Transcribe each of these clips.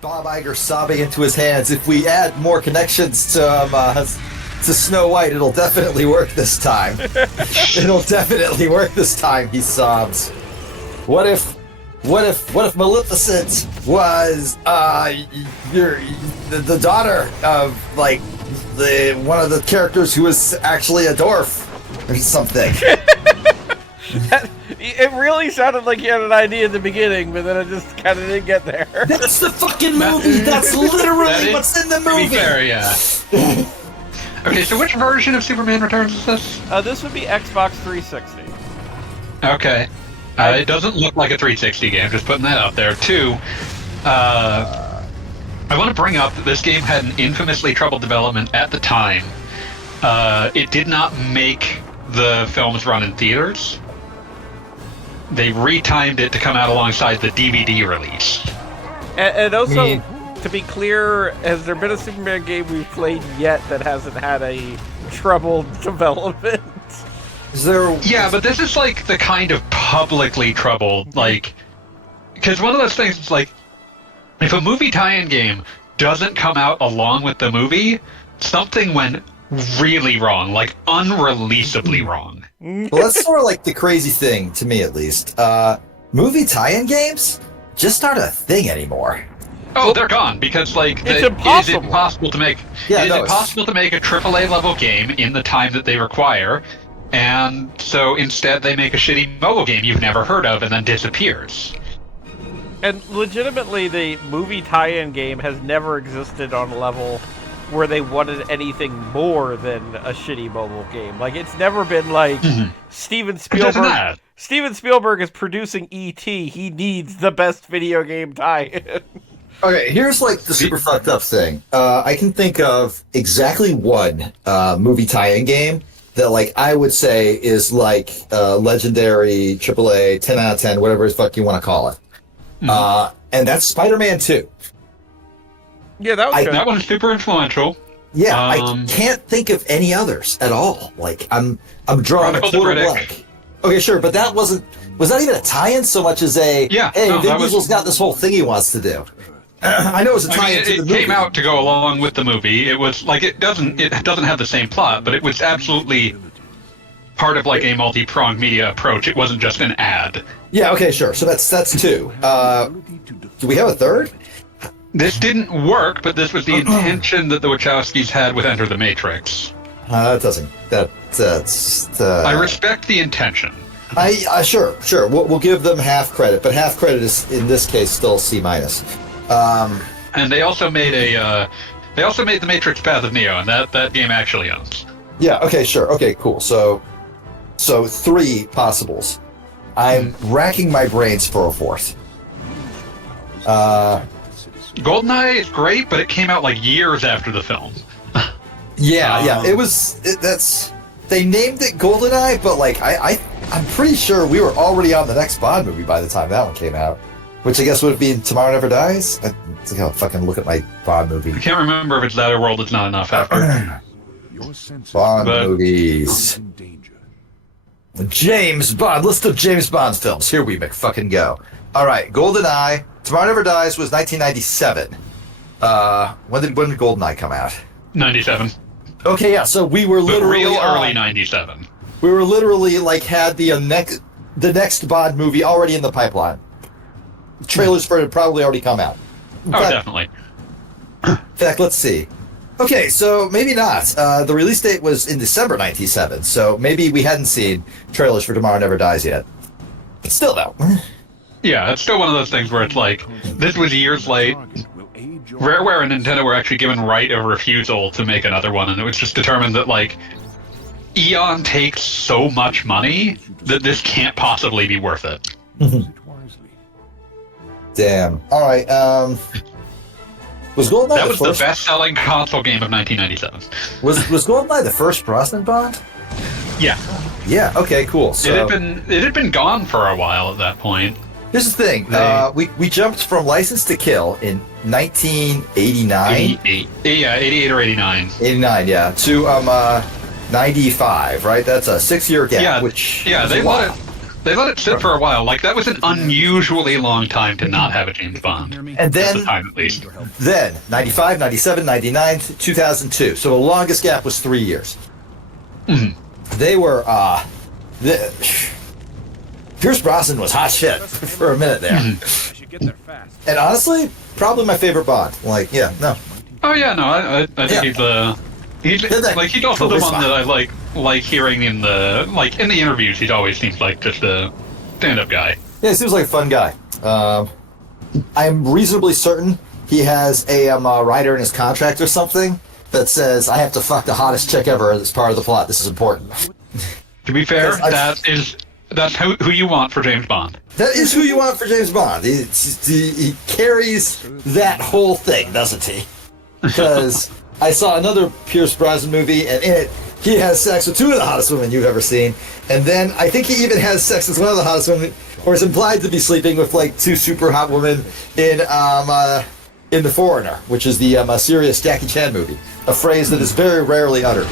Bob Iger sobbing into his hands. If we add more connections to Snow White, it'll definitely work this time. It'll definitely work this time, he sobs. What if Maleficent was the daughter of like one of the characters who was actually a dwarf or something? It really sounded like you had an idea in the beginning, but then it just kind of didn't get there. That's the fucking movie. That's literally what's in the movie. To be fair, yeah. Okay, so which version of Superman Returns is this? This would be Xbox 360. Okay. It doesn't look like a 360 game, just putting that out there. Two, I want to bring up that this game had an infamously troubled development at the time. It did not make the films run in theaters. They retimed it to come out alongside the DVD release. And also, to be clear, has there been a Superman game we've played yet that hasn't had a troubled development? Is there? Yeah, but this is like the kind of publicly troubled, like, because one of those things is like, if a movie tie-in game doesn't come out along with the movie, something went really wrong, like unreleasably wrong. Well, that's sort of like the crazy thing, to me at least. Movie tie-in games just aren't a thing anymore. Oh, they're gone because, like, it's impossible. Is it possible to make? Yeah, is it possible to make a AAA level game in the time that they require? And so instead, they make a shitty mobile game you've never heard of, and then disappears. And legitimately, the movie tie-in game has never existed on a level where they wanted anything more than a shitty mobile game. Like, it's never been like Steven Spielberg. Steven Spielberg is producing E.T. He needs the best video game tie-in. Okay, here's like the super fucked up thing. I can think of exactly one movie tie-in game that, like, I would say is like legendary AAA 10 out of 10, whatever the fuck you want to call it. And that's Spider-Man 2. Yeah, that was good. That one's super influential. Yeah, I can't think of any others at all. Like, I'm drawing a total blank. Okay, sure, but that was that even a tie-in so much as a, Vin Diesel's got this whole thing he wants to do. I know it's a tie-in to the movie. It came out to go along with the movie. It was like, it doesn't have the same plot, but it was absolutely part of like a multi-pronged media approach. It wasn't just an ad. Yeah, okay, sure. So that's two. Do we have a third? This didn't work, but this was the intention that the Wachowskis had with Enter the Matrix. That doesn't. That's. I respect the intention. Sure. We'll give them half credit, but half credit is in this case still C minus. And they also made the Matrix Path of Neo, and that game actually owns. Yeah. Okay. Sure. Okay. Cool. So three possibles. I'm racking my brains for a fourth. GoldenEye is great, but it came out like years after the film. Yeah. They named it GoldenEye, but like I'm pretty sure we were already on the next Bond movie by the time that one came out, which I guess would be Tomorrow Never Dies. I think I'll fucking look at my Bond movie. I can't remember if it's that or World Is Not Enough after. Bond movies. James Bond. List of James Bond films. Here we fucking go. All right, GoldenEye. Tomorrow Never Dies was 1997. When did GoldenEye come out? 97. Okay, yeah. So we were literally early 97. We were literally like had the next Bond movie already in the pipeline. Trailers for it had probably already come out. Definitely. In fact, let's see. Okay, so maybe not. The release date was in December 97, so maybe we hadn't seen trailers for Tomorrow Never Dies yet. But still, though. Yeah, it's still one of those things where it's like, this was years late. Rareware and Nintendo were actually given right of refusal to make another one, and it was just determined that, like, Eon takes so much money that this can't possibly be worth it. Damn. All right. Was GoldenEye that was the best-selling console game of 1997. Was GoldenEye the first Brosnan Bond? Yeah. Yeah. Okay. Cool. So it had been gone for a while at that point. Here's the thing. We jumped from License to Kill in 1989. 88 or 89. 89. Yeah. To 95. Right. That's a 6-year gap. Yeah. Which they They let it sit for a while. Like, that was an unusually long time to not have a James Bond. And then, at the time, at least. Then, 95, 97, 99, 2002. So the longest gap was 3 years. They were, Pierce Brosnan was hot shit for a minute there. And honestly, probably my favorite Bond. Like, yeah, no. Oh, yeah, no, I think he's also the one that I like hearing in the interviews. He always seems like just a stand-up guy. Yeah, he seems like a fun guy. I'm reasonably certain he has a rider in his contract or something that says, I have to fuck the hottest chick ever as part of the plot. This is important. To be fair, that's who you want for James Bond. That is who you want for James Bond. He carries that whole thing, doesn't he? Because I saw another Pierce Brosnan movie, and in it, he has sex with two of the hottest women you've ever seen. And then I think he even has sex with one of the hottest women, or is implied to be sleeping with like two super hot women in The Foreigner, which is the serious Jackie Chan movie. A phrase that is very rarely uttered.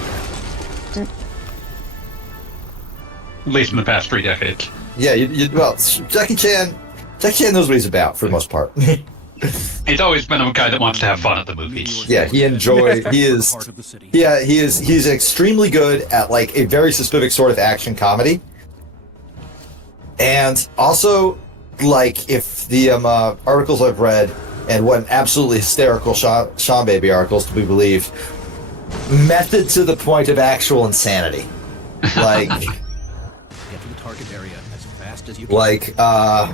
At least in the past 3 decades. Yeah, well, Jackie Chan knows what he's about for the most part. He's always been a guy that wants to have fun at the movies. Yeah, he's extremely good at like a very specific sort of action comedy. And also, like, if the articles I've read, and what absolutely hysterical Sean Baby articles to be believed, method to the point of actual insanity. Like, Get to the target area as fast as you can. like, I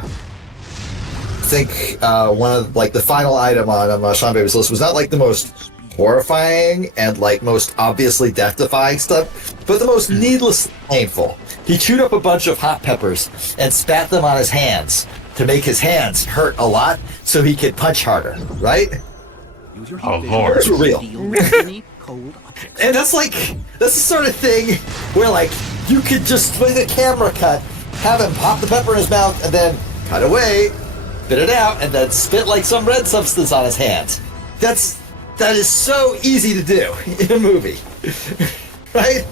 think one of like the final item on Sean Baby's list was not like the most horrifying and like most obviously death-defying stuff, but the most needlessly painful. He chewed up a bunch of hot peppers and spat them on his hands to make his hands hurt a lot so he could punch harder, right? Use your Oh, heat Lord. vision Those were real. to deal with any cold objects. And that's the sort of thing where like you could just with a camera cut, have him pop the pepper in his mouth and then cut away, spit it out, and then spit like some red substance on his hands. That is so easy to do in a movie, right?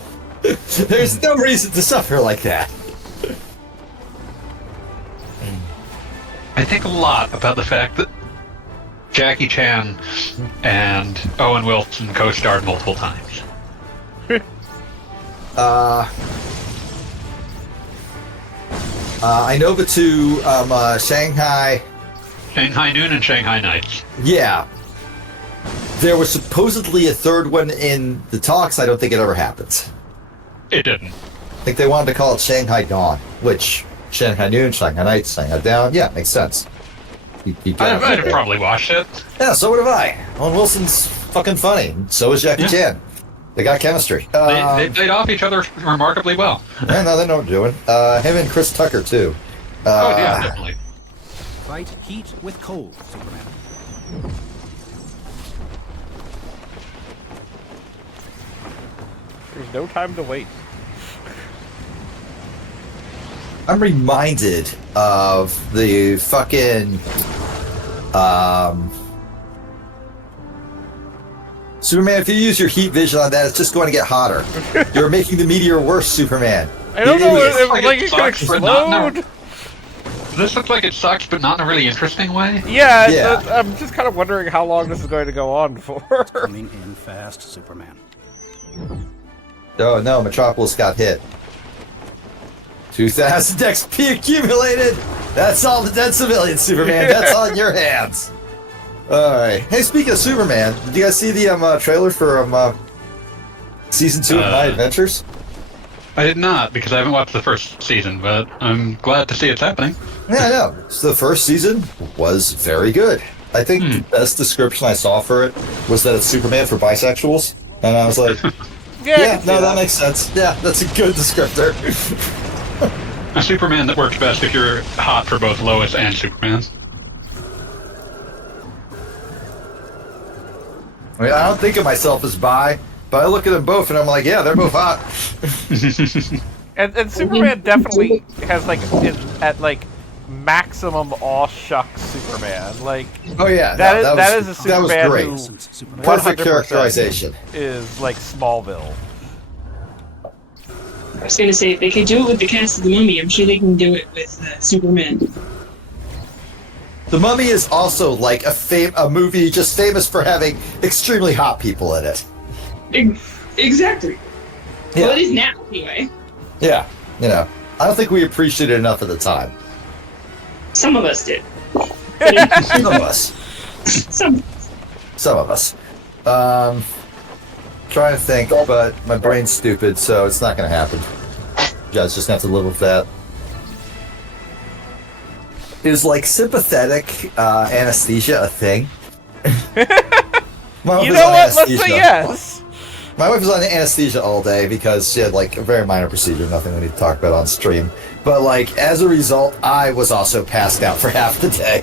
There's no reason to suffer like that. I think a lot about the fact that Jackie Chan and Owen Wilson co-starred multiple times. I know the two Shanghai. Shanghai Noon and Shanghai Nights. Yeah. There was supposedly a third one in the talks. I don't think it ever happened. It didn't. I think they wanted to call it Shanghai Dawn, which Shanghai Noon, Shanghai Nights, Shanghai Down. Yeah, makes sense. You I'd have probably watched it. Yeah, so would have I. Owen Wilson's fucking funny. So is Jackie Chan. They got chemistry. They played off each other remarkably well. Yeah, no, they know what they're doing. Him and Chris Tucker, too. Oh, yeah, definitely. Fight heat with cold, Superman. There's no time to wait. I'm reminded of the fucking Superman. If you use your heat vision on that, it's just going to get hotter. You're making the meteor worse, Superman. I don't know It if looks like it it could sucks, but not in explode. This looks like it sucks, but not in a really interesting way. Yeah, Yeah. I'm just kind of wondering how long this is going to go on for. Coming in fast, Superman. Oh no, Metropolis got hit. 2,000 XP accumulated. That's all the dead civilians, Superman. That's on your hands. All right. Hey, speaking of Superman, did you guys see the trailer for season 2 of My Adventures? I did not, because I haven't watched the first season, but I'm glad to see it's happening. Yeah, I know. So the first season was very good. I think the best description I saw for it was that it's Superman for bisexuals, and I was like, yeah, no, that makes sense. Yeah, that's a good descriptor. A Superman that works best if you're hot for both Lois and Superman. I mean, I don't think of myself as bi, but I look at them both and I'm like, yeah, they're both hot. And Superman definitely has like is at like maximum aw shucks Superman. Like Oh yeah, that is a that was Superman great. who Perfect 100% characterization. is like Smallville. I was gonna say, if they could do it with the cast of The Mummy, I'm sure they can do it with Superman. The Mummy is also like a movie just famous for having extremely hot people in it. Exactly. Yeah. Well, it is now, anyway. Yeah, you know, I don't think we appreciated it enough at the time. Some of us did. Some of us. Some. Some of us. Trying to think, but my brain's stupid, so it's not going to happen. You guys just have to live with that. Is like sympathetic anesthesia a thing? You know what? Let's say yes. My wife was on anesthesia all day because she had like a very minor procedure, nothing we need to talk about on stream. But like as a result, I was also passed out for half the day.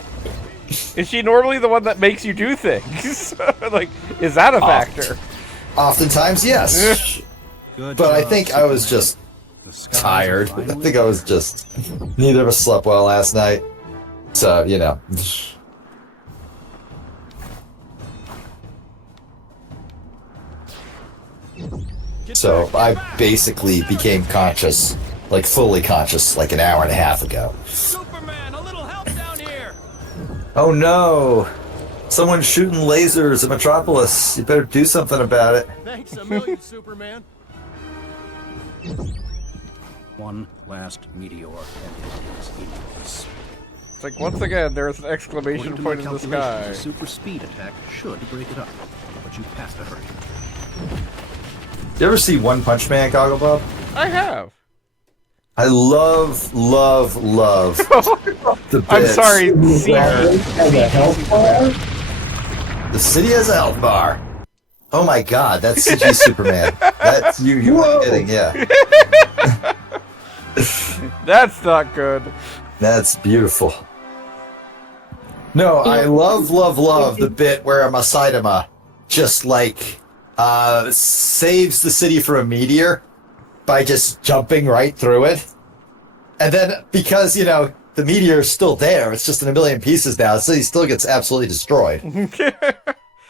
Is she normally the one that makes you do things? Like, is that a factor? Oftentimes, yes. But I think I was just tired. I think I was just... Neither of us slept well last night. So, you know. So, I basically became conscious, like fully conscious, like an hour and a half ago. Superman, a little help down here. Oh no! Someone's shooting lasers at Metropolis. You better do something about it. Thanks a million, Superman. One last meteor, and it is enormous. It's like, once again, there's an exclamation point in the sky. A super speed attack should break it up, but you have to hurry. You ever see One Punch Man, Gogglebob? I have. I love the bits. I'm sorry, The city has a health bar. Oh my god, that's CG Superman. That's you were kidding, yeah. That's not good. That's beautiful. No, I love the bit where Masaitama just like saves the city from a meteor by just jumping right through it. And then because, you know, the meteor is still there, it's just in a million pieces now, so he still gets absolutely destroyed.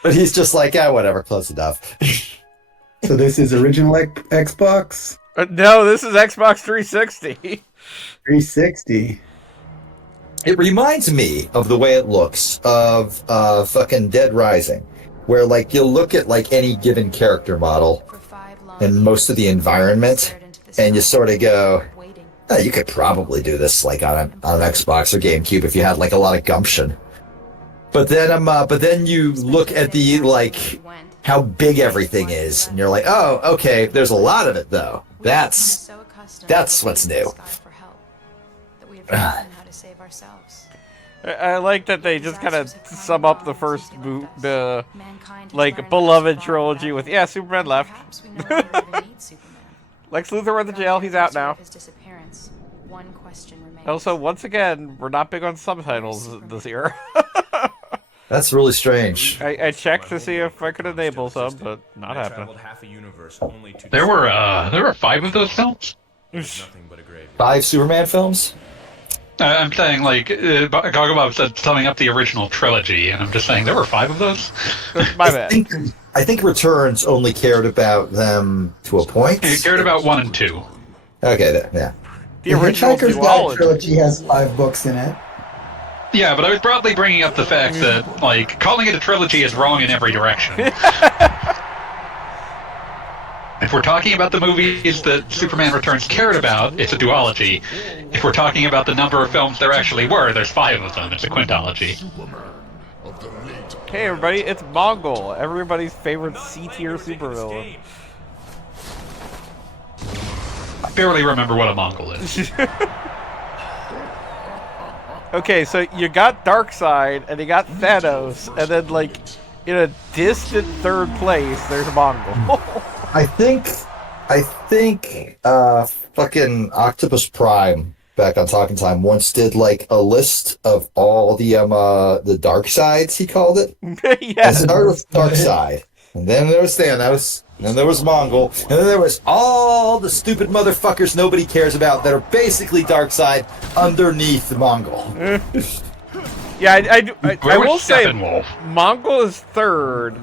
But he's just like, whatever, close enough. So this is original Xbox? No, this is Xbox 360. 360. It reminds me of the way it looks of fucking Dead Rising, where like you'll look at like any given character model and most of the environment, and you sort of go, you could probably do this like on an Xbox or GameCube if you had like a lot of gumption. But then you look at the like how big everything is, and you're like, oh, okay, there's a lot of it though. That's what's new. I like that they just kind of sum up the first like beloved trilogy with Superman left. Lex Luthor went to jail. He's out now. Also, once again, we're not big on subtitles this year. That's really strange. I checked to see if I could enable some, but not happening. There were 5 of those films? 5 Superman films? I'm saying, like, Gogglebob said summing up the original trilogy, and I'm just saying there were 5 of those? My bad. I think Returns only cared about them to a point. He cared about 1 and 2. Okay, yeah. The original duology. Trilogy has 5 books in it. Yeah, but I was broadly bringing up the fact that, like, calling it a trilogy is wrong in every direction. If we're talking about the movies that Superman Returns cared about, it's a duology. If we're talking about the number of films there actually were, there's 5 of them. It's a quintology. Hey everybody, it's Mongol, everybody's favorite C-tier supervillain. I barely remember what a Mongol is. Okay, so you got Darkseid, and you got Thanos, and then, like, in a distant third place, there's Mongol. I think fucking Octopus Prime back on Talking Time once did like a list of all the dark sides, he called it. Yes. It started with Darkseid, and then there was Thanos, and then there was Mongol, and then there was all the stupid motherfuckers nobody cares about that are basically Darkseid underneath the Mongol. Yeah, I will say Steppenwolf? Mongol is third,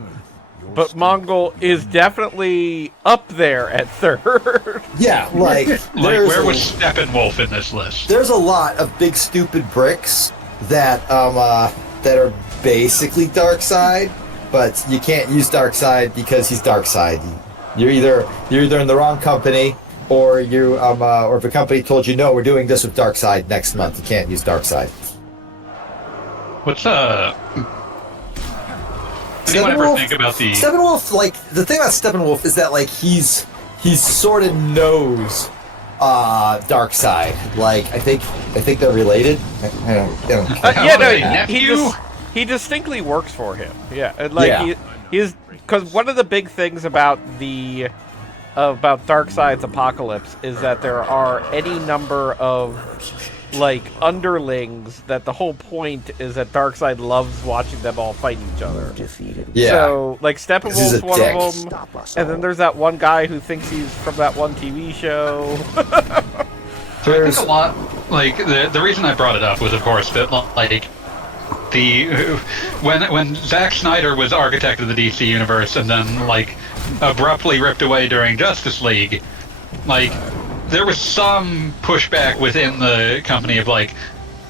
but Mongol is definitely up there at third. Yeah, like Where was Steppenwolf in this list? there's a lot of big stupid bricks that that are basically Darkseid, but you can't use Darkseid because he's Darkseid. You're either in the wrong company, or or if a company told you, no, we're doing this with Darkseid next month, you can't use Darkseid. What's anyone ever think about the Steppenwolf? Like, the thing about Steppenwolf is that like he's sort of knows Darkseid. Like, I think they're related. I don't Yeah, no, nephew? he distinctly works for him. Yeah, and like he's because one of the big things about Darkseid's apocalypse is that there are any number of like underlings that the whole point is that Darkseid loves watching them all fight each other. Yeah. So like Steppenwolf's one dick. of them, and then there's that one guy who thinks he's from that one TV show. So I think a lot, like, the reason I brought it up was, of course, that, like, when Zack Snyder was architect of the DC universe and then, like, abruptly ripped away during Justice League, like, there was some pushback within the company of, like,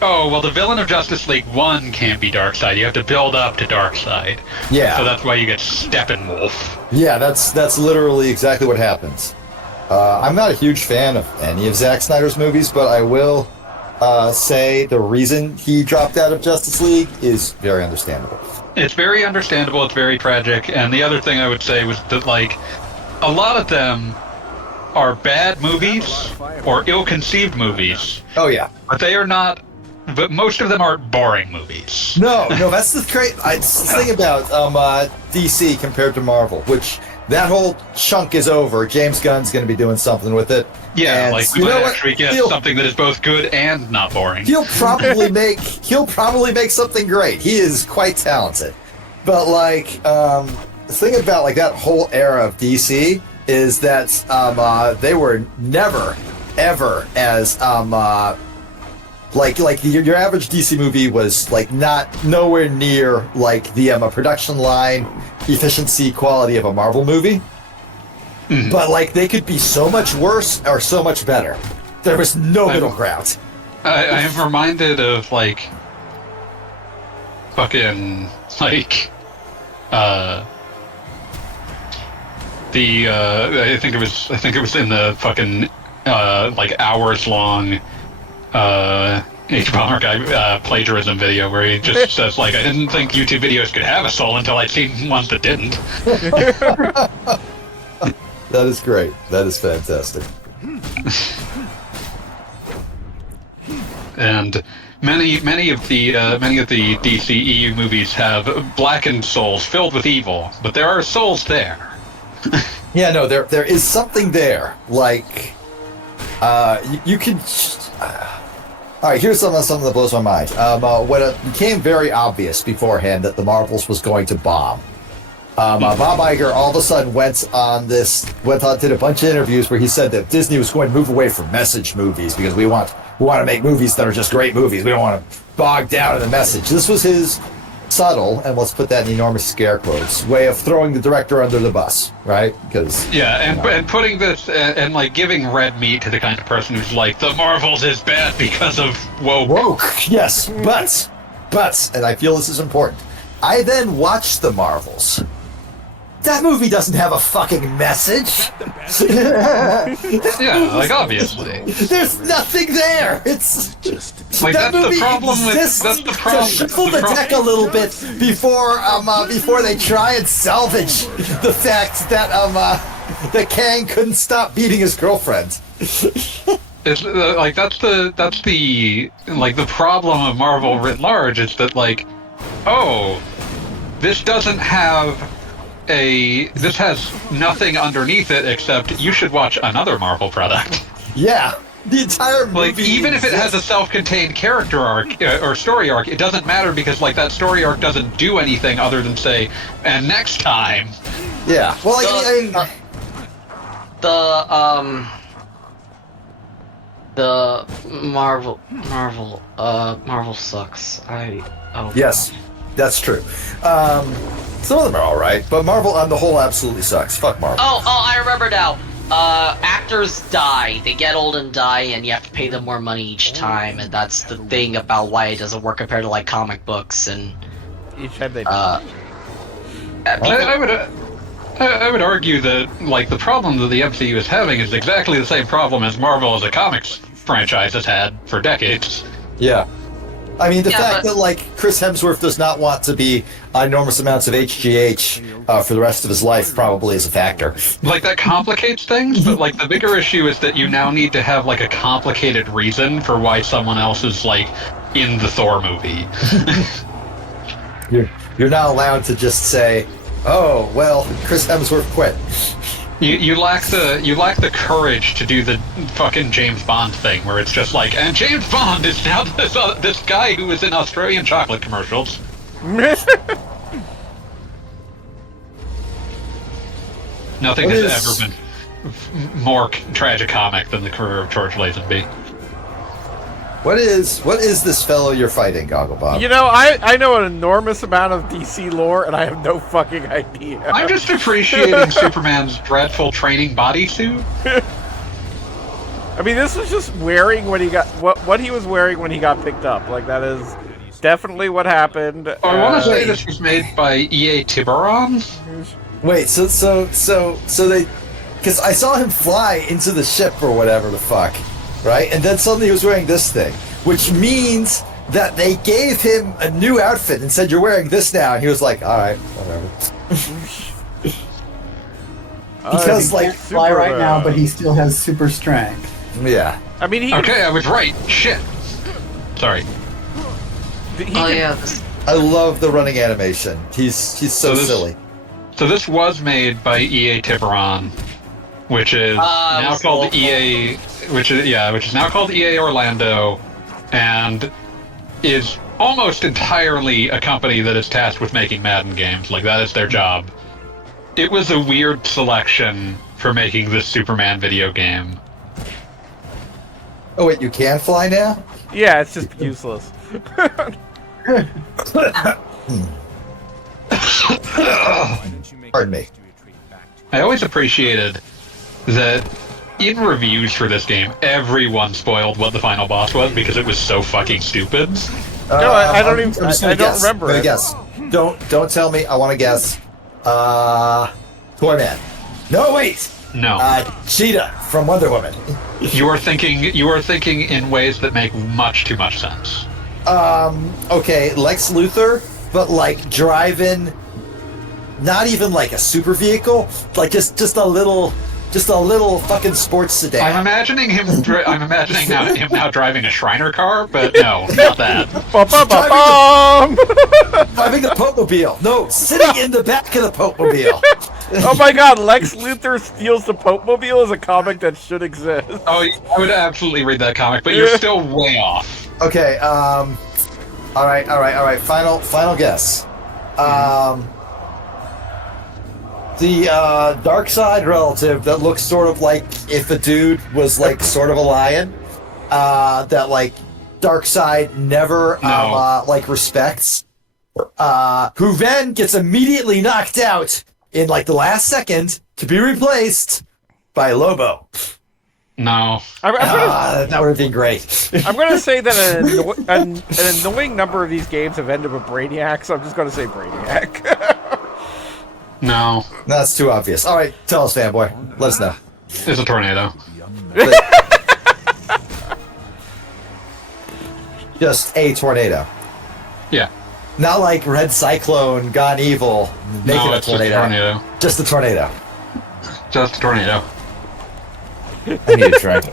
oh, well, the villain of Justice League 1 can't be Darkseid. You have to build up to Darkseid. Yeah. So that's why you get Steppenwolf. Yeah, that's literally exactly what happens. I'm not a huge fan of any of Zack Snyder's movies, but I will say the reason he dropped out of Justice League is very understandable. It's very understandable, it's very tragic, and the other thing I would say was that, like, a lot of them are bad movies or ill-conceived movies. Oh, yeah. But they are not... But most of them aren't boring movies. No, that's the great thing about DC compared to Marvel, which that whole chunk is over. James Gunn's going to be doing something with it. Yeah, and like we might actually get something that is both good and not boring. He'll probably make something great. He is quite talented. But like the thing about like that whole era of DC is that they were never ever as like your average DC movie was like nowhere near like the production line efficiency quality of a Marvel movie. Mm-hmm. But like they could be so much worse or so much better. There was no middle ground. I am reminded of like fucking like I think it was in the fucking like hours long H-Bomber guy plagiarism video where he just says like, I didn't think YouTube videos could have a soul until I'd seen ones that didn't. That is great. That is fantastic. And many of the DCEU movies have blackened souls filled with evil, but there are souls there. Yeah, no, there is something there. Like, you can. All right, here's something that blows my mind. When it became very obvious beforehand that the Marvels was going to bomb, Bob Iger all of a sudden went on did a bunch of interviews where he said that Disney was going to move away from message movies because we want to make movies that are just great movies. We don't want to bog down in the message. This was his subtle, and let's put that in enormous scare quotes, way of throwing the director under the bus, right? Because and putting this and like giving red meat to the kind of person who's like, the Marvels is bad because of woke. Yes, but, and I feel this is important. I then watched the Marvels. That movie doesn't have a fucking message. Yeah, like obviously. There's nothing there. It's like that that's movie the problem exists with that's the problem. to shuffle the deck a little bit before they try and salvage the fact that that Kang couldn't stop beating his girlfriend. It's like that's the like the problem of Marvel writ large is that like, oh, this has nothing underneath it except you should watch another Marvel product. Yeah, the entire movie. Like even if it has a self-contained character arc or story arc, it doesn't matter because like that story arc doesn't do anything other than say, and next time. Yeah. Well, the Marvel Marvel sucks. Yes, that's true. Some of them are all right, but Marvel on the whole absolutely sucks. Fuck Marvel. Oh, I remember now. Actors die. They get old and die, and you have to pay them more money each time, and that's the thing about why it doesn't work compared to like comic books and. Each time they. I would argue that like the problem that the MCU is having is exactly the same problem as Marvel as a comics franchise has had for decades. Yeah. I mean, the Yeah, fact but- that, like, Chris Hemsworth does not want to be on enormous amounts of HGH for the rest of his life probably is a factor. Like, that complicates things, but, like, the bigger issue is that you now need to have, like, a complicated reason for why someone else is, like, in the Thor movie. You're not allowed to just say, oh, well, Chris Hemsworth quit. You lack the courage to do the fucking James Bond thing, where it's just like, and James Bond is now this guy who was in Australian chocolate commercials. Nothing What has is- ever been more tragicomic than the career of George Lazenby. What is this fellow you're fighting, Gogglebob? You know, I know an enormous amount of DC lore, and I have no fucking idea. I'm just appreciating Superman's dreadful training bodysuit. I mean, this was just wearing when he got what he was wearing when he got picked up. Like that is definitely what happened. I want to say this was made by EA Tiburon. Wait, so they, because I saw him fly into the ship or whatever the fuck, right? And then suddenly he was wearing this thing, which means that they gave him a new outfit and said, "You're wearing this now," and he was like, "All right, whatever." Because He can't fly right now, but he still has super strength. yeah, I mean, he. Okay, I was right. Shit. Sorry. He Oh can- yeah. This, I love the running animation. He's so So this- silly. So this was made by EA Tiburon, which is now was called awful. EA, which is now called EA Orlando, and is almost entirely a company that is tasked with making Madden games. Like that is their job. It was a weird selection for making this Superman video game. Oh wait, you can fly now? Yeah, it's just useless. Pardon me. I always appreciated that in reviews for this game, everyone spoiled what the final boss was because it was so fucking stupid. No, I don't I'm even. just I gonna don't guess. remember I'm gonna it. guess. Don't tell me. I want to guess. Toyman. No, wait. No. Cheetah from Wonder Woman. You are thinking in ways that make much too much sense. Okay, Lex Luthor, but like driving, not even like a super vehicle, like just a little fucking sports I'm sedan. imagining him. I'm imagining him now driving a Shriner car, but no, not that. Ba-ba-ba-bum! Driving the Pope-mobile. No, sitting in the back of the Pope-mobile. Oh my god, Lex Luthor steals the Pope-mobile is a comic that should exist. Oh, I would absolutely read that comic, but you're still way off. Okay, all right. Final guess. The dark side relative that looks sort of like if a dude was like sort of a lion, that like dark side never No. like respects, who then gets immediately knocked out in like the last second to be replaced by Lobo. No. That would have been great. I'm gonna say that an annoying number of these games have ended with Brainiac, so I'm just gonna say Brainiac. No. That's too obvious. All right, tell us, fanboy. Let us know. It's a tornado. Just a tornado. Yeah. Not like Red Cyclone gone evil, making No, a it's just a tornado. tornado. Just a tornado. Just a tornado. I need a drink.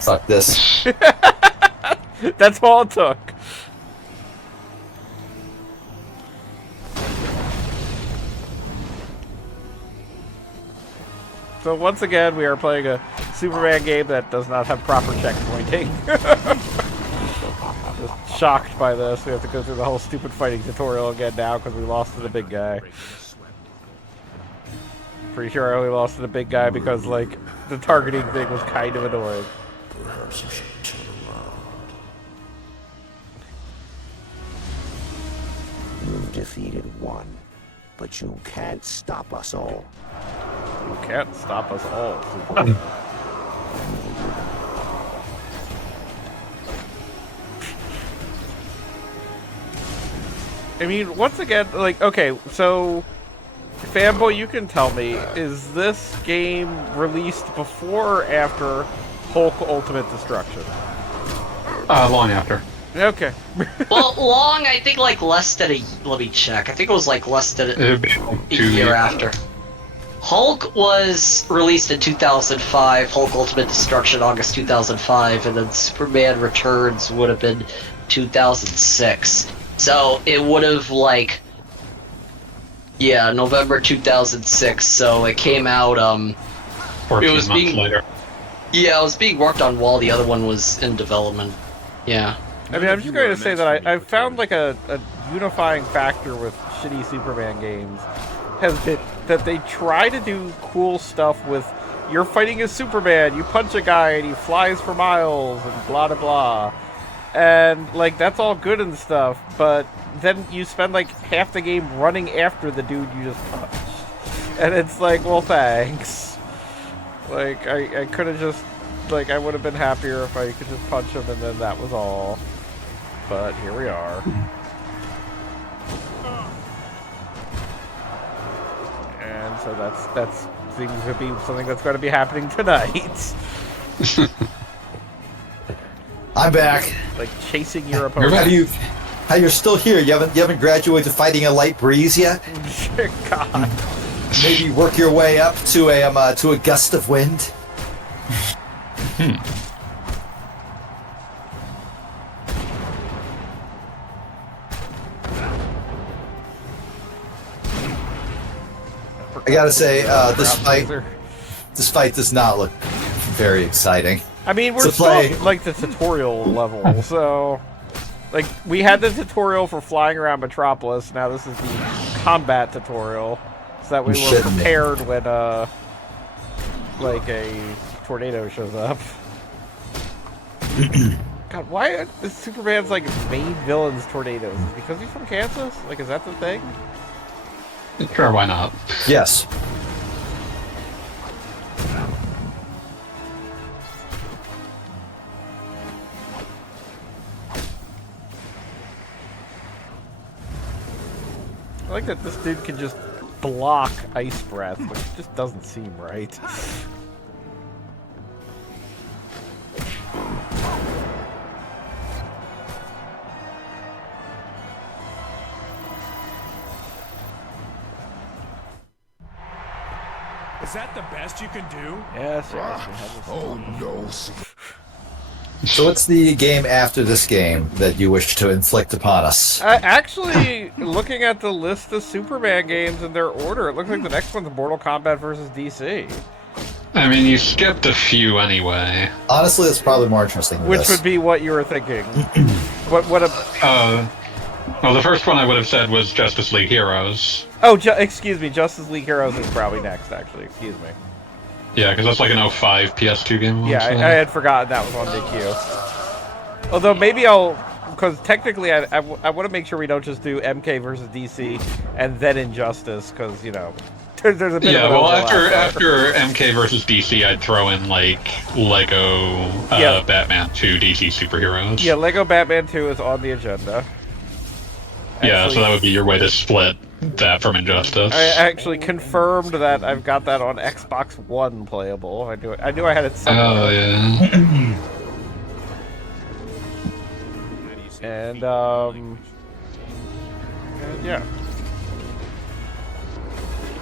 Fuck this. That's all it took. So once again, we are playing a Superman game that does not have proper checkpointing. Just shocked by this. We have to go through the whole stupid fighting tutorial again now because we lost to the big guy. Pretty sure I only lost to the big guy because, like, the targeting thing was kind of annoying. Perhaps you should turn around. You've defeated one. but you can't stop us all. You can't stop us all, Superman. I mean, once again, like, okay, so, Fanboy, you can tell me, is this game released before or after Hulk Ultimate Destruction? Long after. Okay. Well, long, I think like less than a... Let me check. I think it was like less than It'd be a 2 year years. after. Hulk was released in 2005, Hulk Ultimate Destruction August 2005, and then Superman Returns would have been 2006. So it would have like... Yeah, November 2006, so it came out, 14 it was months being- later. Yeah, it was being worked on while the other one was in development. Yeah. I mean, I'm just going to say that I found like a unifying factor with shitty Superman games has been that they try to do cool stuff with you're fighting as Superman, you punch a guy and he flies for miles and blah blah blah. And like that's all good and stuff, but then you spend like half the game running after the dude you just punched. And it's like, well, thanks. Like I could have just like I would have been happier if I could just punch him and then that was all. But here we are. And so that's seems to be something that's going to be happening tonight. I'm back. Like chasing your opponent. How you're still here? You haven't graduated to fighting a light breeze yet? God. Maybe work your way up to a gust of wind. I gotta say, this fight does not look very exciting. I mean, we're to still play. like the tutorial level, so like we had the tutorial for flying around Metropolis. Now this is the combat tutorial, so that we were prepared when like a tornado shows up. God, why are the Superman's like main villains tornadoes? Is it because he's from Kansas? Like, is that the thing? Sure, why not? Yes. I like that this dude can just block ice breath, which just doesn't seem right. Is that the best you can do? Yes, Oh no. So what's the game after this game that you wish to inflict upon us? Actually, looking at the list of Superman games in their order, it looks like the next one's Mortal Kombat versus DC. I mean, you skipped a few anyway. Honestly, that's probably more interesting than Which this. would be what you were thinking. what a... Well, the first one I would have said was Justice League Heroes. Oh, excuse me, Justice League Heroes is probably next, actually. Excuse me. Yeah, because that's like an 05 PS2 game. Yeah, I had forgotten that was on the queue. Although maybe I'll... Because technically I want to make sure we don't just do MK versus DC and then Injustice, because, you know... There's a bit of an overlap there. after MK versus DC, I'd throw in like Lego Batman 2 DC superheroes. Yeah, Lego Batman 2 is on the agenda. Yeah, so that would be your way to split that from Injustice. I actually confirmed that I've got that on Xbox One playable. I knew I had it somewhere. Oh yeah. And yeah.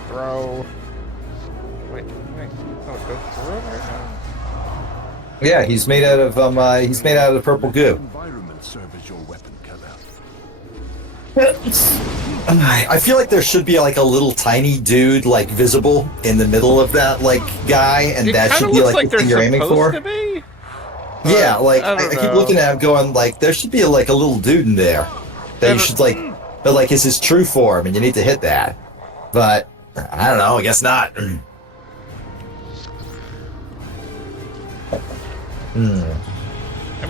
Throw. Wait. Oh, it goes through it right now? Yeah, he's made out of purple goo. Environment serve as your weapon, Keller. I feel like there should be like a little tiny dude like visible in the middle of that like guy, and that should be like the thing you're aiming for. To be? Yeah, like I keep looking at him, going like there should be like a little dude in there that you should like, but like is his true form, and you need to hit that. But I don't know. I guess not. I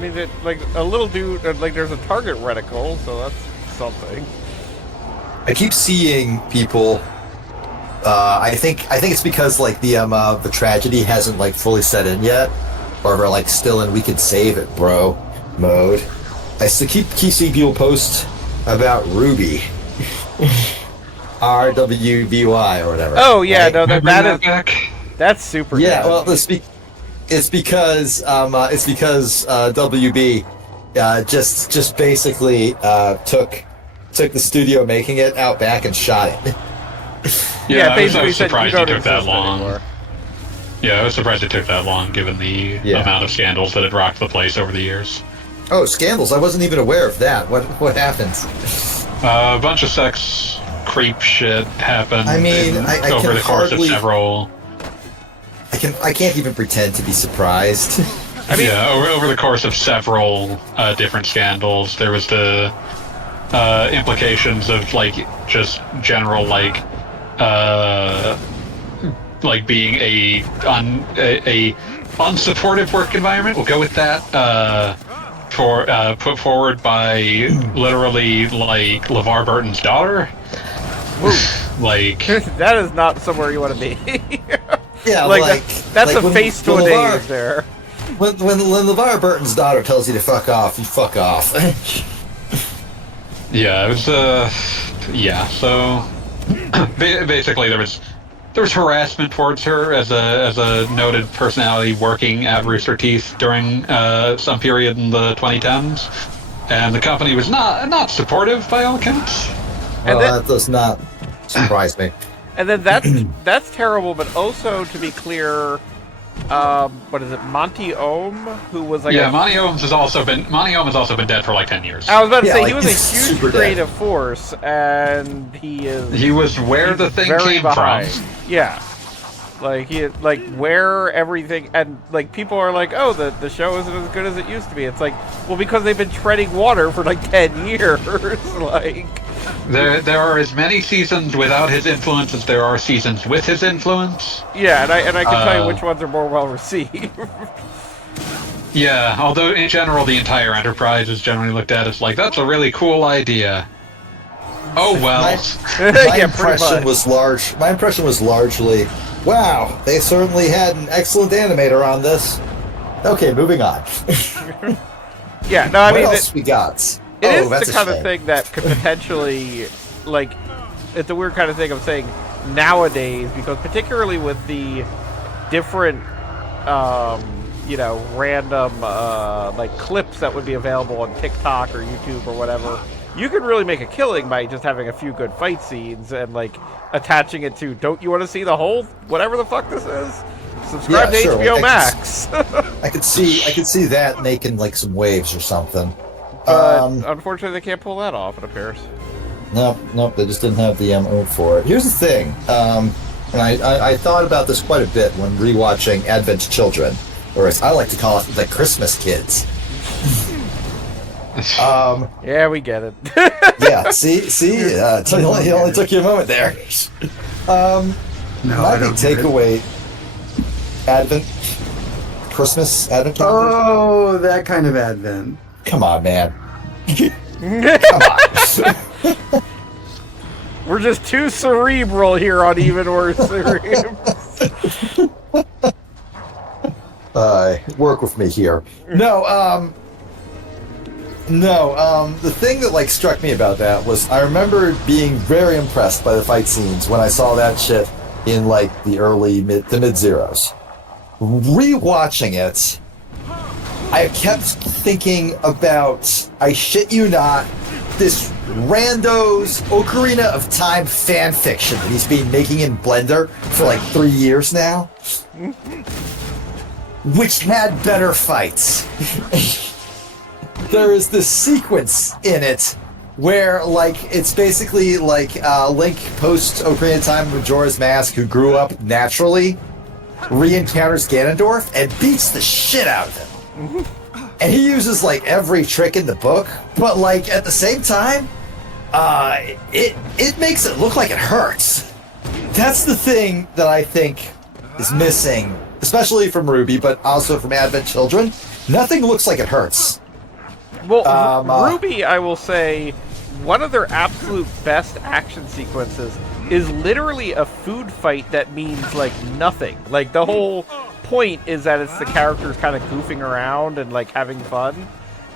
mean, like a little dude, like there's a target reticle, so that's something. I keep seeing people. I think it's because like the tragedy hasn't like fully set in yet, or we're like still in we could save it, bro mode. I still keep seeing people post about Ruby, RWBY or whatever. Oh yeah, right? no, that is back? that's super. Yeah, good. well, it's because WB just basically took the studio making it out back and shot it. Yeah, I basically was said you surprised don't it took that exist long. anymore. Yeah, I was surprised it took that long, given the amount of scandals that had rocked the place over the years. Oh, scandals! I wasn't even aware of that. What happened? A bunch of sex creep shit happened. I mean, I over can the course hardly- of several. I can't even pretend to be surprised. Over the course of several different scandals, there was the implications of like just general like being a unsupportive work environment. We'll go with that. Put forward by literally like LeVar Burton's daughter. Like that is not somewhere you want to be. Yeah, that's like a face to a name there. When LeVar Burton's daughter tells you to fuck off, you fuck off. Yeah, it was. So basically, there was harassment towards her as a noted personality working at Rooster Teeth during some period in the 2010s, and the company was not supportive by all accounts. Well, that does not surprise me. And then that's terrible. But also, to be clear, what is it, Monty Ohm, who was like Monty Ohm has also been dead for like 10 years. I was about to say like, he was a huge super creative force, and He was where the thing very came behind. from. Yeah, like where everything, and like people are like, oh, the show isn't as good as it used to be. It's like, well, because they've been treading water for like 10 years, like. There are as many seasons without his influence as there are seasons with his influence. Yeah, and I can tell you which ones are more well received. Yeah, although in general the entire enterprise is generally looked at as like, that's a really cool idea. Oh well. My impression was largely, wow, they certainly had an excellent animator on this. Okay, moving on. Yeah, no, I what mean, else we got? It is that's the a kind of shame. thing that could potentially, like, it's a weird kind of thing I'm saying nowadays, because particularly with the different, random, like, clips that would be available on TikTok or YouTube or whatever, you could really make a killing by just having a few good fight scenes and, like, attaching it to, don't you want to see the whole, whatever the fuck this is? Subscribe to sure, HBO like, Max. I could see that making like some waves or something. But unfortunately, they can't pull that off, it appears. Nope, they just didn't have the oomph for it. Here's the thing, and I thought about this quite a bit when rewatching Advent Children, or as I like to call it, the Christmas Kids. Yeah, we get it. Yeah, see, it only took you a moment there. No, My I big don't get it. takeaway, Christmas Advent calendar. Oh, that kind of Advent. Come on, man. We're just too cerebral here on Even Worse Cereals. Work with me here. No, the thing that like struck me about that was I remember being very impressed by the fight scenes when I saw that shit in like the mid zeros. Rewatching it, I kept thinking about, I shit you not, this rando's Ocarina of Time fan fiction that he's been making in Blender for like 3 years now, which had better fights. There is this sequence in it where, like, it's basically like Link post Ocarina of Time Majora's Mask, who grew up naturally, re-encounters Ganondorf and beats the shit out of him. And he uses like every trick in the book, but like at the same time, it makes it look like it hurts. That's the thing that I think is missing, especially from Ruby, but also from Advent Children. Nothing looks like it hurts. Well, Ruby, I will say, one of their absolute best action sequences is literally a food fight that means like nothing. Like the whole point is that it's the characters kind of goofing around and like having fun,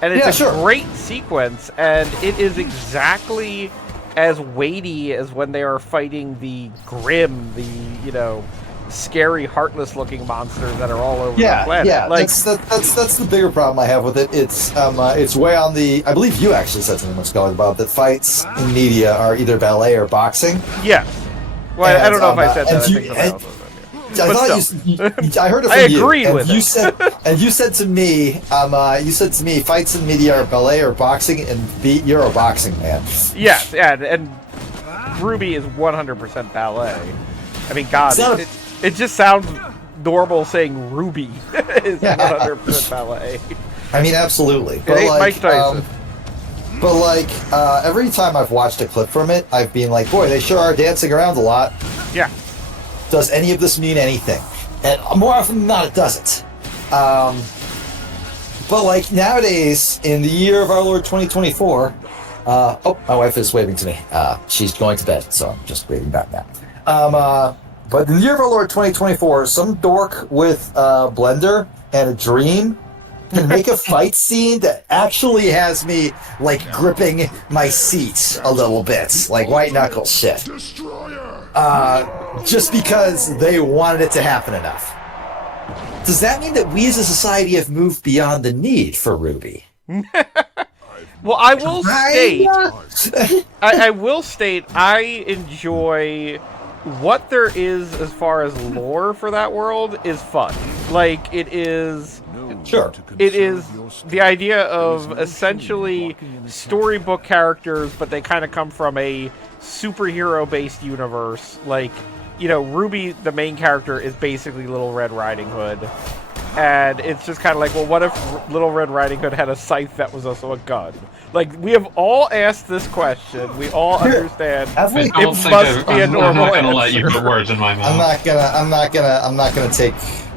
and it's a great sequence, and it is exactly as weighty as when they are fighting the Grim, the scary, heartless-looking monsters that are all over the planet. Yeah, like, that's the bigger problem I have with it. It's way on the. I believe you actually said something much going about that fights in media are either ballet or boxing. Yes. Well, I don't know if I said that. I heard it from I agreed you, with you it. you said to me, fights in media are ballet or boxing, and you're a boxing man. Yes, and Ruby is 100% ballet. I mean, God, it just sounds normal saying Ruby is 100% ballet. I mean, absolutely. It ain't Mike Tyson. Every time I've watched a clip from it, I've been like, boy, they sure are dancing around a lot. Yeah. Does any of this mean anything? And more often than not, it doesn't. But like nowadays, in the year of our Lord 2024, my wife is waving to me. She's going to bed, so I'm just waving back now. But in the year of our Lord 2024, some dork with a blender and a dream can make a fight scene that actually has me like gripping my seat a little bit, like white knuckle shit. Just because they wanted it to happen enough. Does that mean that we as a society have moved beyond the need for Ruby? Well, I will state, I will state, I enjoy what there is as far as lore for that world is fun. Like, it is... Sure. It is the idea of essentially storybook characters, but they kind of come from a superhero-based universe. Like, Ruby, the main character, is basically Little Red Riding Hood. And it's just kind of like, well, what if Little Red Riding Hood had a scythe that was also a gun? Like, we have all asked this question. We all understand. It must be a normal answer. I'm not gonna let you put words in my mouth. I'm not gonna take.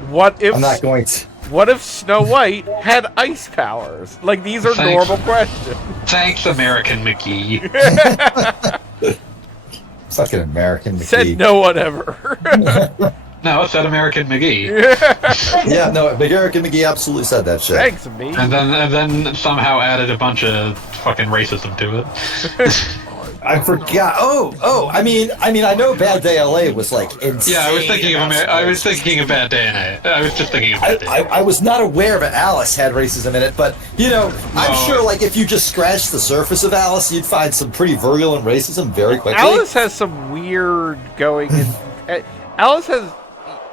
What if? I'm not going to. What if Snow White had ice powers? Like, these are normal questions. Thanks, American McGee. Fucking American McGee. Said no one ever. No, it said American McGee. Yeah, no, American McGee absolutely said that shit. Thanks, me. And then somehow added a bunch of fucking racism to it. I forgot. I mean, I know Bad Day LA was like insane. Yeah, I was thinking of Bad Day in it. I was just thinking of Bad Day. I was not aware that Alice had racism in it, but I'm sure like if you just scratched the surface of Alice, you'd find some pretty virulent racism very quickly. Alice has some weird going. Alice has.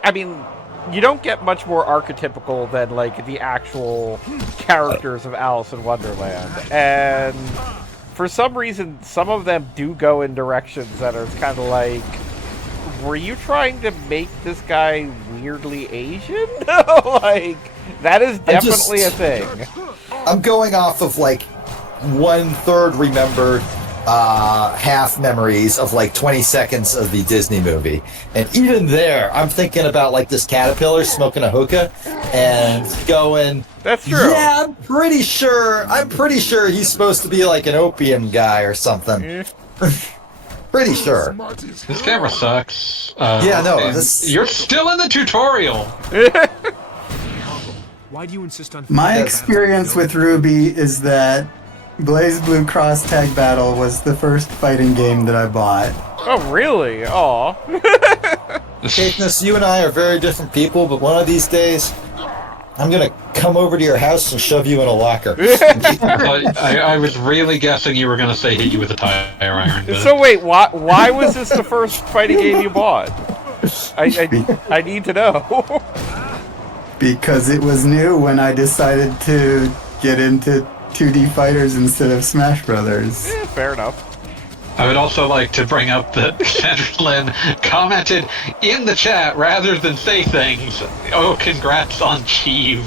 I mean, you don't get much more archetypical than like the actual characters of Alice in Wonderland, and for some reason, some of them do go in directions that are kind of like, were you trying to make this guy weirdly Asian? Like, that is definitely a thing. I'm going off of like 1/3 remembered half memories of like 20 seconds of the Disney movie, and even there I'm thinking about like this caterpillar smoking a hookah and going, that's true. Yeah, I'm pretty sure he's supposed to be like an opium guy or something. Pretty sure. This camera sucks. You're still in the tutorial. Why do you insist on My experience with Ruby is that Blaze Blue Cross Tag Battle was the first fighting game that I bought. Oh, really? Aw. Caithness, you and I are very different people, but one of these days, I'm gonna come over to your house and shove you in a locker. I was really guessing you were gonna say hit you with a tire iron. But... So wait, why was this the first fighting game you bought? I need to know. Because it was new when I decided to get into 2D fighters instead of Smash Brothers. Yeah, fair enough. I would also like to bring up that Sandra Lynn commented in the chat rather than say things. Oh, congrats on Chief.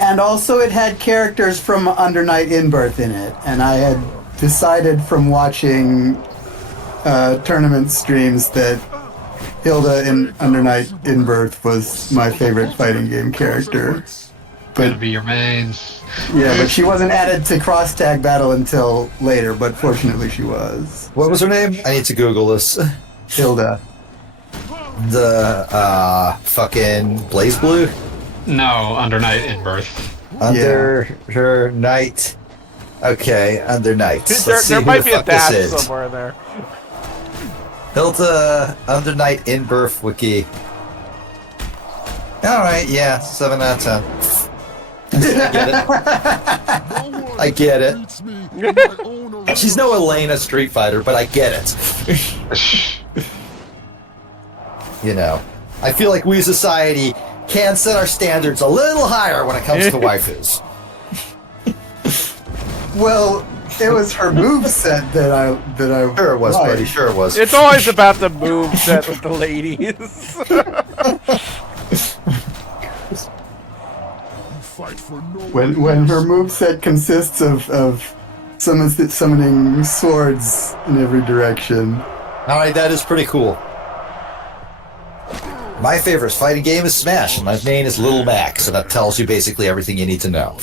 And also it had characters from Under Night In-Birth in it. And I had decided from watching tournament streams that Hilda in Under Night In-Birth was my favorite fighting game character. gonna be your main. Yeah, but she wasn't added to Cross Tag Battle until later, but fortunately she was. What was her name? I need to Google this. Hilda. The fucking Blaze Blue? No, Under Night in Birth. Under her night. Okay, Under Night. There might be a dash somewhere in there. Hilda Under Night in Birth wiki. Alright, yeah, 7 out of 10. I get it. She's no Elena Street Fighter, but I get it. You know, I feel like we society can set our standards a little higher when it comes to waifus. Well, it was her moveset that I Sure it was, liked. buddy. Sure it was. It's always about the move set with the ladies. When her moveset consists of summoning swords in every direction. Alright, that is pretty cool. My favorite fighting game is Smash, and my main is Little Mac, so that tells you basically everything you need to know.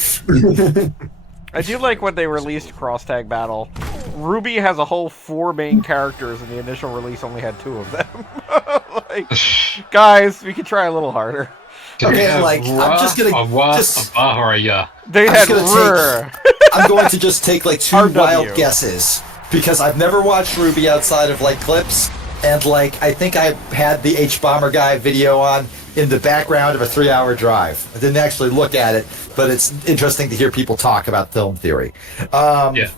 I do like when they released Cross Tag Battle. Ruby has a whole 4 main characters, and the initial release only had 2 of them. Like, guys, we could try a little harder. Okay, like, I'm just gonna They had I'm going to just take like 2 RW. wild guesses, because I've never watched Ruby outside of like clips, and like I think I had the H-Bomber Guy video on in the background of a 3-hour drive. I didn't actually look at it, but it's interesting to hear people talk about film theory. Yeah.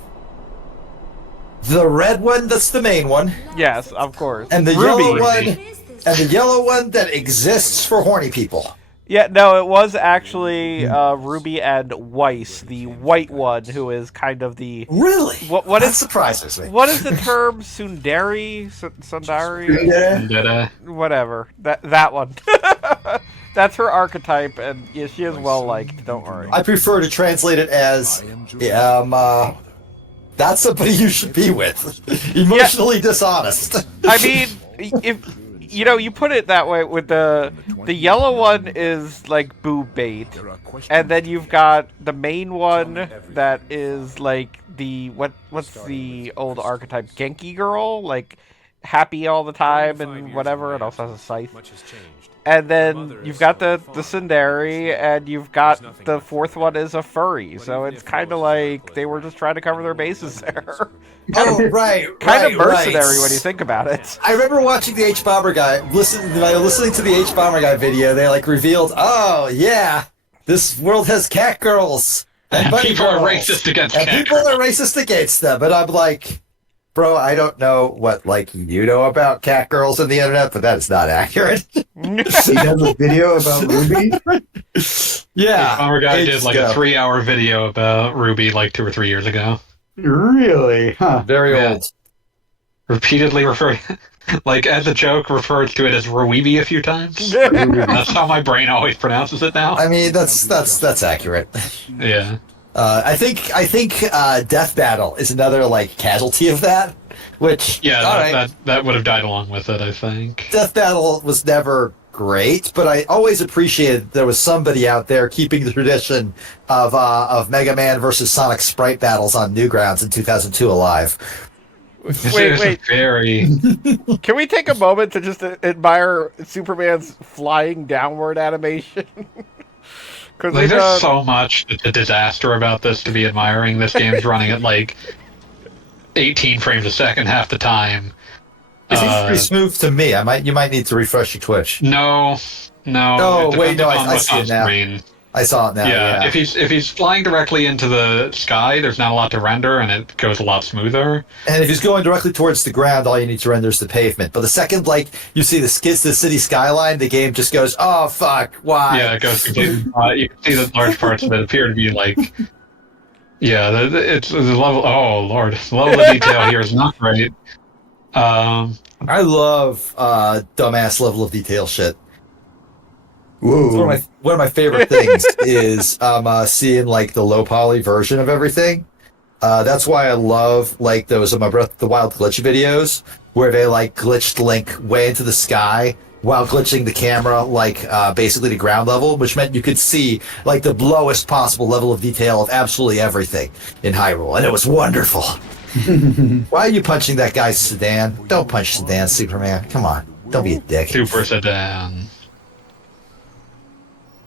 The red one, that's the main one. Yes, of course. And the Ruby. yellow one that exists for horny people. Yeah, no, it was actually Ruby and Weiss, the white one, who is kind of the... Really? What that is surprises me. What is the term? Sundari? Sundari? Yeah. Whatever. That one. That's her archetype, and yeah, she is well liked. Don't worry. I prefer to translate it as, that's somebody you should be with. Emotionally dishonest. I mean, if you put it that way, with the yellow one is like boob bait, and then you've got the main one that is like the what's the old archetype, Genki girl, like happy all the time and whatever, and also has a scythe. And then you've got the tsundere, and you've got the 4th one is a furry. So it's kind of like they were just trying to cover their bases there. Oh, right. Kind of mercenary when you think about it. I remember watching the H-Bomber Guy, listening to the H-Bomber Guy video, they like revealed, oh, yeah, this world has cat girls. And bunny people are girls, racist against and cat people girls. are racist against them. But I'm like, bro, I don't know what, like, you know about cat girls on the internet, but that is not accurate. He has a video about Ruby? Yeah. Our guy did like a 3-hour video about Ruby like 2 or 3 years ago. Really? Huh. Very old. Repeatedly referred, like as a joke, refers to it as Ruibi a few times. That's how my brain always pronounces it now. I mean, that's accurate. Yeah. I think Death Battle is another like casualty of that. Which that would have died along with it, I think. Death Battle was never great, but I always appreciated there was somebody out there keeping the tradition of Mega Man versus Sonic Sprite battles on Newgrounds in 2002 alive. Wait. Very. Can we take a moment to just admire Superman's flying downward animation? Like, there's so much a disaster about this to be admiring. This game's running at like 18 frames a second half the time. It seems pretty smooth to me. You might need to refresh your Twitch. No. Oh wait, no, I see it now. Screen. I saw it now. Yeah. If he's flying directly into the sky, there's not a lot to render, and it goes a lot smoother. And if he's going directly towards the ground, all you need to render is the pavement. But the second, like, you see the city skyline, the game just goes, "Oh fuck, why?" Yeah, it goes completely. You can see that large parts of it appear to be like. Yeah, it's the level. Oh lord, the level of detail here is not great. I love dumbass level of detail shit. Whoa. One of my favorite things is seeing like the low poly version of everything. That's why I love like those my Breath of the Wild glitch videos where they like glitched Link way into the sky while glitching the camera like basically to ground level, which meant you could see like the lowest possible level of detail of absolutely everything in Hyrule, and it was wonderful. Why are you punching that guy's sedan? Don't punch sedan, Superman. Come on, don't be a dick. Super sedan.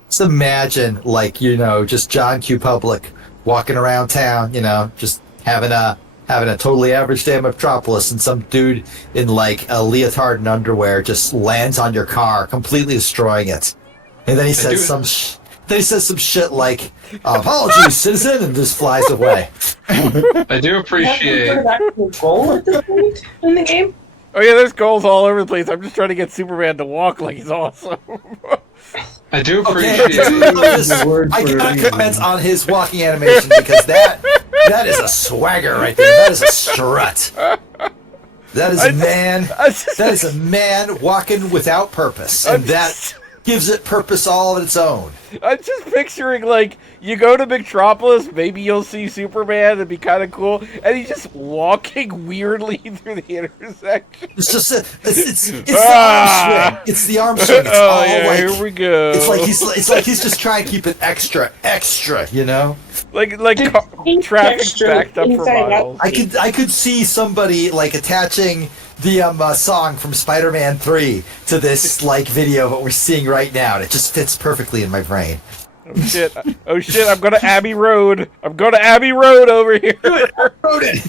Just imagine, like, just John Q. Public walking around town, just having a totally average day in Metropolis, and some dude in like a leotard and underwear just lands on your car, completely destroying it. And then he says some shit like, "Apologies, citizen," and just flies away. I do appreciate. Goal at this point in the game. Oh yeah, there's goals all over the place. I'm just trying to get Superman to walk like he's awesome. I do Okay, appreciate. I cannot comment on his walking animation because that is a swagger right there. That is a strut. That is a man walking without purpose, and that gives it purpose all of its own. I'm just picturing, like, you go to Metropolis, maybe you'll see Superman, it'd be kind of cool, and he's just walking weirdly through the intersection. It's just the arm swing. It's the arm swing. It's all like, here we go. It's like he's just trying to keep it extra, Like traffic backed up for miles. I could see somebody like attaching the song from Spider-Man 3 to this like video what we're seeing right now, and it just fits perfectly in my brain. Oh shit, I'm going to Abbey Road. Over here. Road it.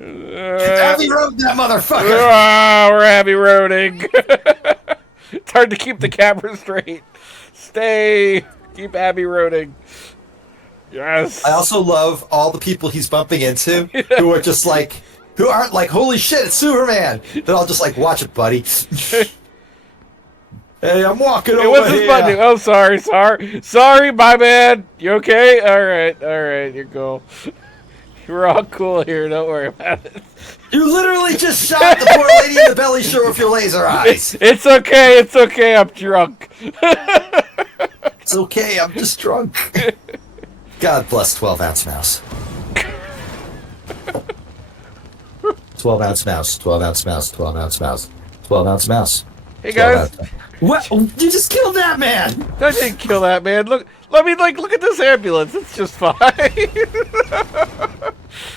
Abbey Road that motherfucker. We're Abbey Roading. It's hard to keep the camera straight. Keep Abbey Roading. Yes. I also love all the people he's bumping into who are just like, who aren't like, holy shit, it's Superman. They're all just like, watch it, buddy. Hey, I'm walking over what's here. this button? Oh, sorry, my bad. You okay? All right, you're cool. We're all cool here. Don't worry about it. You literally just shot the poor lady in the belly shirt with your laser eyes. It's okay. I'm drunk. It's okay. I'm just drunk. God bless 12-ounce mouse. 12-ounce mouse. 12-ounce mouse. 12-ounce mouse. 12-ounce mouse. Hey guys. What? You just killed that man! I didn't kill that man. Look at this ambulance. It's just fine.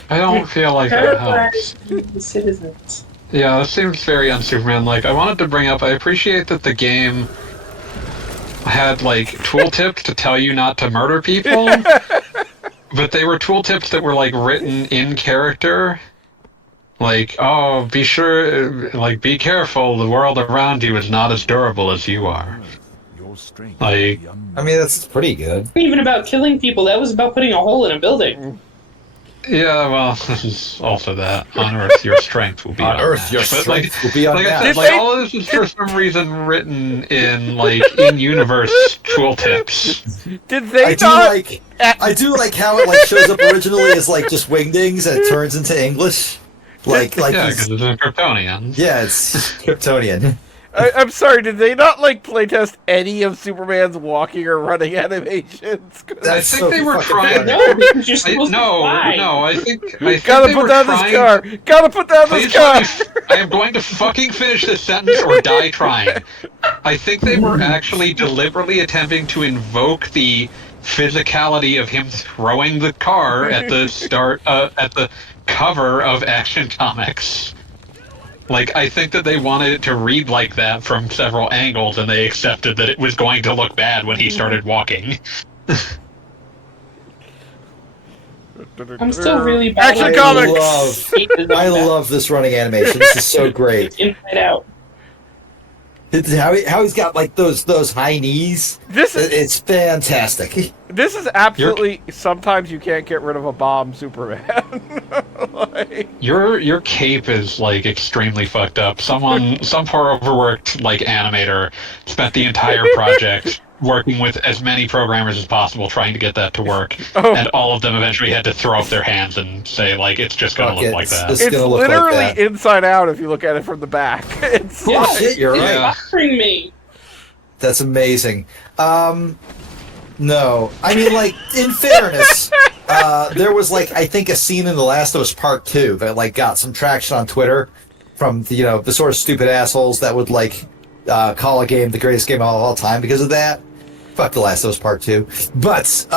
I don't feel like that helps. The citizens. Yeah, this seems very un-Superman-like. I wanted to bring up, I appreciate that the game had, like, tooltips to tell you not to murder people, but they were tooltips that were, like, written in character. Like, oh, be careful, the world around you is not as durable as you are. Like, I mean, that's pretty good. It wasn't even about killing people, that was about putting a hole in a building. yeah, well, this is also that. On Earth, your strength will be On Earth, your strength will be unmatched. Like, all of this is for some reason written in, like, in-universe tooltips. Did they I do like how it, like, shows up originally as, like, just wingdings, and it turns into English. Like yeah, because it's a Kryptonian. Yeah, it's Kryptonian. I'm sorry, did they not, like, playtest any of Superman's walking or running animations? I think they were trying. No, because you're supposed to fly. No, I think Gotta they put were down trying. this car! Gotta put down this Please car! I am going to fucking finish this sentence or die trying. I think they were actually deliberately attempting to invoke the physicality of him throwing the car at the start, at the cover of Action Comics. Like, I think that they wanted it to read like that from several angles, and they accepted that it was going to look bad when he started walking. I'm still really bad. Action Comics! I love this running animation. This is so great. Inside Out. How he's got like those high knees. It's fantastic. This is absolutely sometimes you can't get rid of a bomb, Superman. Like, Your cape is like extremely fucked up. Some poor overworked like animator spent the entire project working with as many programmers as possible trying to get that to work, and all of them eventually had to throw up their hands and say like it's just gonna look like that. It's literally Inside Out if you look at it from the back. It's shit, you're right. Bothering me. That's amazing. No, I mean, like, in fairness, there was like I think a scene in The Last of Us Part 2 that like got some traction on Twitter from the sort of stupid assholes that would like call a game the greatest game of all time because of that. Fuck The Last of Us Part 2. But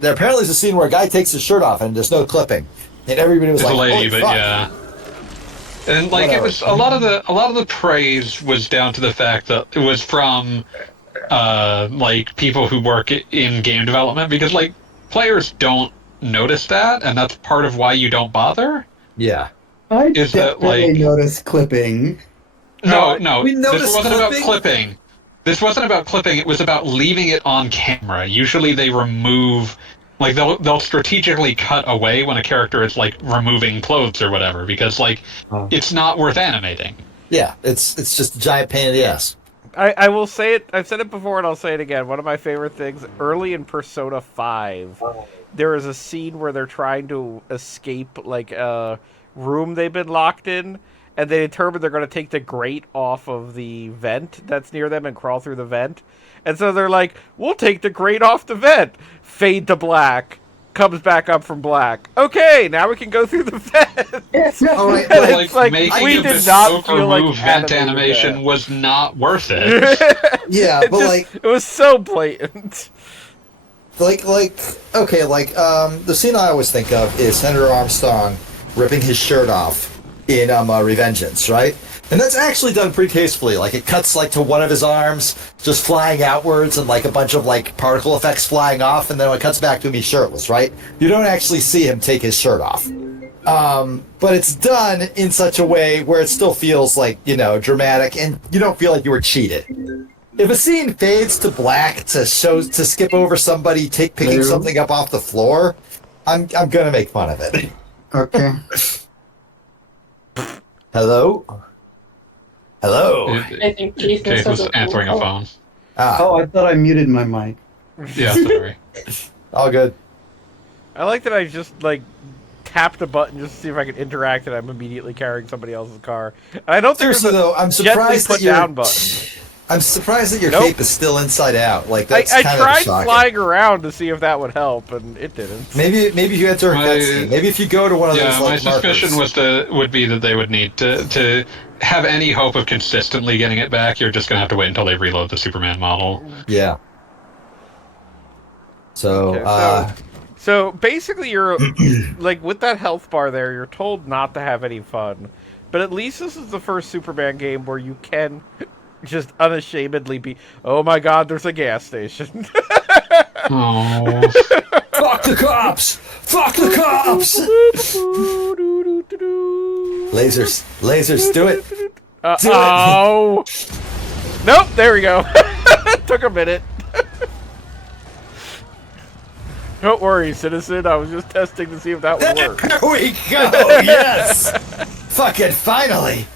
there apparently is a scene where a guy takes his shirt off and there's no clipping. And everybody was It's like, a lady, holy but fuck. yeah. And like Whatever. it was a lot of the praise was down to the fact that it was from like people who work in game development, because like players don't notice that, and that's part of why you don't bother. Yeah. I Is that, definitely like- noticed clipping. No, we this noticed wasn't about clipping? clipping. This wasn't about clipping. It was about leaving it on camera. Usually they remove, like they'll strategically cut away when a character is like removing clothes or whatever, because like it's not worth animating. Yeah, it's just a giant pain in the ass. I will say it. I've said it before, and I'll say it again. One of my favorite things early in Persona 5, there is a scene where they're trying to escape like a room they've been locked in, and they determine they're going to take the grate off of the vent that's near them and crawl through the vent. And so they're like, "We'll take the grate off the vent." Fade to black. Comes back up from black. Okay, now we can go through the vent. Oh, right. And Well, it's like, making we a did not bespoke feel like remove vent animating animation that. was not worth it. Yeah, It but just- like it was so blatant. The scene I always think of is Senator Armstrong ripping his shirt off in Revengeance, right? And that's actually done pretty tastefully. Like it cuts like to one of his arms just flying outwards and like a bunch of like particle effects flying off, and then when it cuts back to him, he's shirtless, right? You don't actually see him take his shirt off. But it's done in such a way where it still feels like, dramatic, and you don't feel like you were cheated. If a scene fades to black to skip over somebody picking something up off the floor, I'm gonna make fun of it. Okay. Hello? I think Keith Kate was answering a phone. Oh, I thought I muted my mic. Yeah, sorry. All good. I like that I just tapped a button just to see if I could interact, and I'm immediately carrying somebody else's car. And I don't think Seriously there's a though, I'm gently surprised put that your down button. I'm surprised that your Nope. cape is still inside out. Like that's I kind tried of shocking. flying around to see if that would help, and it didn't. Maybe if you enter a cutscene. Maybe if you go to one of Yeah, those my like suspicion markers. would be that they would need to have any hope of consistently getting it back. You're just gonna have to wait until they reload the Superman model. Yeah. So, Okay, so basically, you're like with that health bar there. You're told not to have any fun, but at least this is the first Superman game where you can just unashamedly be. Oh my God, there's a gas station. Oh, fuck the cops! Fuck the cops! Lasers, do it! Do it! Oh! Nope, there we go. Took a minute. Don't worry, citizen. I was just testing to see if that would work. There we go! Yes! Fucking finally!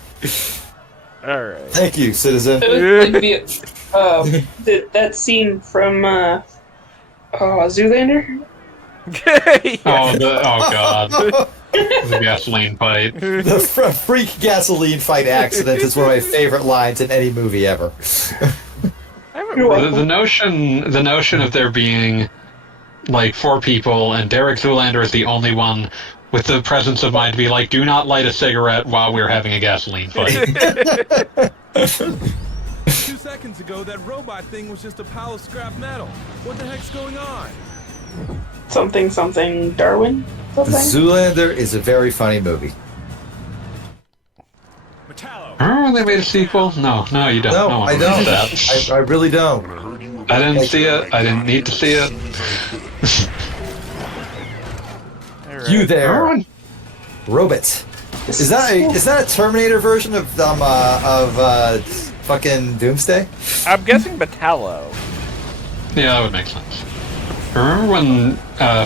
All right. Thank you, citizen. It was like that scene from Zoolander. oh God, the gasoline fight. The freak gasoline fight accident is one of my favorite lines in any movie ever. The notion of there being like 4 people and Derek Zoolander is the only one with the presence of mind to be like, do not light a cigarette while we're having a gasoline fight. 2 seconds ago, that robot thing was just a pile of scrap metal. What the heck's going on? Something Darwin. Something. Zoolander is a very funny movie. Metallo! Remember when they made a sequel? No, you don't. No, one I don't. remembers that. I really don't. I didn't see it. I didn't need to see it. All right. You there, Everyone- Robot? Is that a Terminator version of fucking Doomsday? I'm guessing Metallo. Yeah, that would make sense. Remember when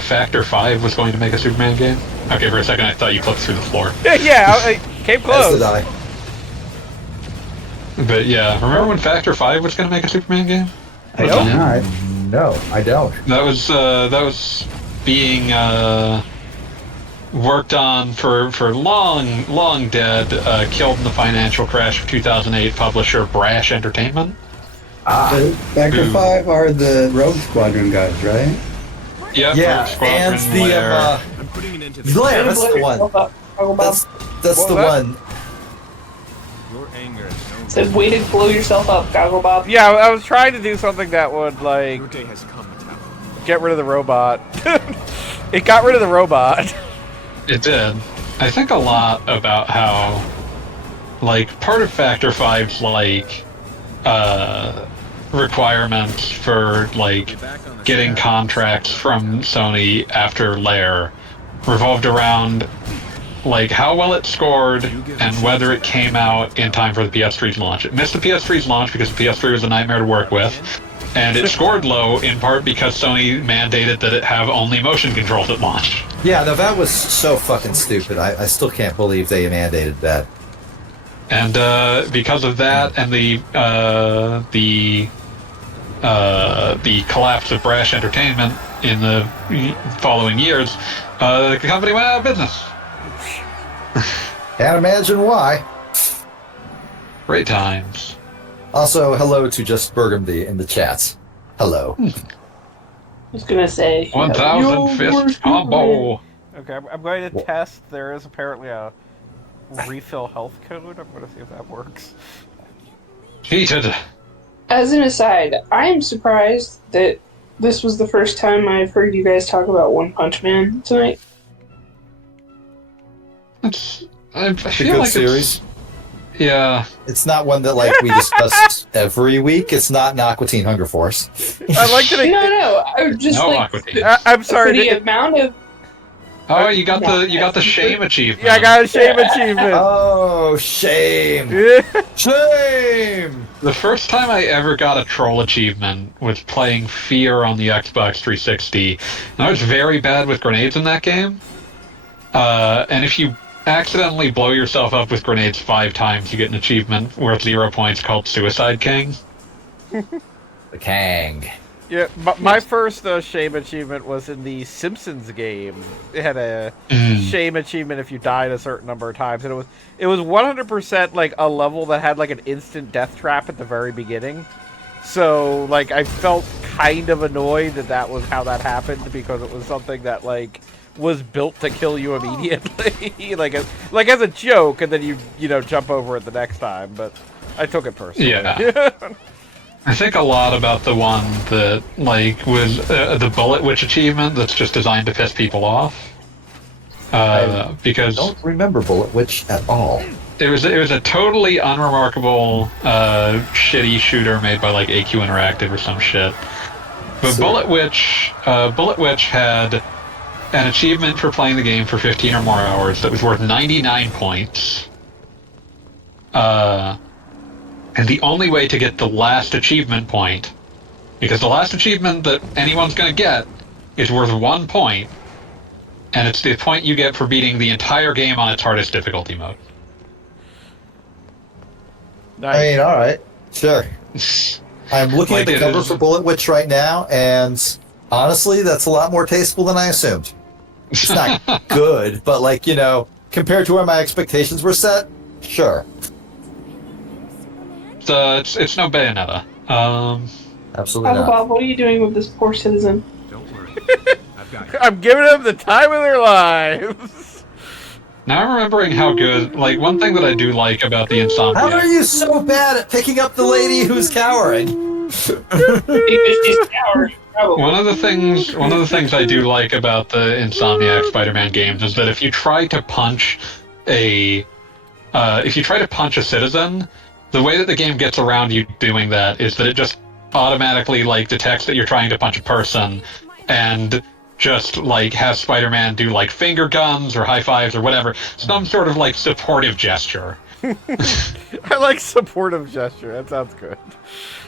Factor 5 was going to make a Superman game? Okay, for a second I thought you clipped through the floor. Yeah, I came As close. did I. But yeah, remember when Factor 5 was going to make a Superman game? I don't. No, I don't. That was being worked on for long dead, killed in the financial crash of 2008 publisher Brash Entertainment. Factor 5 are the Rogue Squadron guys, right? Yep, Yeah, Rogue Squadron, and the Lair. I'm putting it into the... Blair, that's the one. That's the What was one. Your anger is no Said, way to blow yourself up, Goggle Bob. Yeah, I was trying to do something that would, like, Your day has come, Metallo. get rid of the robot. It got rid of the robot. It did. I think a lot about how, like, part of Factor 5's, like, requirements for, like, getting contracts from Sony after Lair revolved around, like, how well it scored and whether it came out in time for the PS3's launch. It missed the PS3's launch because the PS3 was a nightmare to work with, and it scored low in part because Sony mandated that it have only motion controls at launch. Yeah, no, that was so fucking stupid. I still can't believe they mandated that. And because of that and the collapse of Brash Entertainment in the following years, the company went out of business. Can't imagine why. Great times. Also, hello to Just Burgundy in the chat. Hello. I was gonna say 1,000 fist combo. Okay, I'm going to test. There is apparently a refill health code. I'm going to see if that works. Heated. As an aside, I am surprised that this was the first time I've heard you guys talk about One Punch Man tonight. I It's a feel good like series. Yeah. It's not one that like we discuss every week. It's not an Aqua Teen Hunger Force. I like to. No, I just No like Aqua Teen. I'm sorry. for the amount of. Oh, you got the shame achievement. Yeah, I got a shame achievement. Oh, shame! Shame! The first time I ever got a troll achievement was playing Fear on the Xbox 360. And I was very bad with grenades in that game. And if you accidentally blow yourself up with grenades 5 times, you get an achievement worth 0 points called Suicide King. The Kang. Yeah, my first shame achievement was in the Simpsons game. It had a shame achievement if you died a certain number of times, and it was 100% like a level that had like an instant death trap at the very beginning. So like I felt kind of annoyed that was how that happened, because it was something that like was built to kill you immediately, like as a joke, and then you know jump over it the next time. But I took it personally. Yeah. I think a lot about the one that, like, was the Bullet Witch achievement that's just designed to piss people off. Because I don't remember Bullet Witch at all. it was a totally unremarkable, shitty shooter made by, like, AQ Interactive or some shit. But So- Bullet Witch had an achievement for playing the game for 15 or more hours that was worth 99 points. And the only way to get the last achievement point, because the last achievement that anyone's going to get is worth 1 point, and it's the point you get for beating the entire game on its hardest difficulty mode. Nice. I mean, alright. Sure. I'm looking Like at the it cover is- for Bullet Witch right now, and honestly, that's a lot more tasteful than I assumed. It's not good, but like, you know, compared to where my expectations were set, sure. It's no Bayonetta. Absolutely Goggle not. Bob, what are you doing with this poor citizen? Don't worry. I've got you. I'm giving them the time of their lives. Now I'm remembering how good, like, one thing that I do like about the How are Insomniac... you so bad at picking up the lady who's cowering? Because she's coward, probably. One of the things I do like about the Insomniac Spider-Man games is that if you try to punch a citizen, the way that the game gets around you doing that is that it just automatically, like, detects that you're trying to punch a person, and just, like, has Spider-Man do, like, finger guns or high fives or whatever, some sort of, like, supportive gesture. I like supportive gesture. That sounds good.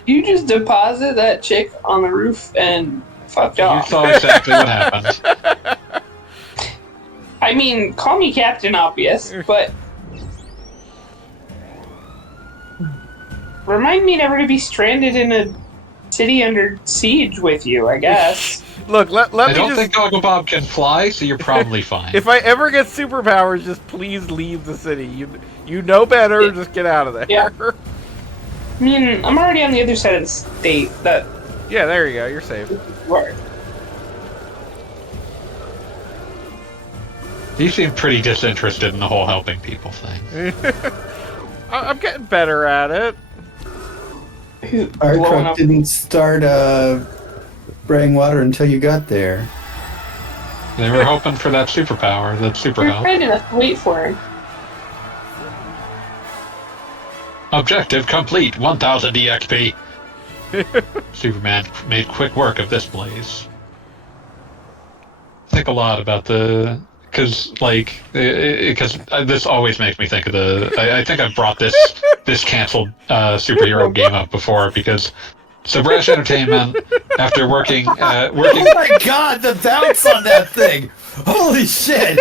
You just deposit that chick on the roof and fucked You off. saw exactly what happened. I mean, call me Captain Obvious, but remind me never to be stranded in a city under siege with you, I guess. Look, let I me don't just. think Goggle Bob can fly, so you're probably fine. If I ever get superpowers, just please leave the city. You know better. Yeah. Just get out of there. Yeah. I mean, I'm already on the other side of the state. That Yeah, there you go. You're safe. work. You seem pretty disinterested in the whole helping people thing. I'm getting better at it. Our Blowing truck up. didn't start spraying water until you got there. They were hoping for that superpower, that super You're help. kind enough to wait for him. Objective complete, 1000 EXP. Superman made quick work of this blaze. Think a lot about because this always makes me think of I think I've brought this canceled superhero game up before because so Brash Entertainment, after working Oh my god, the bounce on that thing! Holy shit!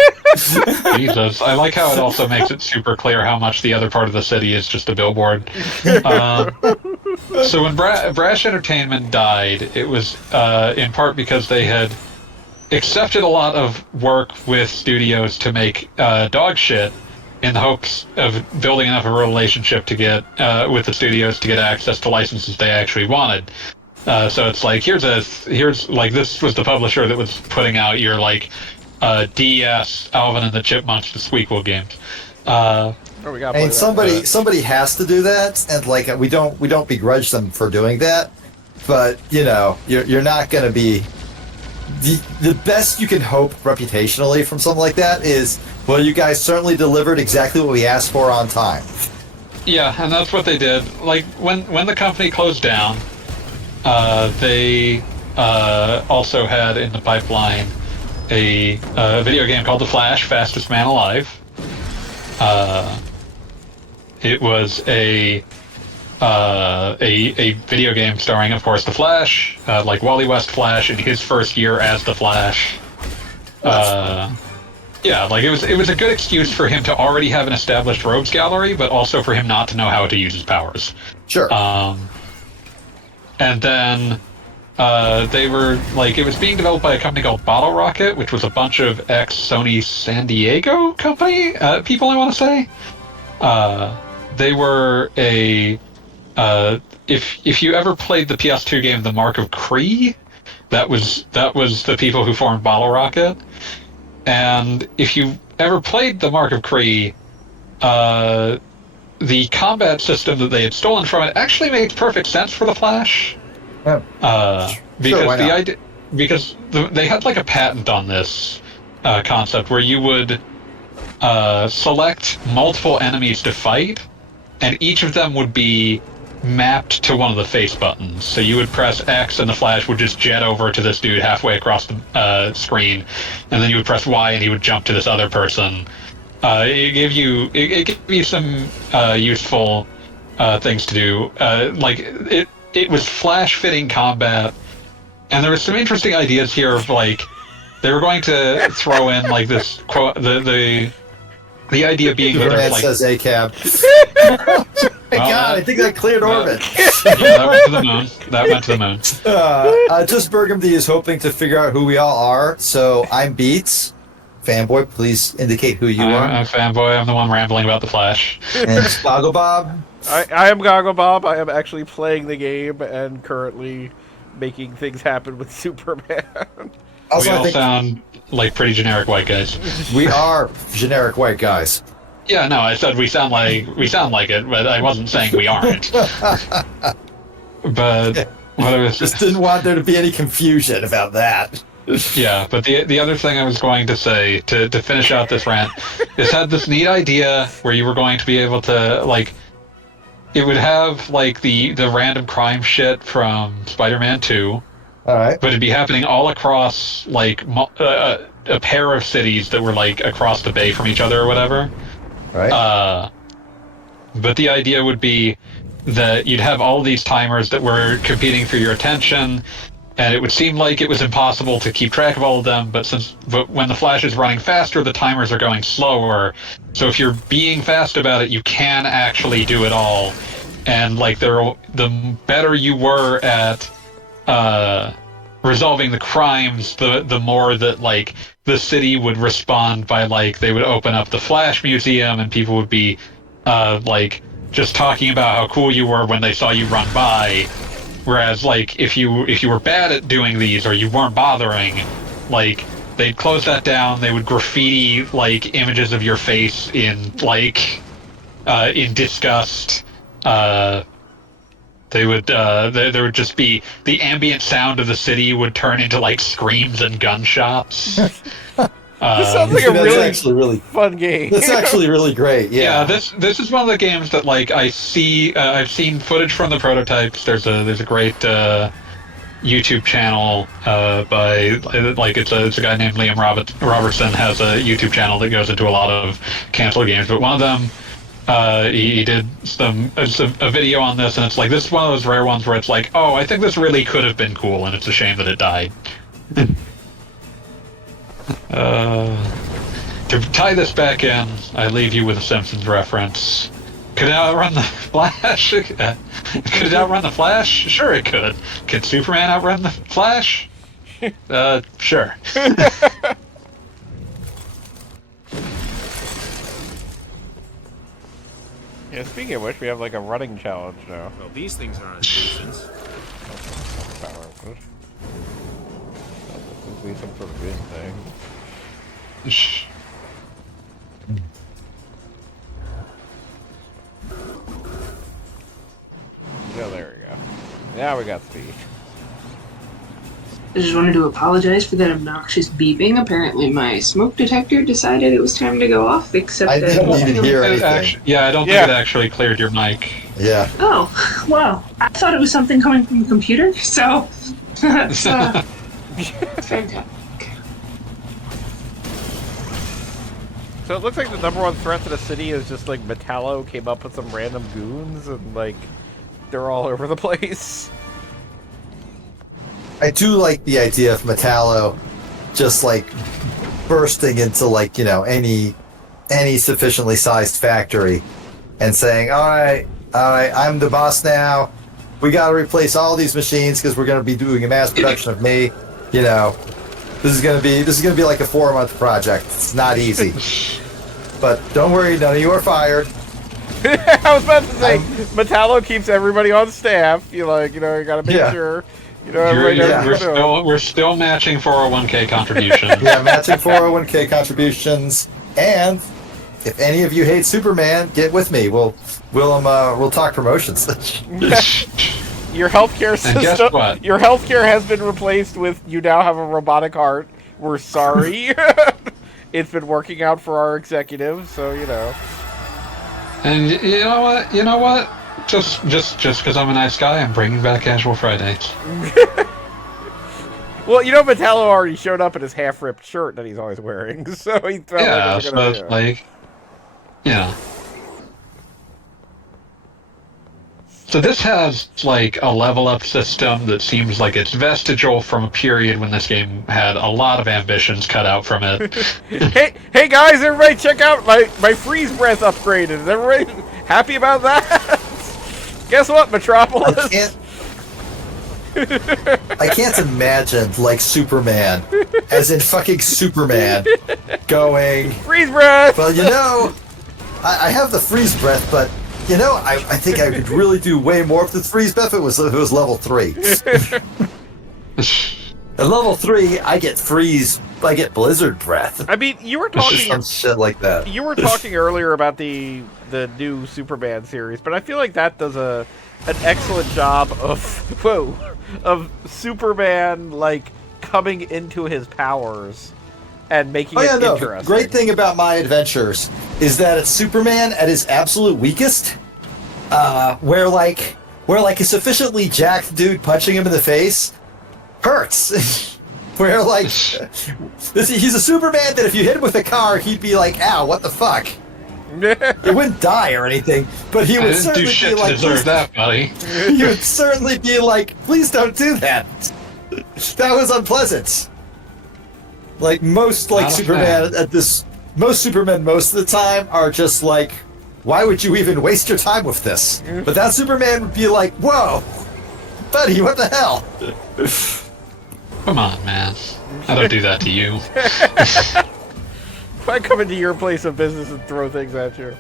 Jesus, I like how it also makes it super clear how much the other part of the city is just a billboard. So when Brash Entertainment died, it was in part because they had accepted a lot of work with studios to make dog shit in the hopes of building enough of a relationship to get with the studios to get access to licenses they actually wanted. So it's like here's like this was the publisher that was putting out your like DS Alvin and the Chipmunks the Squeakquel games. Oh, we gotta play And that. somebody has to do that, and like we don't begrudge them for doing that, but you know you're not going to be the best you can hope reputationally from something like that is, well, you guys certainly delivered exactly what we asked for on time. Yeah, and that's what they did. Like when the company closed down, they also had in the pipeline a video game called The Flash: Fastest Man Alive. It was a video game starring, of course, the Flash, like Wally West Flash in his first year as the Flash. Yeah, like it was a good excuse for him to already have an established rogues gallery, but also for him not to know how to use his powers. Sure. And then they were like, it was being developed by a company called Bottle Rocket, which was a bunch of ex-Sony San Diego company people, I want to say. They were a if you ever played the PS2 game The Mark of Kree, that was the people who formed Bottle Rocket. And if you ever played The Mark of Kree, the combat system that they had stolen from it actually makes perfect sense for the Flash. Because they had like a patent on this concept where you would select multiple enemies to fight, and each of them would be mapped to one of the face buttons. So you would press X and the Flash would just jet over to this dude halfway across the screen, and then you would press Y and he would jump to this other person. It gave you some useful things to do. Like it was Flash fitting combat, and there was some interesting ideas here of like they were going to throw in like this quote the idea being that Superman like, says ACAB. My God, I think that cleared orbit. Yeah, that went to the moon. That went to the moon. Just Burgundy is hoping to figure out who we all are. So I'm Beats. Fanboy, please indicate who you are. I'm a fanboy. I'm the one rambling about the Flash. And Spoggle Bob. I am Goggle Bob. I am actually playing the game and currently making things happen with Superman. Also, we I all think sound like pretty generic white guys. we are generic white guys. Yeah, no, I said we sound like it, but I wasn't saying we aren't. But what I was Just didn't want there to be any confusion about that. Yeah, but the other thing I was going to say to finish out this rant is had this neat idea where you were going to be able to like it would have like the random crime shit from Spider-Man 2. All right. But it'd be happening all across like a pair of cities that were like across the bay from each other or whatever. Right. But the idea would be that you'd have all these timers that were competing for your attention, and it would seem like it was impossible to keep track of all of them. But when the Flash is running faster, the timers are going slower. So if you're being fast about it, you can actually do it all. And like the better you were at resolving the crimes, the more that like the city would respond by like they would open up the Flash Museum and people would be like just talking about how cool you were when they saw you run by. Whereas like if you were bad at doing these or you weren't bothering, like they'd close that down. They would graffiti like images of your face in like in disgust. They would there would just be the ambient sound of the city would turn into like screams and gunshots. This sounds like a That's really fun game. That's actually really great. Yeah. This is one of the games that like I see. I've seen footage from the prototypes. There's a great YouTube channel by like it's a guy named Liam Robertson has a YouTube channel that goes into a lot of cancel games. But one of them. He did a video on this, and it's like this is one of those rare ones where it's like, oh, I think this really could have been cool, and it's a shame that it died. To tie this back in, I leave you with a Simpsons reference. Could it outrun the Flash? Could it outrun the Flash? Sure, it could. Could Superman outrun the Flash? Sure. Yeah, speaking of which, we have like a running challenge now. Well, these things aren't a nuisance. This would be some sort of good thing. Yeah, there we go. Now we got speed. I just wanted to apologize for that obnoxious beeping. Apparently, my smoke detector decided it was time to go off. Except I didn't even hear anything. I don't think it actually cleared your mic. Yeah. Oh, well, I thought it was something coming from the computer, so that's fantastic. So it looks like the number one threat to the city is just like Metallo came up with some random goons and like they're all over the place. I do like the idea of Metallo just like bursting into like, you know, any sufficiently sized factory and saying, all right, I'm the boss now. We got to replace all these machines because we're going to be doing a mass production of me. You know, this is going to be like a 4-month project. It's not easy. But don't worry, none of you are fired. I was about to say, Metallo keeps everybody on staff. You got to make sure. We're still matching 401k contributions. Yeah, matching 401k contributions. And if any of you hate Superman, get with me. We'll talk promotions. Your healthcare system. And guess what? Your healthcare has been replaced with. You now have a robotic heart. We're sorry. It's been working out for our executives, so you know. And you know what? Just because I'm a nice guy, I'm bringing back Casual Fridays. Well, Metallo already showed up in his half-ripped shirt that he's always wearing, so he felt So this has like a level-up system that seems like it's vestigial from a period when this game had a lot of ambitions cut out from it. hey guys, everybody check out my freeze breath upgraded. Is everybody happy about that? Guess what, Metropolis? I can't imagine like Superman, as in fucking Superman, going freeze breath. Well, I have the freeze breath, but I think I could really do way more with the freeze breath if it was level 3. At level 3, I get blizzard breath. I mean, you were talking some shit like that. You were talking earlier about the new Superman series, but I feel like that does an excellent job of Superman like coming into his powers and making it interesting. The great thing about my adventures is that it's Superman at his absolute weakest, where a sufficiently jacked dude punching him in the face hurts. Where he's a Superman that if you hit him with a car, he'd be like, "Ow, what the fuck?" He wouldn't die or anything, but he would certainly do shit be like, to deserve that, buddy. He would certainly be like, "Please don't do that. That was unpleasant." Like most Superman most Supermen most of the time are just like, why would you even waste your time with this? But that Superman would be like, whoa, buddy, what the hell? Come on, man. I don't do that to you. If I come into your place of business and throw things at you.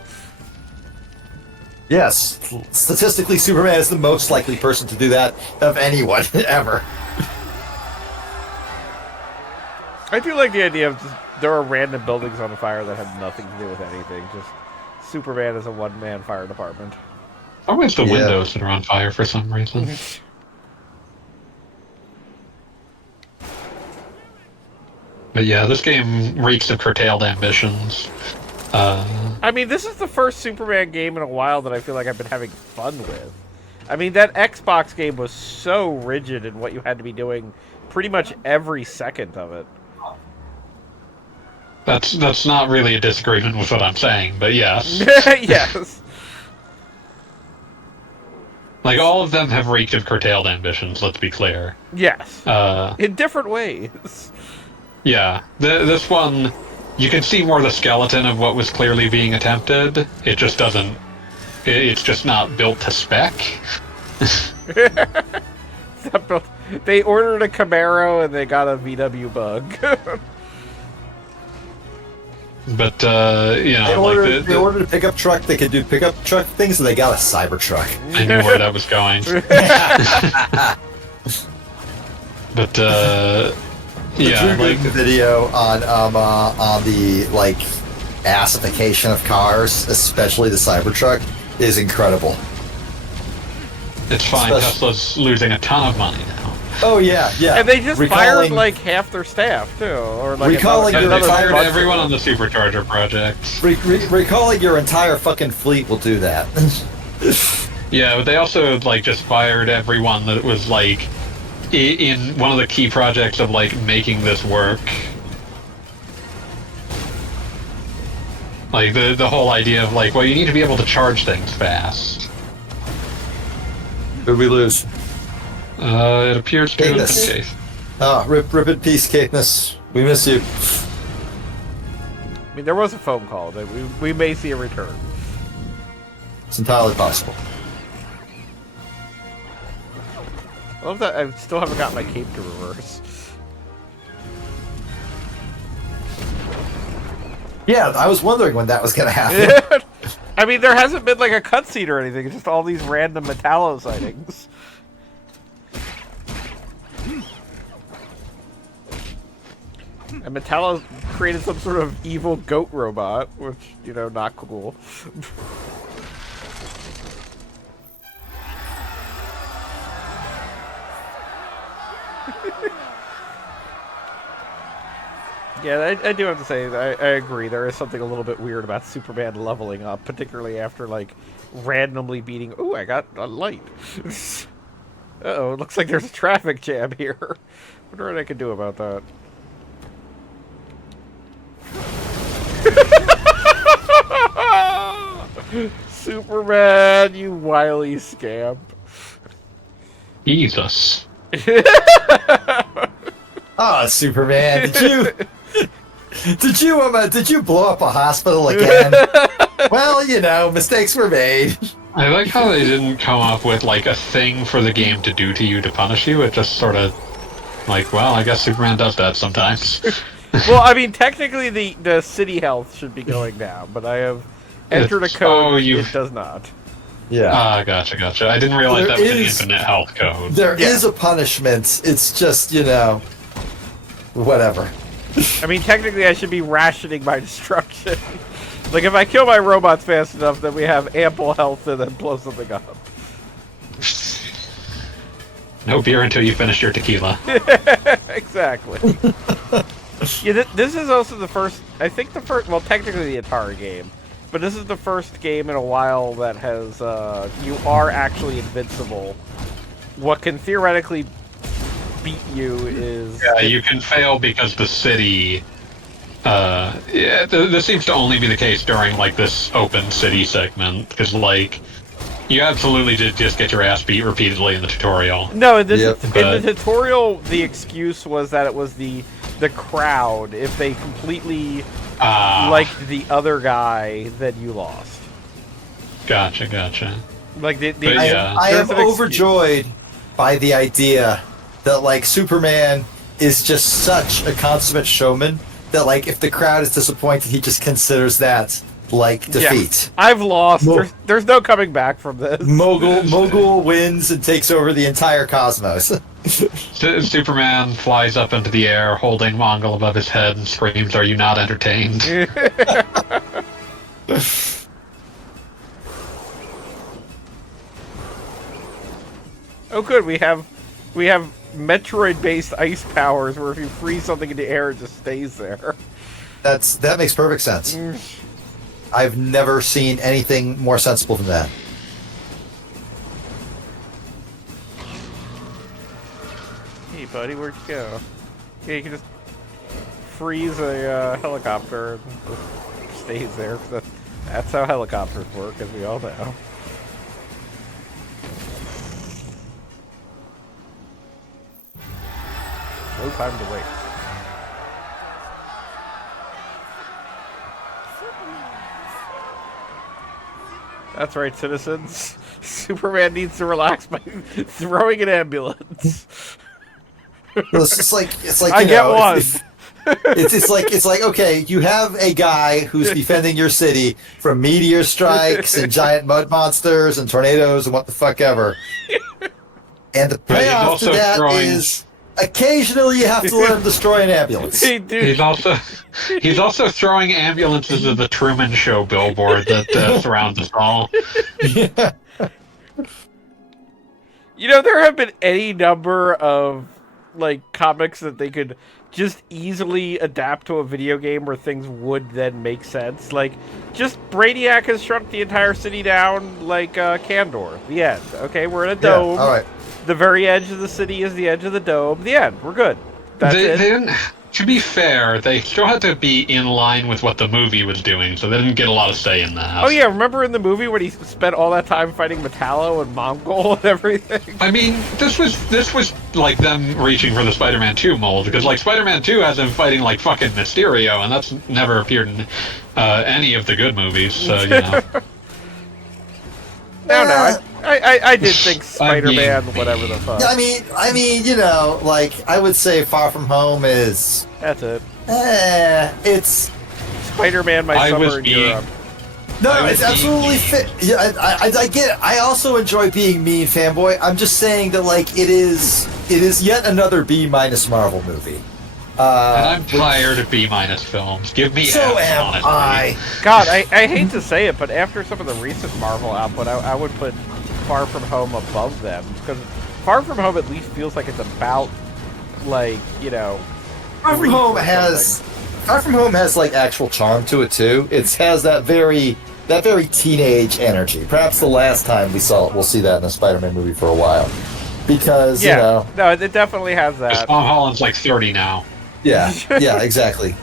Yes, statistically, Superman is the most likely person to do that of anyone ever. I do like the idea of there are random buildings on fire that have nothing to do with anything. Just Superman is a one-man fire department. Always the windows that are on fire for some reason. But yeah, this game reeks of curtailed ambitions. I mean, this is the first Superman game in a while that I feel like I've been having fun with. I mean, that Xbox game was so rigid in what you had to be doing pretty much every second of it. That's not really a disagreement with what I'm saying, but yes. Yes. Like, all of them have reeked of curtailed ambitions, let's be clear. Yes. In different ways. Yeah. This one, you can see more of the skeleton of what was clearly being attempted. It just doesn't... It's just not built to spec. They ordered a Camaro and they got a VW Bug. But, you know, they ordered a pickup truck that could do pickup truck things, and they got a Cybertruck. I knew where that was going. But, yeah, Drew like... the video on the, like, assification of cars, especially the Cybertruck, is incredible. It's fine, Tesla's losing a ton of money now. Oh, yeah. And they just fired, like, half their staff, too. Or, like, They fired everyone on the Supercharger project. Recalling your entire fucking fleet will do that. Yeah, but they also, like, just fired everyone that was, like, in one of the key projects of, like, making this work. Like, the whole idea of, like, well, you need to be able to charge things fast. Who'd we lose? It appears to be the case. Oh, rip in peace, Caithness. We miss you. I mean, there was a phone call that we may see a return. It's entirely possible. I love that I still haven't got my cape to reverse. Yeah, I was wondering when that was gonna happen. I mean, there hasn't been like a cutscene or anything. It's just all these random Metallo sightings. And Metallo created some sort of evil goat robot, which, you know, not cool. Yeah, I do have to say, I agree. There is something a little bit weird about Superman leveling up, particularly after, like, randomly beating... Ooh, I got a light. Uh-oh, it looks like there's a traffic jam here. Wonder what I can do about that. Superman, you wily scamp. Jesus. Oh, Superman, did you blow up a hospital again? Well, you know, mistakes were made. I like how they didn't come up with, like, a thing for the game to do to you to punish you. It just sort of, like, well, I guess Superman does that sometimes. Well, I mean, technically the city health should be going down, but I have entered a code it does not. Yeah. Ah, gotcha. I didn't realize There that was an is- infinite health code. There is a punishment. It's just, you know, whatever. I mean, technically I should be rationing my destruction. Like, if I kill my robots fast enough, then we have ample health to then blow something up. No beer until you finish your tequila. Exactly. Yeah, this is also the first, I think the first, well, technically the Atari game, but this is the first game in a while that has, you are actually invincible. What can theoretically beat you is... Yeah, you can fail because the city... yeah, this seems to only be the case during, like, this open city segment, because, like, you absolutely did just get your ass beat repeatedly in the tutorial. No, in the tutorial, the excuse was that it was the crowd. If they completely liked the other guy, then you lost. Gotcha. Like I am overjoyed by the idea that, like, Superman is just such a consummate showman that, like, if the crowd is disappointed, he just considers that, like, defeat. Yeah. I've lost. There's no coming back from this. Mogul wins and takes over the entire cosmos. Superman flies up into the air, holding Mongol above his head, and screams, "Are you not entertained?" Oh, good. We have Metroid-based ice powers, where if you freeze something in the air, it just stays there. That makes perfect sense. I've never seen anything more sensible than that. Hey, buddy, where'd you go? Yeah, you can just freeze a helicopter and it stays there. That's how helicopters work, as we all know. No time to wait. That's right, citizens. Superman needs to relax by throwing an ambulance. Well, it's like I get one. It's like okay, you have a guy who's defending your city from meteor strikes and giant mud monsters and tornadoes and what the fuck ever. And the payoff to that is occasionally you have to let him destroy an ambulance. He's also throwing ambulances at the Truman Show billboard that surrounds us all. Yeah. You know, there have been any number of like comics that they could just easily adapt to a video game where things would then make sense. Like, just Brainiac has shrunk the entire city down like Kandor. The end. Okay, we're in a dome. Yeah, all right. The very edge of the city is the edge of the dome. The end. We're good. That's it. They didn't, to be fair, they still had to be in line with what the movie was doing, so they didn't get a lot of say in that. Oh yeah, remember in the movie when he spent all that time fighting Metallo and Mongol and everything? I mean, this was like them reaching for the Spider-Man 2 mold, because like Spider-Man 2 has him fighting like fucking Mysterio, and that's never appeared in any of the good movies, so you know. No, I did think Spider-Man, whatever the fuck. I mean, you know, like I would say, Far From Home is. That's it. It's Spider-Man, my summer in Europe. No, it's absolutely fit. Yeah, I get it. I also enjoy being mean fanboy. I'm just saying that like it is yet another B- Marvel movie. And I'm tired of B- films. Give me so F, am honestly. I. God, I hate to say it, but after some of the recent Marvel output, I would put Far From Home above them, because Far From Home at least feels like it's about, like, you know, Far From Home has like actual charm to it too. It has that very teenage energy. Perhaps the last time we'll see that in a Spider-Man movie for a while, because you know. No, it definitely has that. Tom Holland's like 30 now. Yeah, yeah, exactly.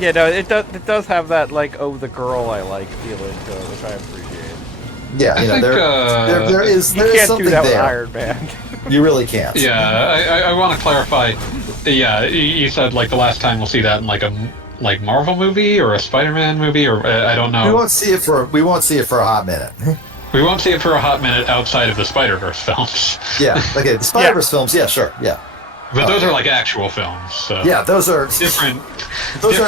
Yeah, no, it does have that like, oh, the girl I like feeling to it, which I appreciate. Yeah, you know, there is you can't something do that there. with Iron Man. You really can't. Yeah, I want to clarify. Yeah, you said like the last time we'll see that in like a Marvel movie or a Spider-Man movie, or I don't know. We won't see it for a hot minute. We won't see it for a hot minute outside of the Spider-Verse films. Yeah, okay, the Spider-Verse films. Yeah, sure, yeah. But those are like actual films. So yeah, those are different. Those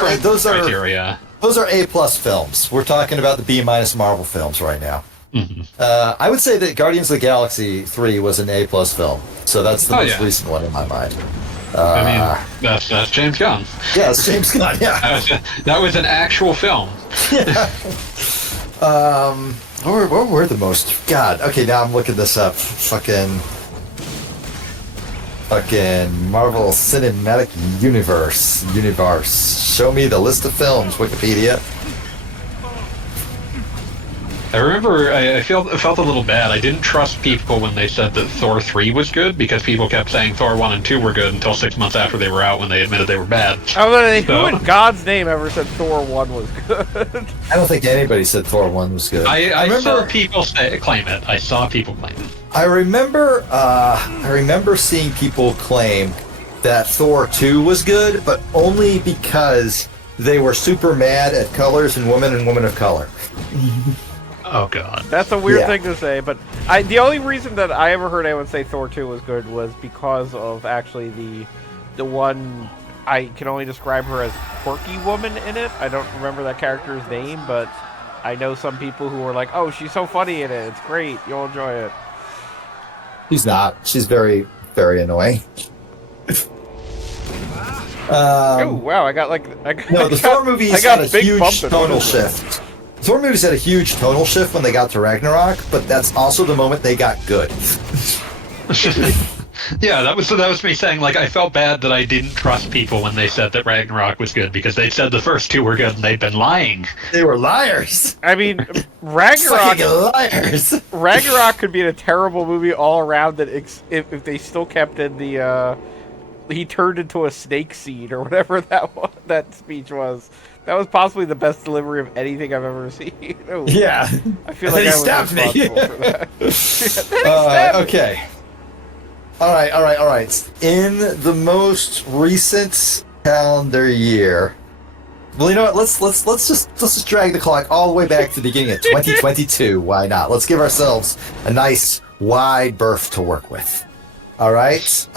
are criteria. Those are A+ films. We're talking about the B- Marvel films right now. Mm-hmm. I would say that Guardians of the Galaxy 3 was an A+ film, so that's the most yeah. recent one in my mind. I mean, that's James Gunn. Yeah, it's James Gunn. Yeah, that was an actual film. Yeah. What were the most? God. Okay, now I'm looking this up. Fucking Marvel Cinematic Universe. Show me the list of films, Wikipedia. I remember I felt a little bad. I didn't trust people when they said that Thor 3 was good, because people kept saying Thor 1 and 2 were good until 6 months after they were out when they admitted they were bad. Who in God's name ever said Thor 1 was good? I don't think anybody said Thor 1 was good. I saw people claim it. I saw people claim it. I remember seeing people claim that Thor 2 was good, but only because they were super mad at colors and women of color. Oh God, that's a weird thing to say, but the only reason that I ever heard anyone say Thor 2 was good was because of actually the one, I can only describe her as quirky woman in it. I don't remember that character's name, but I know some people who were like, "Oh, she's so funny in it. It's great. You'll enjoy it." She's not. She's very, very annoying. Oh wow! The Thor movies had a huge tonal shift. Thor movies had a huge tonal shift when they got to Ragnarok, but that's also the moment they got good. Yeah, that was me saying, like, I felt bad that I didn't trust people when they said that Ragnarok was good, because they said the first two were good and they'd been lying. They were liars. I mean, Ragnarok. Fucking liars. Ragnarok could be a terrible movie all around. That if they still kept in the he turned into a snake seed or whatever that speech was. That was possibly the best delivery of anything I've ever seen. Oh, Yeah. I feel like I was stabbed me. responsible for that. Okay. All right. In the most recent calendar year, well, you know what? Let's just drag the clock all the way back to the beginning of 2022. Why not? Let's give ourselves a nice wide berth to work with. All right.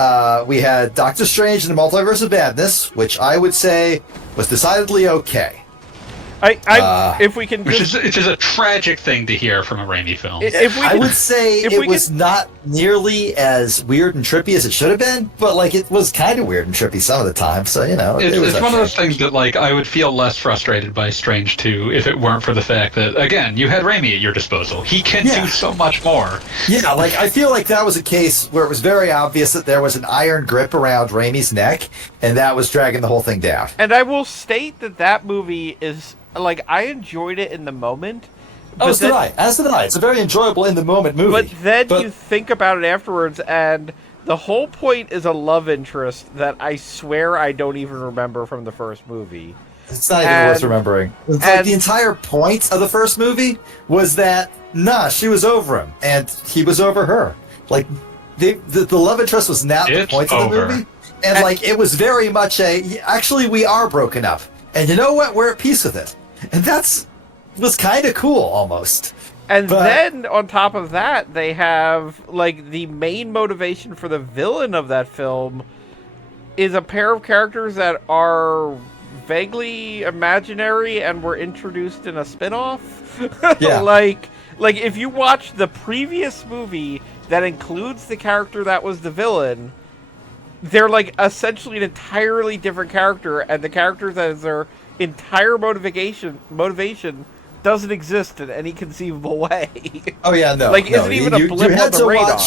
We had Doctor Strange and the Multiverse of Madness, which I would say was decidedly okay. If we can, which is a tragic thing to hear from a Raimi film. I would say it was not nearly as weird and trippy as it should have been, but like it was kind of weird and trippy some of the time. So you know, it's one of those things that like I would feel less frustrated by Strange 2 if it weren't for the fact that again you had Raimi at your disposal. He can do so much more. Yeah, like I feel like that was a case where it was very obvious that there was an iron grip around Raimi's neck, and that was dragging the whole thing down. And I will state that movie is. Like, I enjoyed it in the moment. As did I. It's a very enjoyable in-the-moment movie. But then you think about it afterwards, and the whole point is a love interest that I swear I don't even remember from the first movie. It's not even worth remembering. It's like the entire point of the first movie was that, she was over him, and he was over her. Like, the love interest was not the point of the movie. And, like, it was very much actually, we are broken up. And you know what? We're at peace with it. And was kind of cool, almost. And then, on top of that, they have, like, the main motivation for the villain of that film is a pair of characters that are vaguely imaginary and were introduced in a spin-off. Yeah. like, if you watch the previous movie that includes the character that was the villain, they're, like, essentially an entirely different character, and the character that is their entire motivation doesn't exist in any conceivable way. Oh, yeah, no. Like, isn't even a blip on the radar.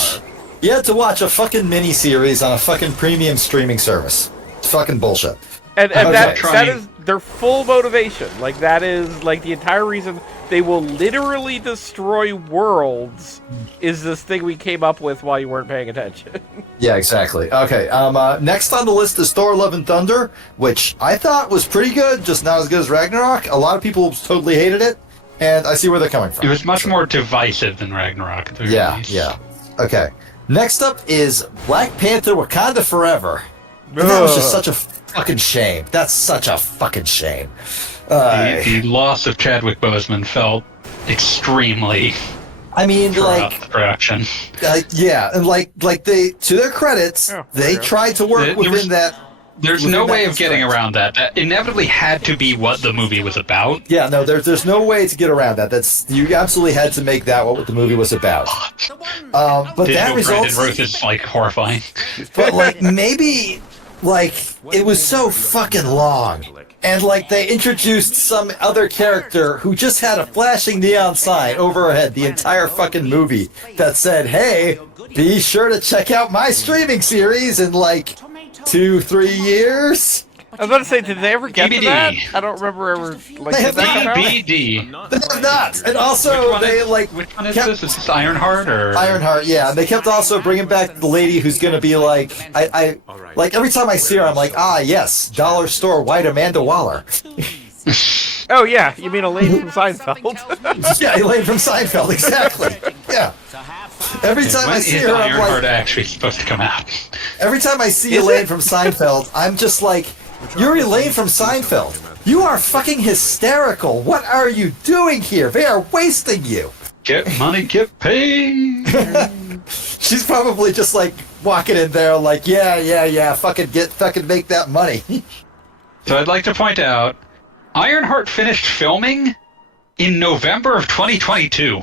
You had to watch a fucking mini-series on a fucking premium streaming service. It's fucking bullshit. And that is their full motivation. Like, that is, like, the entire reason they will literally destroy worlds is this thing we came up with while you weren't paying attention. Yeah, exactly. Okay, next on the list is Thor Love and Thunder, which I thought was pretty good, just not as good as Ragnarok. A lot of people totally hated it, and I see where they're coming from. It was much more divisive than Ragnarok. Yeah. Okay. Next up is Black Panther Wakanda Forever. And that was just such a fucking shame. That's such a fucking shame. The loss of Chadwick Boseman felt extremely. I mean, like production. Yeah, and like they, to their credits, they tried to work within that. There's no way of getting around that. That inevitably had to be what the movie was about. Yeah, no, there's no way to get around that. You absolutely had to make that what the movie was about. But that results. Brandon Ruth is like horrifying. But like maybe. Like, it was so fucking long. And, like, they introduced some other character who just had a flashing neon sign over her head the entire fucking movie that said, hey, be sure to check out my streaming series in, like, 2-3 years. I was about to say, did they ever get DVD. to that? I don't remember ever. Like, They have not. DVD. They have not. And also, which one is this? Is this Ironheart or Ironheart? Yeah, and they kept also bringing back the lady who's gonna be like, I like every time I see her, I'm like, yes, dollar store white Amanda Waller. Oh yeah, you mean Elaine from Seinfeld? Yeah, Elaine from Seinfeld, exactly. Yeah. Every time I see her, I'm Ironheart like, actually supposed to come out? every time I see Elaine from Seinfeld, I'm just like, you're Elaine from Seinfeld. You are fucking hysterical. What are you doing here? They are wasting you. Get money, get paid. She's probably just like walking in there like, yeah, fucking make that money. So I'd like to point out, Ironheart finished filming in November of 2022.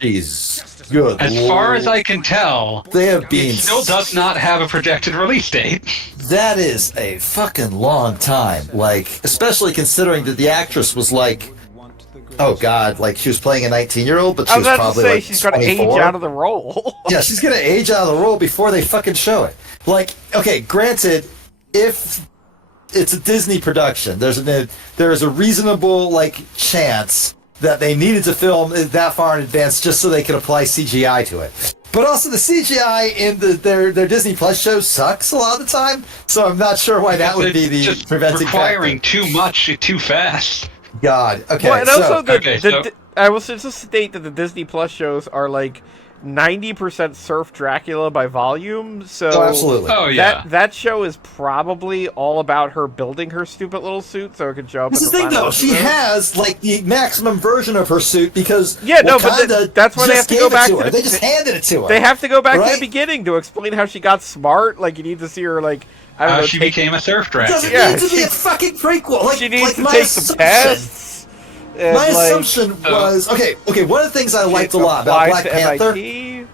Jeez. Good As far as I can tell, they have been. It still does not have a projected release date. That is a fucking long time. Like, especially considering that the actress was like oh god, like she was playing a 19-year-old, but she I was was about to probably say like she's gonna 24. age out of the role. Yeah, she's gonna age out of the role before they fucking show it. Like, okay, granted, if it's a Disney production, there is a reasonable like chance that they needed to film it that far in advance just so they could apply CGI to it. But also the CGI in their Disney Plus shows sucks a lot of the time, so I'm not sure why that would be the just preventing requiring factor. too much too fast. God, okay. Well, and so, also I will just state that the Disney Plus shows are like 90% Surf Dracula by volume. So oh, absolutely. Oh yeah. That show is probably all about her building her stupid little suit so it can show up. This in is the thing, final though. She episode. has like the maximum version of her suit because Yeah, no, but Wakanda that's why they have just to gave go it back her. to They just handed it to her. They have to go back to Right? the beginning to explain how she got smart. Like you need to see her like I don't know. She became a surf It dragon. doesn't Yeah, need to be a fucking prequel. Like, she needs like to my take some assumption- tests. And, My like, assumption was okay. One of the things I liked a lot apply about Black to Panther. MIT.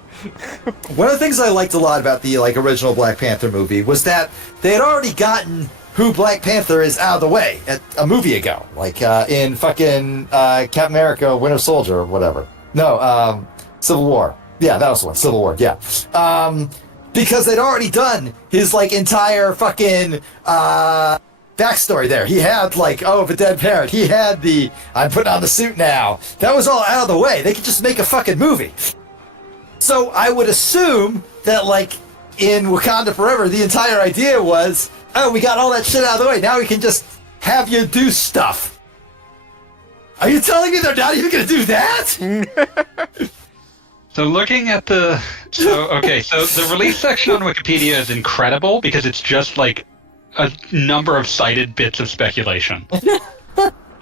One of the things I liked a lot about the like original Black Panther movie was that they had already gotten who Black Panther is out of the way a movie ago, like in fucking Captain America: Winter Soldier or whatever. No, Civil War. Yeah, that was the one. Civil War. Yeah, because they'd already done his like entire fucking backstory there. He had like, oh, the dead parent. He had the I'm putting on the suit now. That was all out of the way. They could just make a fucking movie. So I would assume that, like, in Wakanda Forever, the entire idea was, oh, we got all that shit out of the way. Now we can just have you do stuff. Are you telling me they're not even going to do that? So looking at the so the release section on Wikipedia is incredible because it's just like a number of cited bits of speculation.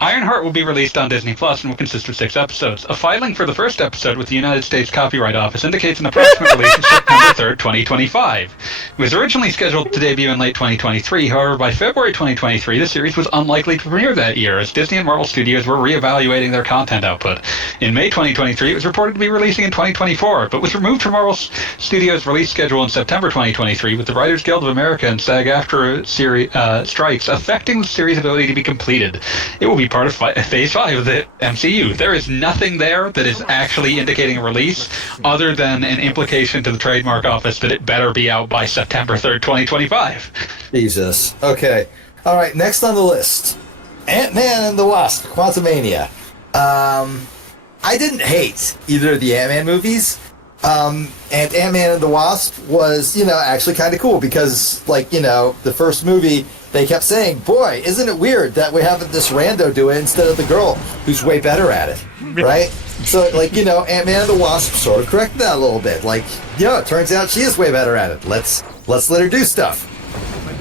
Ironheart will be released on Disney Plus and will consist of 6 episodes. A filing for the first episode with the United States Copyright Office indicates an approximate release of September 3rd, 2025. It was originally scheduled to debut in late 2023, however, by February 2023, the series was unlikely to premiere that year, as Disney and Marvel Studios were reevaluating their content output. In May 2023, it was reported to be releasing in 2024, but was removed from Marvel Studios' release schedule in September 2023, with the Writers Guild of America and SAG-AFTRA strikes affecting the series' ability to be completed. It will be part of Phase 5 of the MCU. There is nothing there that is actually indicating a release other than an implication to the trademark office that it better be out by September 3rd, 2025. Jesus. Okay. All right, next on the list. Ant-Man and the Wasp, Quantumania. I didn't hate either of the Ant-Man movies. And Ant-Man and the Wasp was, actually kind of cool because, the first movie, they kept saying, boy, isn't it weird that we're having this rando do it instead of the girl who's way better at it, right? So, Ant-Man and the Wasp sort of corrected that a little bit. It turns out she is way better at it. Let's let her do stuff.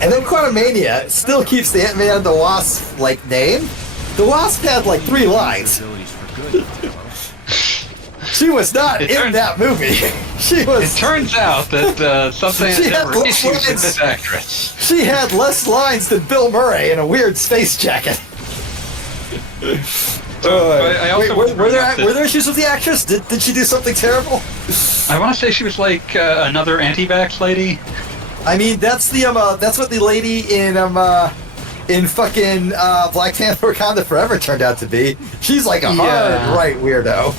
And then Quantumania still keeps the Ant-Man and the Wasp, name. The Wasp had, 3 lines. She was not in that movie. She was. It turns out that something there were issues with this actress. She had less lines than Bill Murray in a weird space jacket. I also were there issues with the actress? Did she do something terrible? I want to say she was like another anti-vax lady. I mean, that's what the lady in fucking Black Panther: Wakanda Forever turned out to be. She's like a hard right weirdo.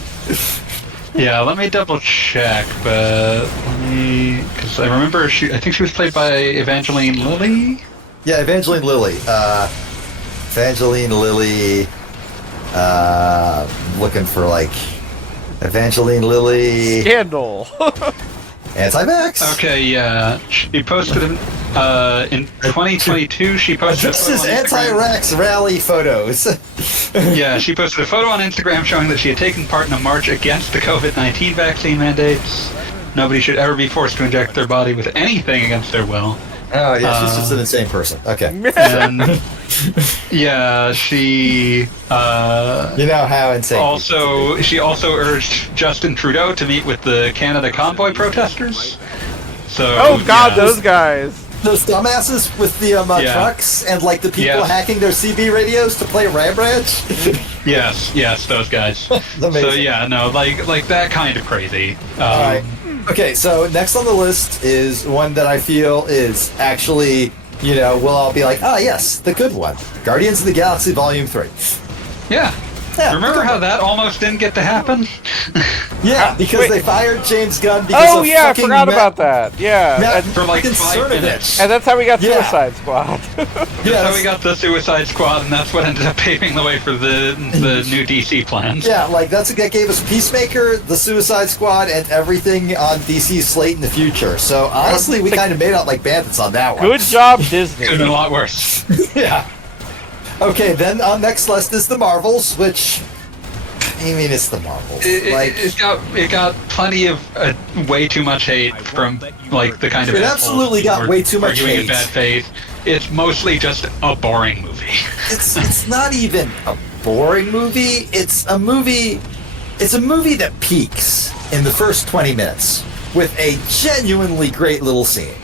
Yeah, let me double check, but because I remember I think she was played by Evangeline Lilly. Yeah, Evangeline Lilly. Looking for Evangeline Lilly. Scandal. Anti-vax. Okay, yeah. She posted in 2022. She posted. This is anti-vax rally photos. Yeah, she posted a photo on Instagram showing that she had taken part in a march against the COVID-19 vaccine mandates. Nobody should ever be forced to inject their body with anything against their will. Oh yeah, she's just an insane person. Okay. And yeah, she. You know how insane. She also urged Justin Trudeau to meet with the Canada convoy protesters. So. Oh God, those guys. Those dumbasses with the trucks and the people hacking their CB radios to play Ram Ranch. Yes, those guys. So yeah, no, like that kind of crazy. All right. Okay, so next on the list is one that I feel is actually, we'll all be like, ah, yes, the good one. Guardians of the Galaxy Volume 3. Yeah. Yeah, Remember how that almost didn't get to happen? Yeah, because Wait. they fired James Gunn because of I fucking forgot about that. Yeah. Matt For like fucking 5 minutes. And that's how we got Yeah. Suicide Squad. Yeah, So we got the Suicide Squad, and that's what ended up paving the way for the new DC plans. Yeah, like that gave us Peacemaker, the Suicide Squad, and everything on DC's slate in the future. So honestly, we kind of made out like bandits on that one. Good job, Disney. Could have been a lot worse. Yeah. Okay, then on next list is the Marvels, which I mean, it's the Marvels. It got plenty of way too much hate from like the kind of It absolutely got way too much arguing in hate. bad faith. It's mostly just a boring movie. It's not even a boring movie. It's a movie that peaks in the first 20 minutes with a genuinely great little scene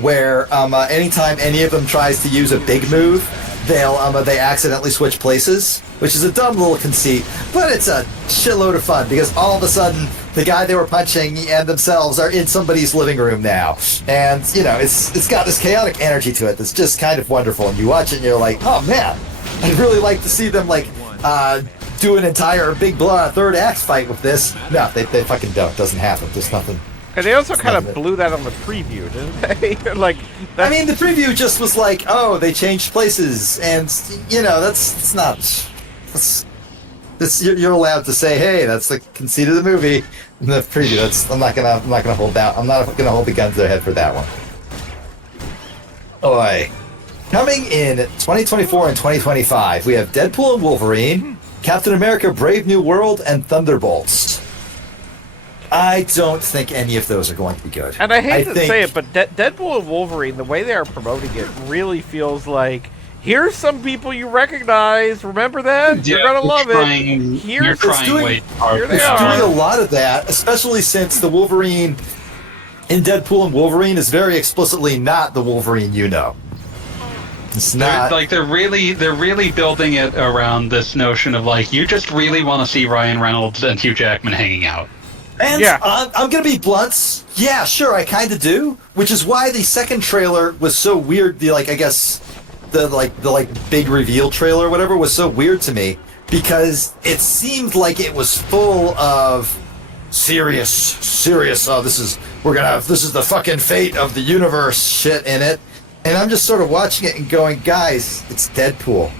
where anytime any of them tries to use a big move, they accidentally switch places, which is a dumb little conceit, but it's a shitload of fun because all of a sudden the guy they were punching and themselves are in somebody's living room now, and you know it's got this chaotic energy to it that's just kind of wonderful. And you watch it and you're like, oh man, I'd really like to see them like do an entire big blowout third act fight with this. No, they fucking don't. Doesn't happen. There's nothing. And they also kind of blew that on the preview, didn't they? Like, I mean, the preview just was like, oh, they changed places, and you know, it's not. You're allowed to say, hey, that's the conceit of the movie. In the preview, I'm not gonna hold that. I'm not gonna hold the gun to their head for that one. Oi. Coming in 2024 and 2025, we have Deadpool and Wolverine, Captain America: Brave New World, and Thunderbolts. I don't think any of those are going to be good. And I hate to say it, but Deadpool and Wolverine, the way they are promoting it, really feels like, here's some people you recognize. Remember that? Yeah, You're gonna love it. You're trying way too hard. Here they It's are. doing a lot of that, especially since the Wolverine in Deadpool and Wolverine is very explicitly not the Wolverine you know. It's not. They're really building it around this notion of like, you just really want to see Ryan Reynolds and Hugh Jackman hanging out. And Yeah. I'm gonna be blunt. Yeah, sure, I kind of do. Which is why the second trailer was so weird. The big reveal trailer, or whatever, was so weird to me because it seemed like it was full of serious. Oh, this is the fucking fate of the universe shit in it, and I'm just sort of watching it and going, guys, it's Deadpool.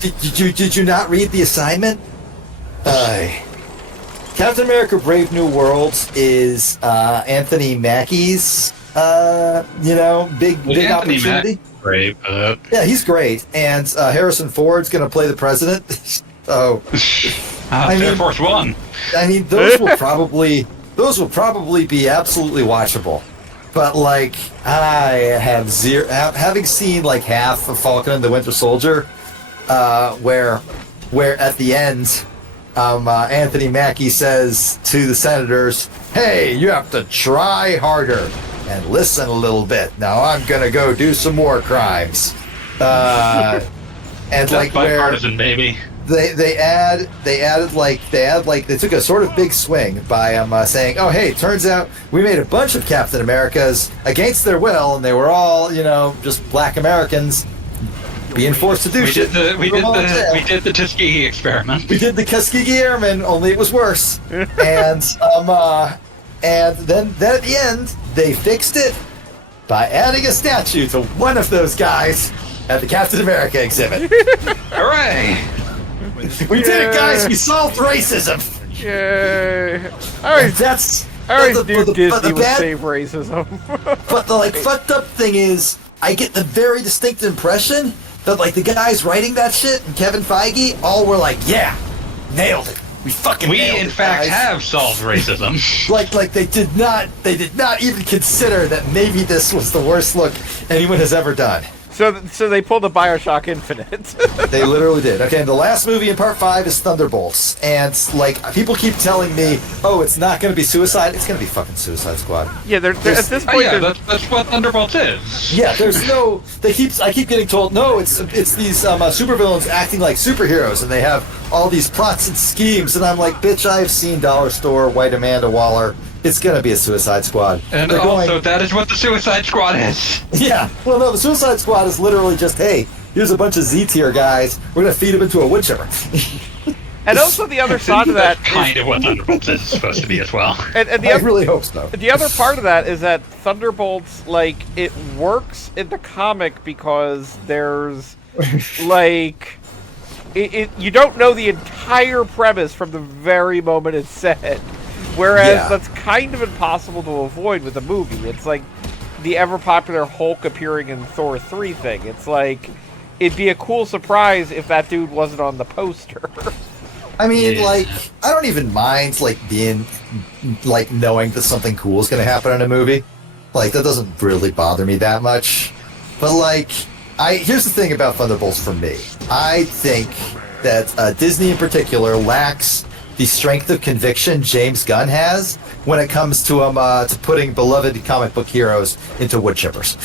Did you not read the assignment? Captain America: Brave New World is Anthony Mackie's, big Anthony opportunity. Brave. Yeah, he's great, and Harrison Ford's going to play the president. So, Air Force One. I mean, those will probably be absolutely watchable. But like, I have having seen like half of Falcon and the Winter Soldier, where at the end. Anthony Mackie says to the senators, hey, you have to try harder and listen a little bit. Now I'm gonna go do some more crimes. And That's like where bipartisan, baby. they took a sort of big swing by saying, oh hey, turns out we made a bunch of Captain Americas against their will, and they were all, just black Americans being forced to do shit. We did the Tuskegee experiment. We did the Tuskegee Airmen, only it was worse. and then at the end, they fixed it by adding a statue to one of those guys at the Captain America exhibit. Hooray! We did it, guys! We solved racism! Yay! I always knew Disney would save racism. But the fucked up thing is, I get the very distinct impression that the guys writing that shit and Kevin Feige all were like, yeah, nailed it. We in fact have solved racism. They did not even consider that maybe this was the worst look anyone has ever done. So they pulled a BioShock Infinite. They literally did. Okay, and the last movie in Part 5 is Thunderbolts. And, people keep telling me, oh, it's not going to be Suicide. It's going to be fucking Suicide Squad. Yeah, they're at this point... that's what Thunderbolts is. Yeah, there's no... I keep getting told, no, it's these supervillains acting like superheroes, and they have all these plots and schemes. And I'm like, bitch, I've seen Dollar Store, White Amanda Waller. It's going to be a Suicide Squad. And that is what the Suicide Squad is. Yeah. Well, no, the Suicide Squad is literally just, hey, here's a bunch of Z-tier guys. We're gonna feed them into a wood chipper. And also the other side of that That's kind of what Thunderbolts is supposed to be as well. and the I other, really hope so. the other part of that is that Thunderbolts, like, it works in the comic because there's, like, you don't know the entire premise from the very moment it's said. Whereas that's kind of impossible to avoid with a movie. It's like the ever-popular Hulk appearing in Thor 3 thing. It's like, it'd be a cool surprise if that dude wasn't on the poster. I mean, like, I don't even mind, like, being, like, knowing that something cool is going to happen in a movie. Like, that doesn't really bother me that much. But, like, here's the thing about Thunderbolts for me. I think that Disney in particular lacks the strength of conviction James Gunn has when it comes to to putting beloved comic book heroes into wood chippers.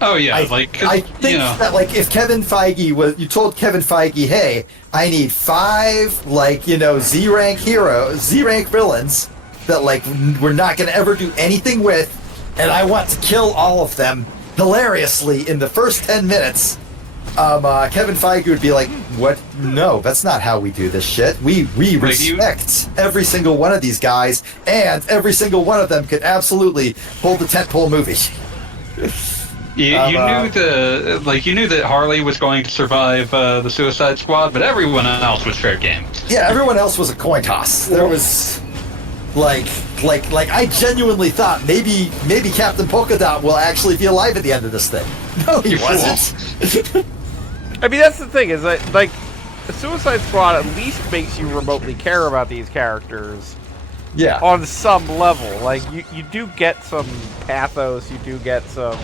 Oh yeah, I think that, like, if Kevin Feige you told Kevin Feige, hey, I need 5, like, Z-rank heroes, Z-rank villains that, like, we're not going to ever do anything with, and I want to kill all of them hilariously in the first 10 minutes. Kevin Feige would be like, what? No, that's not how we do this shit. We respect every single one of these guys, and every single one of them could absolutely hold the tentpole movie. You knew that Harley was going to survive the Suicide Squad, but everyone else was fair game. Yeah, everyone else was a coin toss. There was, like I genuinely thought maybe Captain Polka Dot will actually be alive at the end of this thing. No, he wasn't. I mean, that's the thing, is that, like, the Suicide Squad at least makes you remotely care about these characters. Yeah. On some level. Like, you do get some pathos, you do get some...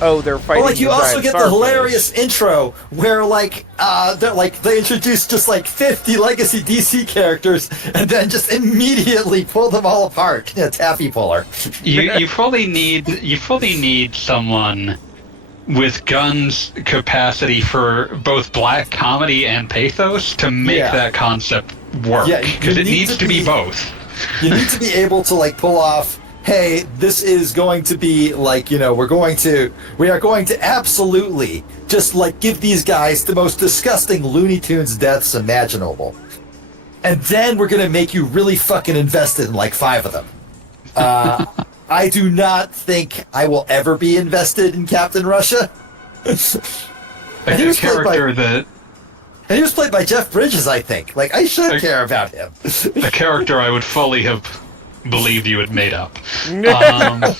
Oh, they're fighting. Well, like, you the also giant get the starfish. hilarious intro where, like, they introduce just like 50 legacy DC characters and then just immediately pull them all apart. Taffy puller. You fully need someone with Gunn's capacity for both black comedy and pathos to make that concept work. Yeah, because it needs to be both. You need to be able to, like, pull off, hey, this is going to be, like, we are going to absolutely just, like, give these guys the most disgusting Looney Tunes deaths imaginable. And then we're going to make you really fucking invested in, like, 5 of them. I do not think I will ever be invested in Captain Russia. And he was played by Jeff Bridges, I think. Like, I should care about him. A character I would fully have believed you had made up. I don't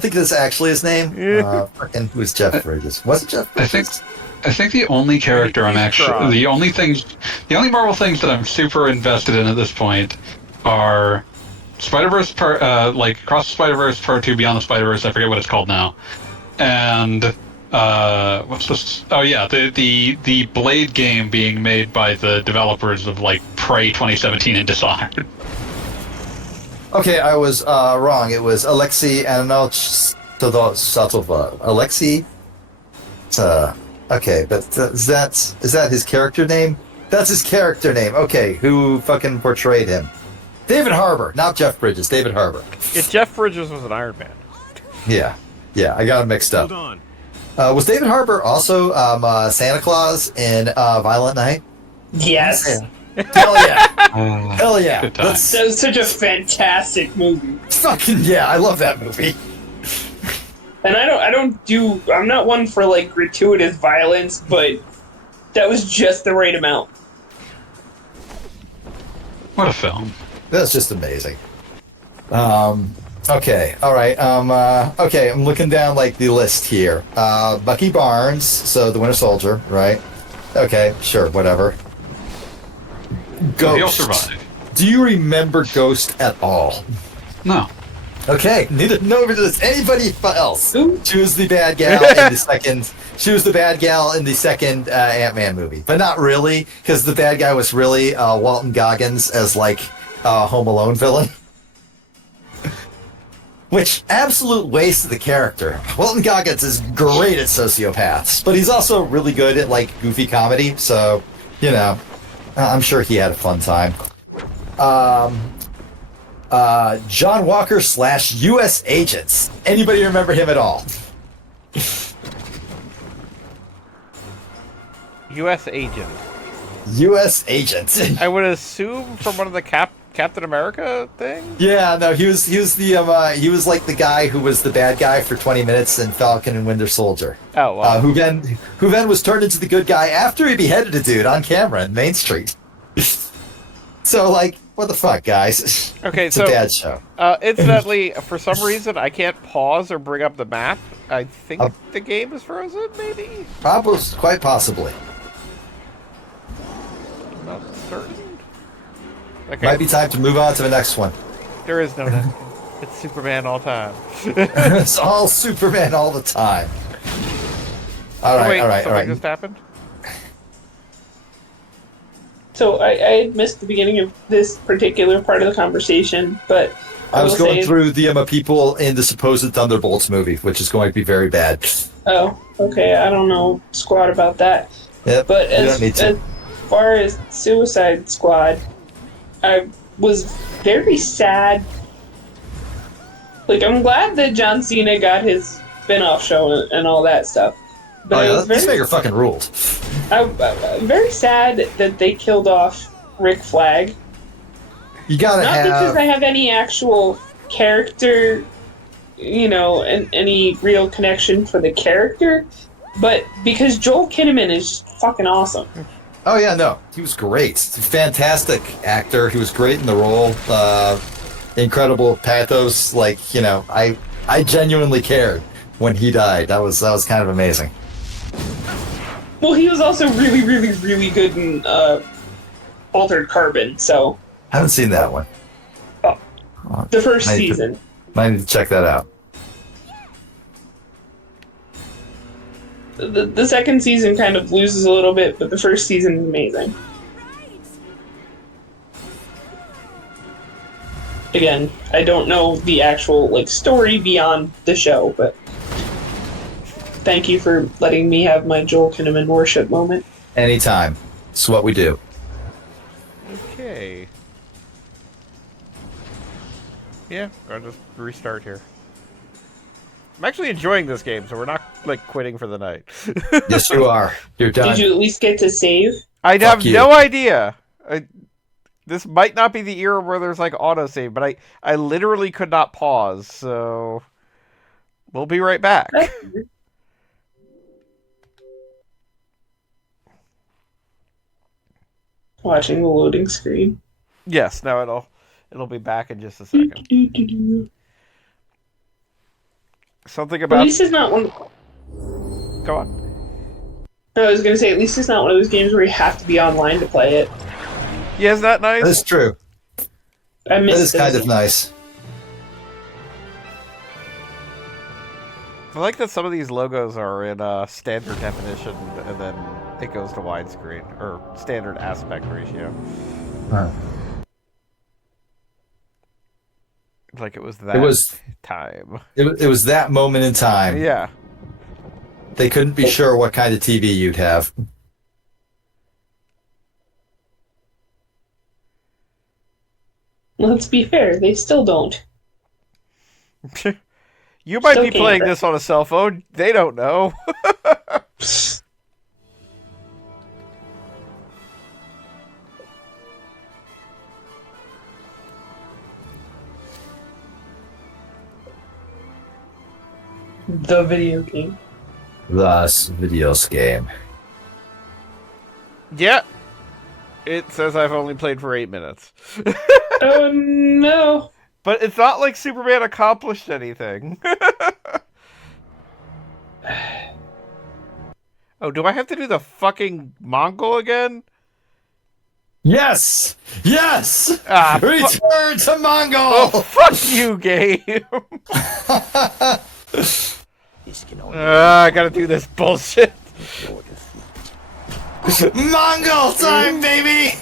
think that's actually his name. Fucking who's Jeff Bridges? Was it Jeff Bridges? I think the only character I'm actually the only Marvel things that I'm super invested in at this point are Spider-Verse Across the Spider-Verse Part 2 Beyond the Spider-Verse, I forget what it's called now. And what's this? Oh yeah, the Blade game being made by the developers of, like, Prey 2017 and Dishonored. Okay, I was wrong. It was Alexei Satova. Alexei? Okay, but is that his character name? That's his character name. Okay, who fucking portrayed him? David Harbour, not Jeff Bridges. David Harbour. Yeah, Jeff Bridges was an Iron Man. Yeah, I got him mixed up. Hold on. Was David Harbour also Santa Claus in Violent Night? Yes. Hell yeah! Hell yeah! That was such a fantastic movie. Fucking yeah! I love that movie. And I'm not one for, like, gratuitous violence, but that was just the right amount. What a film. That's just amazing. Okay, alright, okay, I'm looking down, like, the list here. Bucky Barnes, so the Winter Soldier, right? Okay, sure, whatever. Ghost. He'll survive. Do you remember Ghost at all? No. Okay, neither does anybody else. She was the bad gal in the second. She was the bad gal in the second Ant-Man movie, but not really, because the bad guy was really Walton Goggins as, like, a Home Alone villain. Which, absolute waste of the character. Walton Goggins is great at sociopaths, but he's also really good at, like, goofy comedy, so, I'm sure he had a fun time. John Walker / U.S. Agents. Anybody remember him at all? U.S. Agent. U.S. Agent. I would assume from one of the Captain America things? Yeah, no, he was like the guy who was the bad guy for 20 minutes in Falcon and Winter Soldier. Oh, wow. Who then was turned into the good guy after he beheaded a dude on camera in Main Street. So, like, what the fuck, guys? Okay, it's so a bad show. Incidentally, for some reason, I can't pause or bring up the map. I think the game is frozen, maybe? Probably, quite possibly. Not certain. Okay. Might be time to move on to the next one. There is no next one. It's Superman all time. It's all Superman all the time. All right, wait, all right, all something right. just happened? So I had missed the beginning of this particular part of the conversation, but I was will going say- through the people in the supposed Thunderbolts movie, which is going to be very bad. Oh, okay. I don't know squat about that. Yep, But you don't need to. as far as Suicide Squad, I was very sad. Like, I'm glad that John Cena got his spin-off show and all that stuff. But Oh I yeah, was this very, nigger fucking ruled. I'm very sad that they killed off Rick Flag. You gotta Not because I have any actual character, and any real connection for the character, but because Joel Kinnaman is just fucking awesome. Oh yeah, no, he was great. Fantastic actor. He was great in the role. Incredible pathos. Like, I genuinely cared when he died. That was kind of amazing. Well, he was also really, really, really good in Altered Carbon. So I haven't seen that one. the first Might need to- season. Might need to check that out. The second season kind of loses a little bit, but the first season is amazing. Again, I don't know the actual story beyond the show, but thank you for letting me have my Joel Kinnaman worship moment. Anytime. It's what we do. Okay. Yeah, I'll just restart here. I'm actually enjoying this game, so we're not, quitting for the night. Yes, you are. You're done. Did you at least get to save? I have you. no idea. This might not be the era where there's, autosave, but I literally could not pause, so... We'll be right back. Watching the loading screen. Yes, now it'll be back in just a second. Something At about... least it's not one. Go on. I was gonna say, at least it's not one of those games where you have to be online to play it. Yeah, isn't that nice? That's true. I miss That is kind of nice. I like that some of these logos are in standard definition, and then it goes to widescreen, or standard aspect ratio. Huh. Like it was that time. It was that moment in time. Yeah. They couldn't be sure what kind of TV you'd have. Let's be fair, they still don't. You might Still be playing can't. this on a cell phone. They don't know. The video game. Thus, videos game. Yeah. It says I've only played for 8 minutes. Oh no! But it's not like Superman accomplished anything. Oh, do I have to do the fucking Mongol again? Yes! Yes! Ah, Return to Mongol! Oh, fuck you, game! I gotta do this bullshit. Mongol time, baby!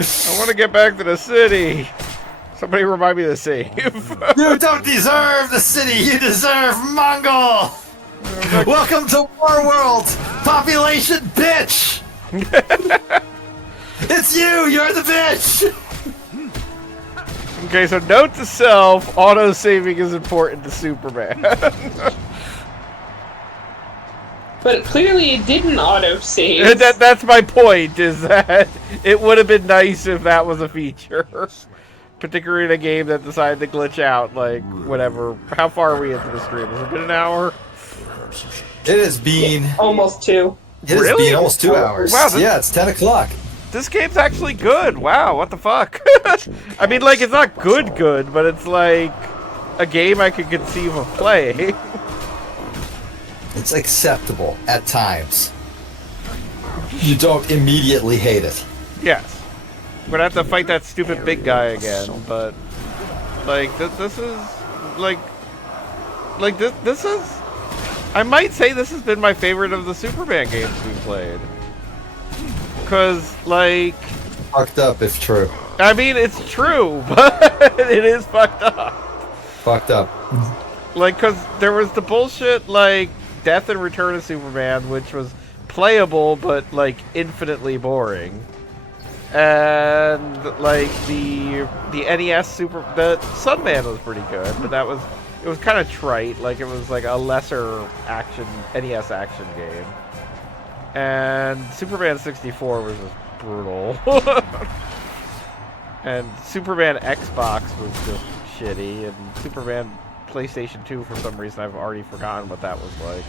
I want to get back to the city. Somebody remind me to save. You don't deserve the city, you deserve Mongol! Welcome to War World! Population bitch! It's you! You're the bitch! Okay, so note to self, auto-saving is important to Superman. But clearly it didn't auto-save. That's my point, is that it would have been nice if that was a feature. Particularly in a game that decided to glitch out, like, whatever. How far are we into the stream? Has it been an hour? It has been... Almost 2. It has been almost 2 hours. Wow, Yeah, it's 10 o'clock. This game's actually good. Wow, what the fuck? I mean, like, it's not good, but it's like a game I could conceive of playing. It's acceptable at times. You don't immediately hate it. Yes. We're gonna have to fight that stupid big guy again, but like this is like this is, I might say this has been my favorite of the Superman games we've played. Cause like, fucked up if true. I mean, it's true, but it is fucked up. Fucked up. Like, cause there was the bullshit like Death and Return of Superman, which was playable but like infinitely boring. And like the NES the Sunman was pretty good, but it was kind of trite. Like, it was like a lesser action NES action game. And Superman 64 was just brutal. And Superman Xbox was just shitty, and Superman PlayStation 2, for some reason I've already forgotten what that was like.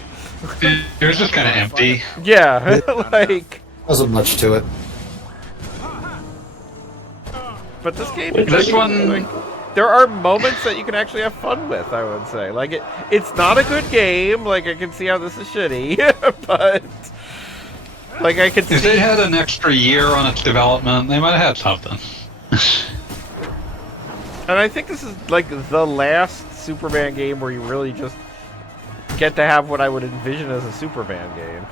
It was just kind of empty. Yeah, like, wasn't much to it. But this game, this one, like, there are moments that you can actually have fun with, I would say. Like, it's not a good game. Like, I can see how this is shitty, but like, I could see. If they had an extra year on its development, they might have had something. And I think this is like the last Superman game where you really just get to have what I would envision as a Superman game.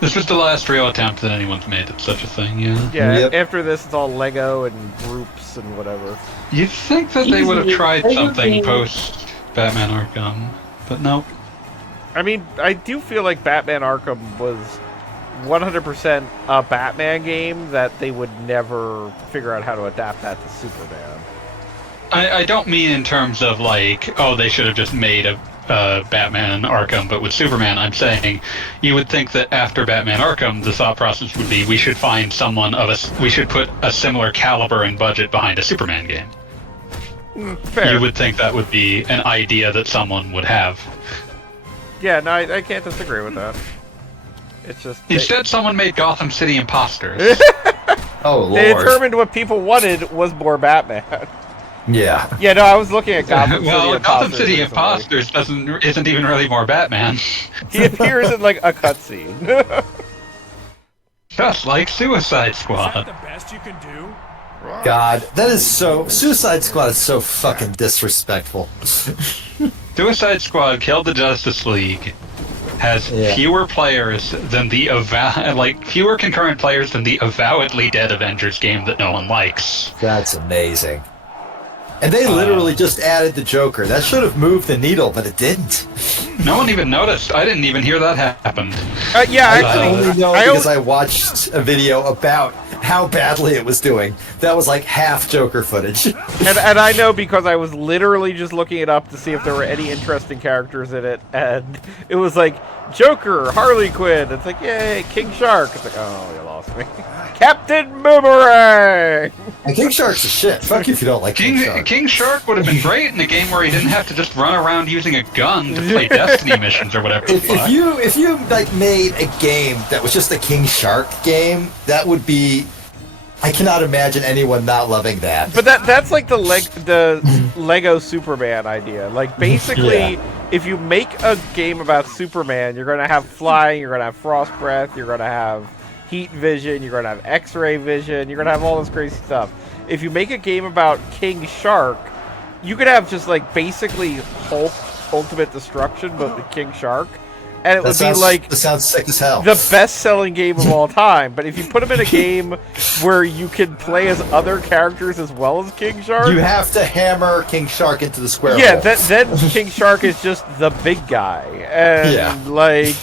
This was the last real attempt that anyone's made at such a thing, yeah. Yeah, Yep. after this, it's all Lego and groups and whatever. You'd think that they would have tried something post Batman Arkham, but nope. I mean, I do feel like Batman Arkham was 100% a Batman game that they would never figure out how to adapt that to Superman. I don't mean in terms of like, oh, they should have just made a Batman Arkham, but with Superman, I'm saying you would think that after Batman Arkham, the thought process would be we should find someone we should put a similar caliber and budget behind a Superman game. Fair. You would think that would be an idea that someone would have. Yeah, no, I can't disagree with that. It's just Instead, someone made Gotham City Imposters. Oh, Lord. they determined what people wanted was more Batman. Yeah. Yeah, no, I was looking at Gotham City Well, Imposters Gotham City recently. Imposters isn't even really more Batman. He appears in like a cutscene. Just like Suicide Squad. the best you can do? God, that is so... Suicide Squad is so fucking disrespectful. Suicide Squad killed the Justice League. Has fewer players than the fewer concurrent players than the avowedly dead Avengers game that no one likes. That's amazing. And they literally just added the Joker. That should have moved the needle, but it didn't. No one even noticed. I didn't even hear that happened. Yeah, I actually, only know because I watched a video about how badly it was doing. That was like half Joker footage. and I know because I was literally just looking it up to see if there were any interesting characters in it, and it was like Joker, Harley Quinn. It's like, yay, King Shark. It's like, oh, you lost me. Captain Boomerang. And King Shark's a shit. Fuck you if you don't like King Shark. King Shark would have been great in a game where he didn't have to just run around using a gun to play Destiny missions or whatever. If you like made a game that was just a King Shark game, that would be. I cannot imagine anyone not loving that. But that's like the Lego Superman idea. Like, basically, if you make a game about Superman, you're going to have flying, you're going to have frost breath, you're going to have heat vision, you're going to have X-ray vision, you're going to have all this crazy stuff. If you make a game about King Shark, you could have just like basically Hulk Ultimate Destruction, but with King Shark. And it would be like... That sounds sick as hell. The best-selling game of all time. But if you put him in a game where you can play as other characters as well as King Shark... You have to hammer King Shark into the square Yeah, hole. then King Shark is just the big guy. And, like,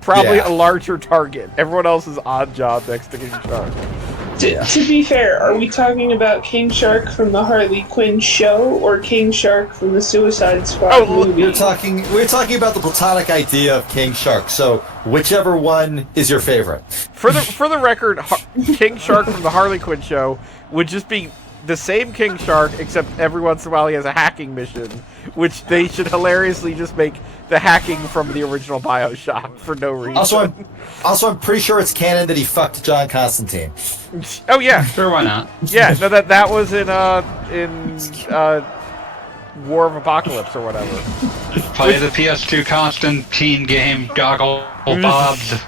probably a larger target. Everyone else is odd job next to King Shark. To be fair, are we talking about King Shark from the Harley Quinn show or King Shark from the Suicide Squad movie? We're talking about the platonic idea of King Shark. So whichever one is your favorite. For the record, King Shark from the Harley Quinn show would just be the same King Shark, except every once in a while he has a hacking mission, which they should hilariously just make the hacking from the original BioShock for no reason. Also, I'm pretty sure it's canon that he fucked John Constantine. Oh yeah, Sure, why not? yeah. No, that was in War of Apocalypse or whatever. Play the PS2 Constantine game, Goggle Bobs.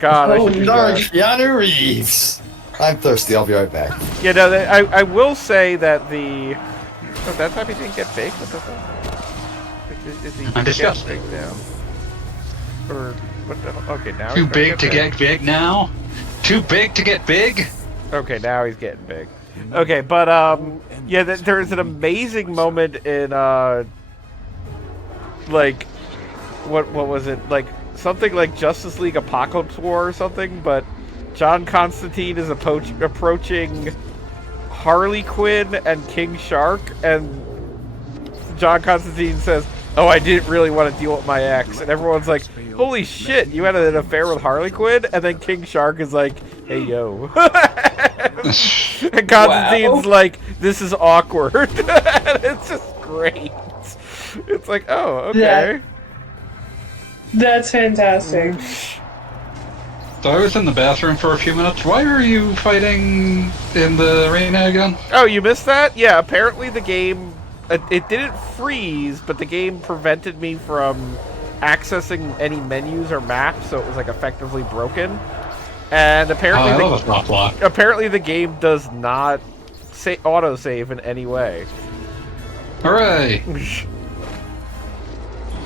God, I should do Dark that. Keanu Reeves. I'm thirsty. I'll be right back. Yeah, no, I will say that the... Oh, that time he didn't get big? What the fuck? Is he I'm disgusted. getting big now? Or... What the hell? Okay, now Too he's big to get big now? Too big to get big? Okay, now he's getting big. Okay, but, yeah, there's an amazing moment in, like... What was it? Like, something like Justice League Apocalypse War or something, but... John Constantine is approaching Harley Quinn and King Shark, and John Constantine says, "Oh, I didn't really want to deal with my ex," and everyone's like, "Holy shit, you had an affair with Harley Quinn?" And then King Shark is like, "Hey yo," and Constantine's like, "This is awkward," and it's just great. It's like, oh, okay. That's fantastic. So I was in the bathroom for a few minutes. Why are you fighting in the arena again? Oh, you missed that? Yeah, apparently the game... It didn't freeze, but the game prevented me from accessing any menus or maps, so it was, like, effectively broken. And apparently apparently the game does not autosave in any way. Hooray!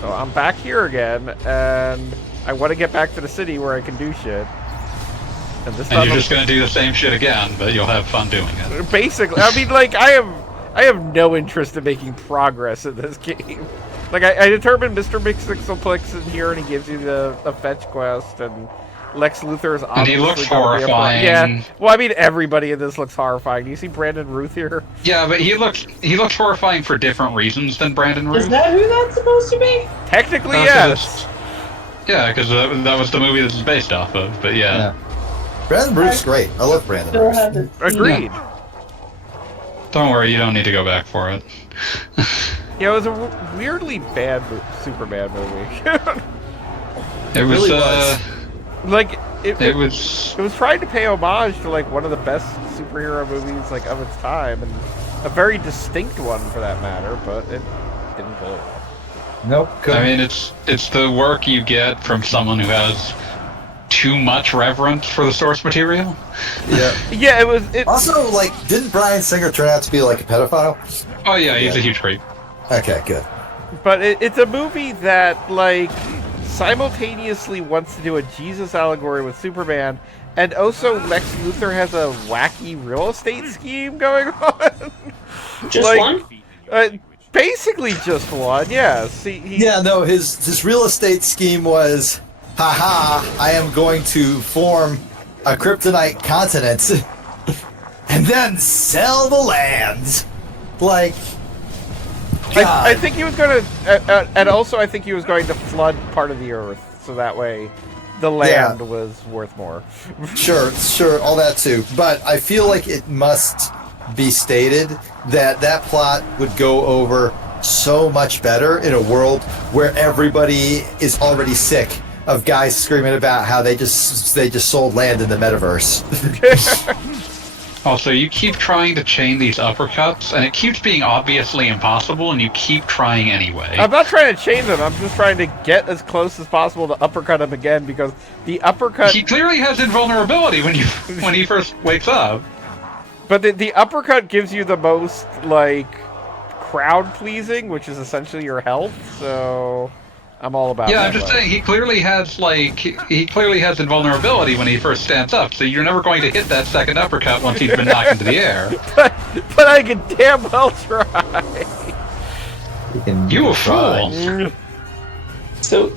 So I'm back here again, and... I want to get back to the city where I can do shit. And this time you're just gonna do the same shit again, but you'll have fun doing it. Basically, I mean, like, I have no interest in making progress in this game. Like, I determined Mr. Mixixelplix in here, and he gives you the fetch quest, and Lex Luthor is obviously... And he looks horrifying. Yeah, well, I mean, everybody in this looks horrifying. Do you see Brandon Ruth here? Yeah, but he looks horrifying for different reasons than Brandon Ruth. Is that who that's supposed to be? Technically, yes. Yeah, because that was the movie this is based off of, but yeah. Brandon Ruth's great. I love Brandon Ruth. Agreed. Yeah. Don't worry, you don't need to go back for it. Yeah, it was a weirdly bad Superman movie. It was, like, it was trying to pay homage to, like, one of the best superhero movies, like, of its time, and a very distinct one for that matter, but it didn't pull it off. Nope. I mean, it's the work you get from someone who has too much reverence for the source material. Yeah. Yeah, it was... Also, like, didn't Bryan Singer turn out to be, like, a pedophile? Oh, yeah, he's a huge creep. Okay, good. But it's a movie that, like, simultaneously wants to do a Jesus allegory with Superman, and also Lex Luthor has a wacky real estate scheme going on. Just like, one? Basically just one, yes. His real estate scheme was, haha, I am going to form a kryptonite continent and then sell the land. Like, I think he was going to, and also I think he was going to flood part of the Earth, so that way the land was worth more. Sure, all that too. But I feel like it must be stated that plot would go over so much better in a world where everybody is already sick of guys screaming about how they just sold land in the metaverse. Also, you keep trying to chain these uppercuts, and it keeps being obviously impossible, and you keep trying anyway. I'm not trying to chain them, I'm just trying to get as close as possible to uppercut him again, because the uppercut... He clearly has invulnerability when he first wakes up. But the uppercut gives you the most, like, crowd-pleasing, which is essentially your health, so... I'm all about that. Yeah, I'm just saying, he clearly has invulnerability when he first stands up, so you're never going to hit that second uppercut once he's been knocked into the air. But I can damn well try. You a fool. So,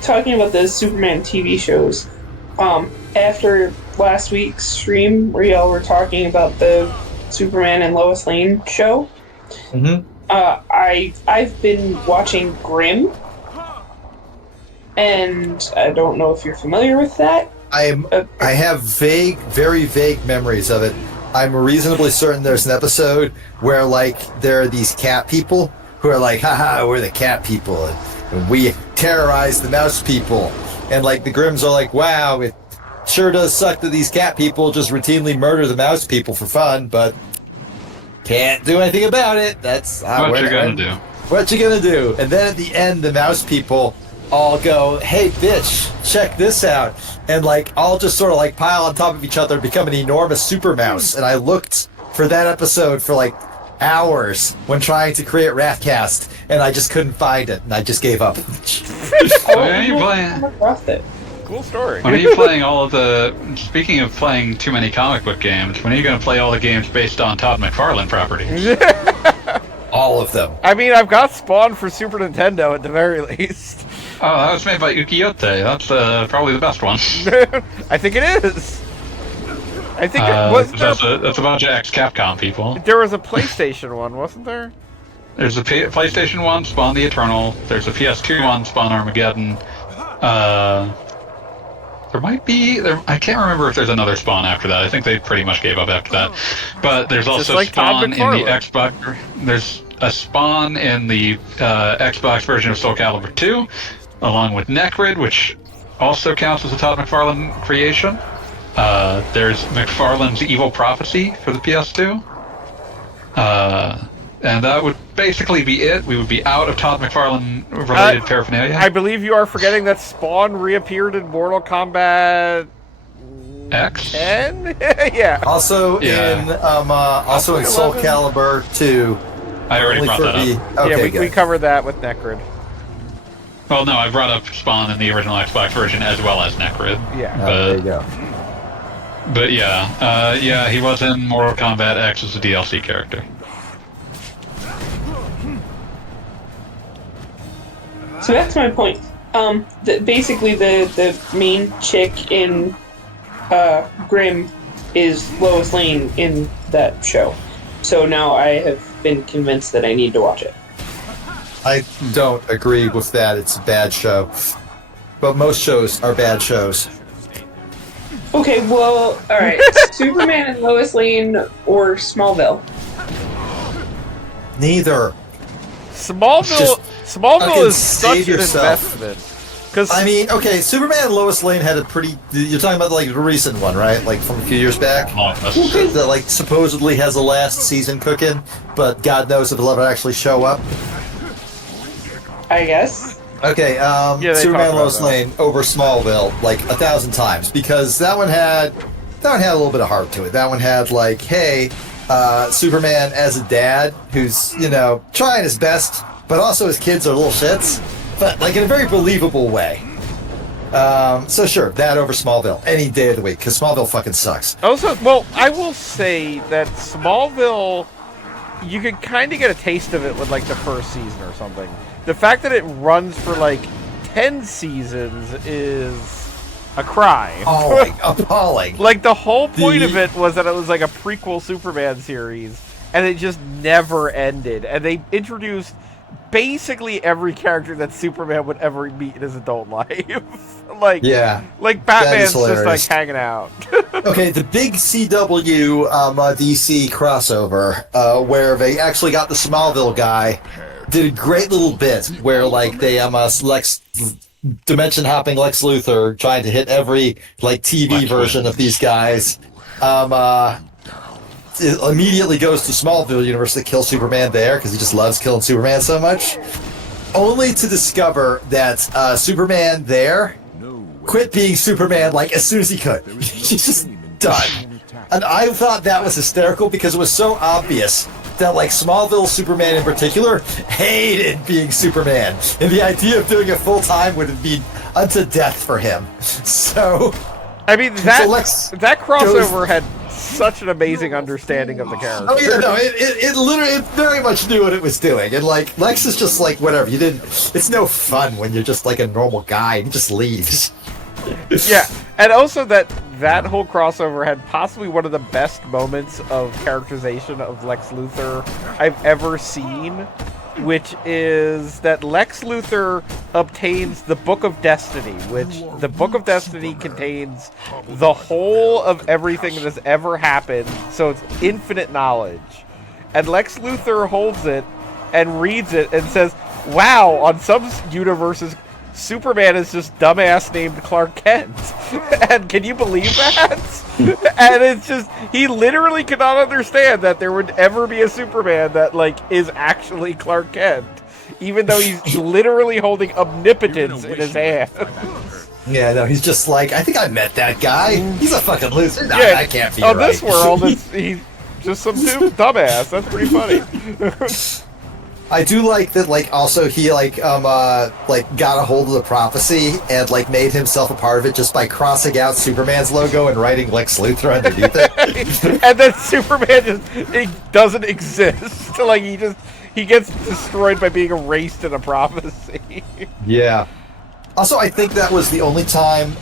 talking about the Superman TV shows, after last week's stream where y'all were talking about the Superman and Lois Lane show, I've been watching Grimm, and I don't know if you're familiar with that. I have very vague memories of it. I'm reasonably certain there's an episode where, like, there are these cat people who are like, haha, we're the cat people, and we terrorize the mouse people. And, like, the Grimms are like, wow, it sure does suck that these cat people just routinely murder the mouse people for fun, but can't do anything about it. That's what you gonna do. What you gonna do? And then at the end, the mouse people all go, hey, bitch, check this out. And, like, all just sort of, like, pile on top of each other and become an enormous super mouse. And I looked for that episode for, like, hours when trying to create Wrathcast, and I just couldn't find it, and I just gave up. When are you playing? Cool story. When are you playing all of the... Speaking of playing too many comic book games, when are you going to play all the games based on Todd McFarlane properties? All of them. I mean, I've got Spawn for Super Nintendo at the very least. Oh, that was made by Ukiyote. That's probably the best one. I think it is. I think that's a bunch of ex-Capcom people. There was a PlayStation one, wasn't there? There's a PlayStation one, Spawn the Eternal. There's a PS2 one, Spawn Armageddon. There might be... I can't remember if there's another Spawn after that. I think they pretty much gave up after that. But there's also like Spawn in the McFarlane. Xbox... There's a Spawn in the Xbox version of Soul Calibur 2, along with Necrid, which also counts as a Todd McFarlane creation. There's McFarlane's Evil Prophecy for the PS2. And that would basically be it. We would be out of Todd McFarlane-related paraphernalia. I believe you are forgetting that Spawn reappeared in Mortal Kombat X? 10? Yeah. Also in Soul 11? Calibur 2. I already brought that up. Okay, yeah, we covered that with Necrid. Well, no, I brought up Spawn in the original Xbox version as well as Necrid. Yeah. There you go. But yeah, he was in Mortal Kombat X as a DLC character. So that's my point. Basically, the main chick in Grimm is Lois Lane in that show. So now I have been convinced that I need to watch it. I don't agree with that. It's a bad show. But most shows are bad shows. Okay, well, alright. Superman and Lois Lane or Smallville? Neither. Smallville is such an yourself. investment. Because I mean, okay, Superman and Lois Lane had a pretty... You're talking about, like, the recent one, right? Like, from a few years back? That, like, supposedly has a last season cooking, but God knows if it'll ever actually show up. I guess. Okay, Superman and Lois that. Lane over Smallville, like, 1,000 times, because that one had a little bit of heart to it. That one had, like, hey, Superman as a dad who's, you know, trying his best, but also his kids are little shits, but, like, in a very believable way. So sure, that over Smallville any day of the week, because Smallville fucking sucks. Also, well, I will say that Smallville, you could kind of get a taste of it with, like, the first season or something. The fact that it runs for, like, 10 seasons is a crime. Appalling. Like, the whole point of it was that it was, like, a prequel Superman series, and it just never ended. And they introduced basically every character that Superman would ever meet in his adult life. Like Batman's just, like, hanging out. Okay, the big CW DC crossover, where they actually got the Smallville guy, did a great little bit where, like, they dimension hopping Lex Luthor trying to hit every, like, TV version of these guys. It immediately goes to Smallville universe to kill Superman there because he just loves killing Superman so much. Only to discover that Superman there quit being Superman, like, as soon as he could. He's just done. And I thought that was hysterical because it was so obvious that, like, Smallville Superman in particular hated being Superman, and the idea of doing it full time would have been unto death for him. So, I mean, that crossover had such an amazing understanding of the character. Oh yeah, no, it literally very much knew what it was doing, and, like, Lex is just like, whatever. It's no fun when you're just like a normal guy and he just leaves. Yeah, And also that whole crossover had possibly one of the best moments of characterization of Lex Luthor I've ever seen, which is that Lex Luthor obtains the Book of Destiny, which the Book of Destiny contains the whole of everything that has ever happened, so it's infinite knowledge. And Lex Luthor holds it and reads it and says, wow, on some universes, Superman is just dumbass named Clark Kent. And can you believe that? And it's just, he literally cannot understand that there would ever be a Superman that, like, is actually Clark Kent. Even though he's literally holding omnipotence in his hand. Yeah, no, he's just like, I think I met that guy. He's a fucking loser. Nah, Yeah, that can't be on right. this world, he's just some dumbass. That's pretty funny. I do like that, like, also he, like, got a hold of the prophecy and, like, made himself a part of it just by crossing out Superman's logo and writing Lex Luthor underneath it. And then Superman just doesn't exist. Like, he gets destroyed by being erased in a prophecy. Yeah. Also, I think that was the only time,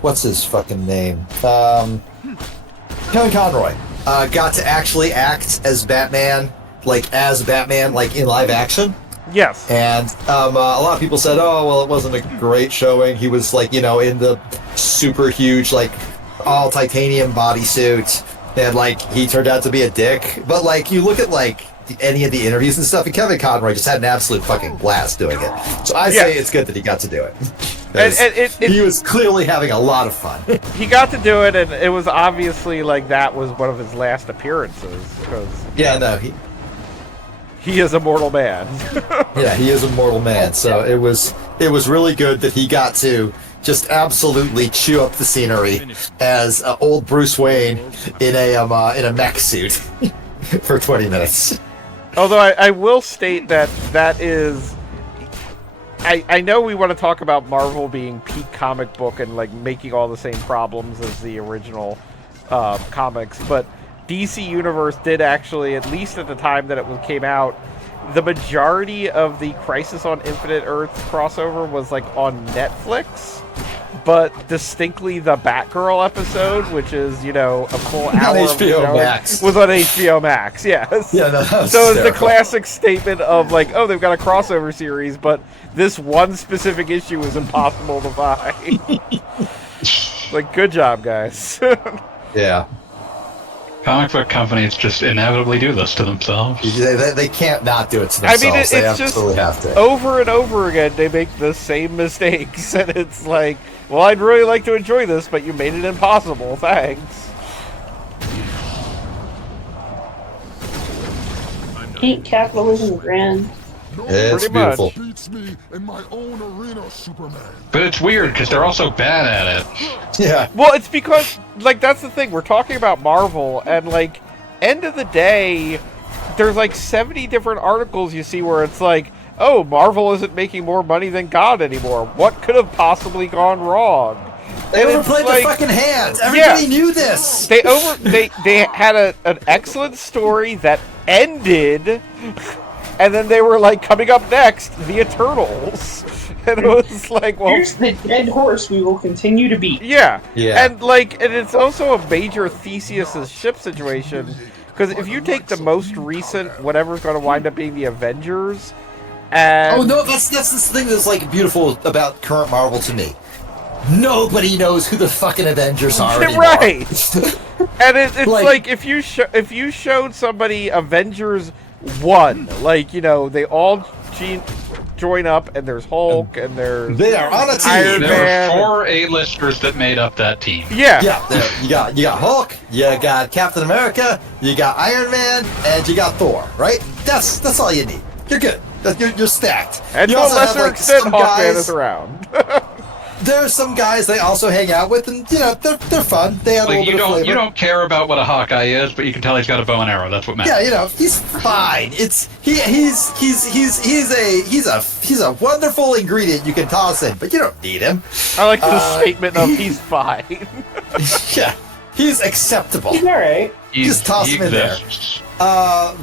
what's his fucking name? Kevin Conroy, got to actually act as Batman, like, in live action. Yes. And a lot of people said, oh, well, it wasn't a great showing. He was, like, in the super huge, like, all titanium bodysuit, and, like, he turned out to be a dick. But, like, you look at, like, any of the interviews and stuff, and Kevin Conroy just had an absolute fucking blast doing it. So I say it's good that he got to do it. He was clearly having a lot of fun. He got to do it, and it was obviously, like, that was one of his last appearances. Yeah, no, he is a mortal man. Yeah, he is a mortal man. So it was really good that he got to just absolutely chew up the scenery as old Bruce Wayne in a mech suit for 20 minutes. Although I will state that is... I know we want to talk about Marvel being peak comic book and, like, making all the same problems as the original comics, but DC Universe did actually, at least at the time that it came out, the majority of the Crisis on Infinite Earths crossover was, like, on Netflix, but distinctly the Batgirl episode, which is, a full hour of the show, Max. was on HBO Max, yes. Yeah, no, so it's the classic statement of, like, oh, they've got a crossover series, but this one specific issue is impossible to find. Like, good job, guys. Yeah. Comic book companies just inevitably do this to themselves. They can't not do it to themselves. I mean, it's they just absolutely have to. Over and over again, they make the same mistakes, and it's like, well, I'd really like to enjoy this, but you made it impossible. Thanks. Ain't capitalism grand? It's Pretty much. beautiful. Beats me in my own arena, Superman. But it's weird because they're also bad at it. Yeah. Well, it's because, like, that's the thing. We're talking about Marvel, and, like, end of the day, there's, like, 70 different articles you see where it's like, oh, Marvel isn't making more money than God anymore. What could have possibly gone wrong? They And it's overplayed like, their fucking hands. Everybody knew this. They had an excellent story that ended, and then they were like, coming up next, the Eternals. And it was like, well, Here's the dead horse we will continue to beat. yeah. Yeah. And it's also a major Theseus's ship situation, because if you take the most recent, whatever's going to wind up being the Avengers, and Oh no, that's the thing that's, like, beautiful about current Marvel to me. Nobody knows who the fucking Avengers are anymore. Right. And it's like if you showed somebody Avengers 1, like, they all join up, and there's Hulk, and there's They are on a team. Iron There Man. were 4 A-listers that made up that team. Yeah. Yeah, there, you got Hulk, you got Captain America, you got Iron Man, and you got Thor, right? That's all you need. You're good. You're stacked. And you to a also have, lesser like, extent, some Hawkman guys- is around. There's some guys they also hang out with, and they're fun. They have a Like, little bit of flavor. you don't care about what a Hawkeye is, but you can tell he's got a bow and arrow. That's what matters. Yeah, he's fine. It's he's a wonderful ingredient you can toss in, but you don't need him. I like the statement of he's fine. Yeah, he's acceptable. He's alright. Just toss he him in there. exists.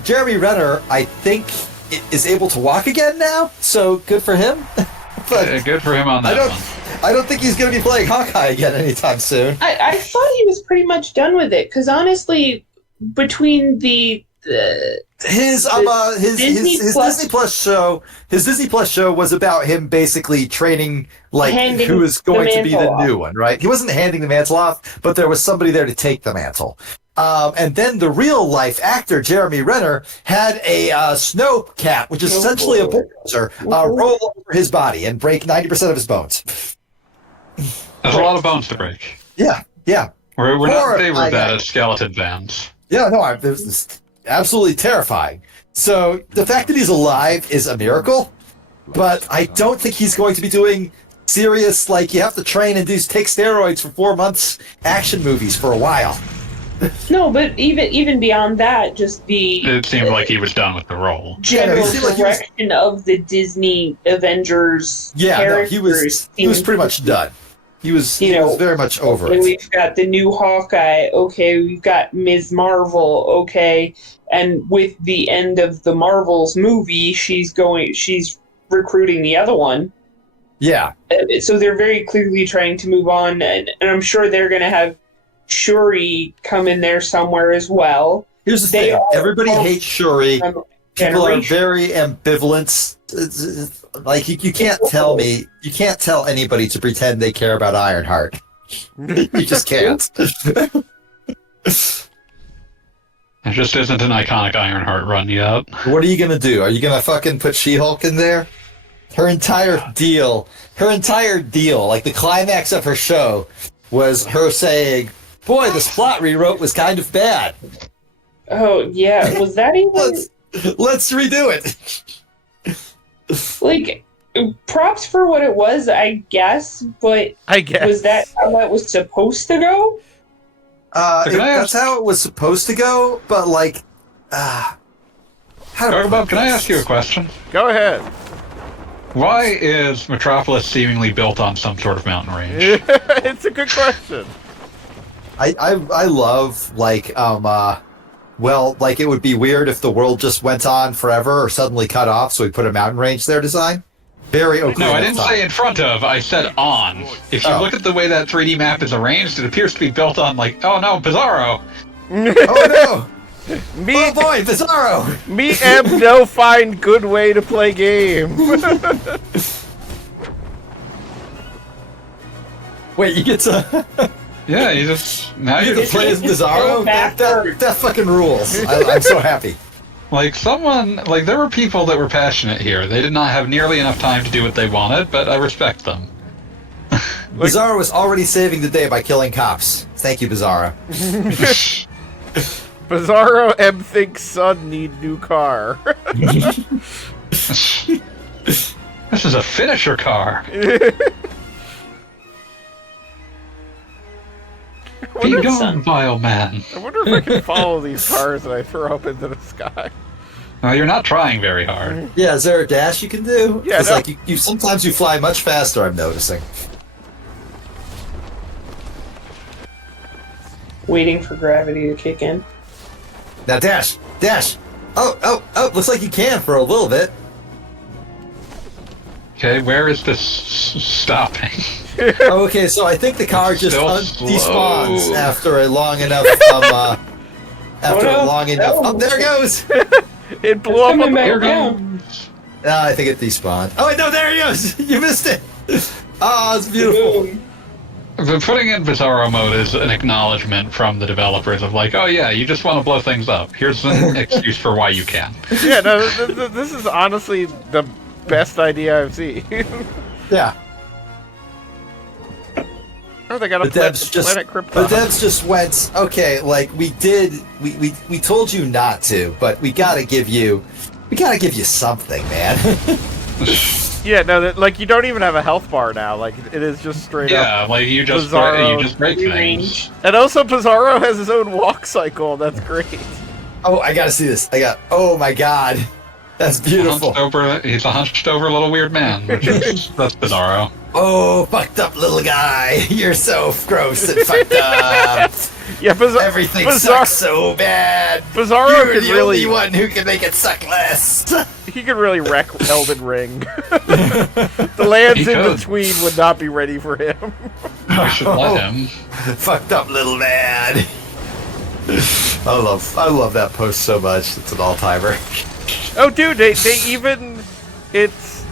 Jeremy Renner, I think, is able to walk again now, so good for him. But Good for him on that one. I don't think he's going to be playing Hawkeye again anytime soon. I thought he was pretty much done with it, because honestly, between his Disney Plus show was about him basically training who is going to be the new one, right? He wasn't handing the mantle off, but there was somebody there to take the mantle. And then the real life actor Jeremy Renner had a snow cap, which is essentially a bulldozer, roll over his body and break 90% of his bones. There's a lot of bones to break. Yeah. We're not in favor of that as skeleton fans. Yeah, no, it was absolutely terrifying. So the fact that he's alive is a miracle, but I don't think he's going to be doing serious, you have to train and take steroids for 4 months action movies for a while. No, but even beyond that, just it seemed like he was done with the role. General direction of the Disney Avengers. Characters he was pretty much done. He was very much over it. We've got the new Hawkeye. Okay, we've got Ms. Marvel. Okay, and with the end of the Marvels movie, she's recruiting the other one. Yeah. So they're very clearly trying to move on, and I'm sure they're going to have Shuri come in there somewhere as well. Here's the thing. Everybody hates Shuri. People are very ambivalent. You can't tell me. You can't tell anybody to pretend they care about Ironheart. You just can't. There just isn't an iconic Ironheart run yet. What are you gonna do? Are you gonna fucking put She-Hulk in there? Her entire deal, the climax of her show was her saying, "Boy, this plot rewrote was kind of bad." Oh yeah, was that even? Let's redo it. Props for what it was, I guess. But was that how that was supposed to go? That's how it was supposed to go. But Bob, can I ask you a question? Go ahead. Why is Metropolis seemingly built on some sort of mountain range? It's a good question. I love it would be weird if the world just went on forever or suddenly cut off, so we put a mountain range there design. Very okay. No, I didn't say in front of, I said on. If you look at the way that 3D map is arranged, it appears to be built on oh no, Bizarro! Oh no! Oh boy, Bizarro! Me and no find good way to play game. Wait, you get to... Yeah, you can play as Bizarro? That fucking rules. I'm so happy. There were people that were passionate here. They did not have nearly enough time to do what they wanted, but I respect them. Bizarro was already saving the day by killing cops. Thank you, Bizarro. Bizarro M thinks son need new car. This is a finisher car. Be gone, vile man. I wonder if I can follow these cars that I throw up into the sky. Well, you're not trying very hard. Yeah, is there a dash you can do? Yeah, it's you sometimes you fly much faster, I'm noticing. Waiting for gravity to kick in. Now dash! Oh, looks like you can for a little bit. Okay, where is this stopping? Okay, so I think the car just despawns after a long enough Oh, there it goes! It blew up on the ground. I think it despawned. Oh, no, there he goes! You missed it! Oh, it's beautiful. But putting in Bizarro mode is an acknowledgement from the developers of oh yeah, you just want to blow things up. Here's an excuse for why you can. Yeah, no, this is honestly the best idea I've seen. Yeah. Oh, they got the devs just went, okay, we told you not to, but we gotta give you something, man. Yeah, no, you don't even have a health bar now. It is just straight up. Yeah, you just break things. And also, Bizarro has his own walk cycle. That's great. Oh, I gotta see this. Oh my god, that's beautiful. He's a hunched over little weird man. That's Bizarro. Oh, fucked up little guy. You're so gross and fucked up. Yeah, Everything sucks so bad. Bizarro You're could the really only one who can make it suck less. He could really wreck Elden Ring. The lands in between would not be ready for him. We should let him. Fucked up little man. I love that post so much. It's an all-timer. Oh, dude, they even... It's...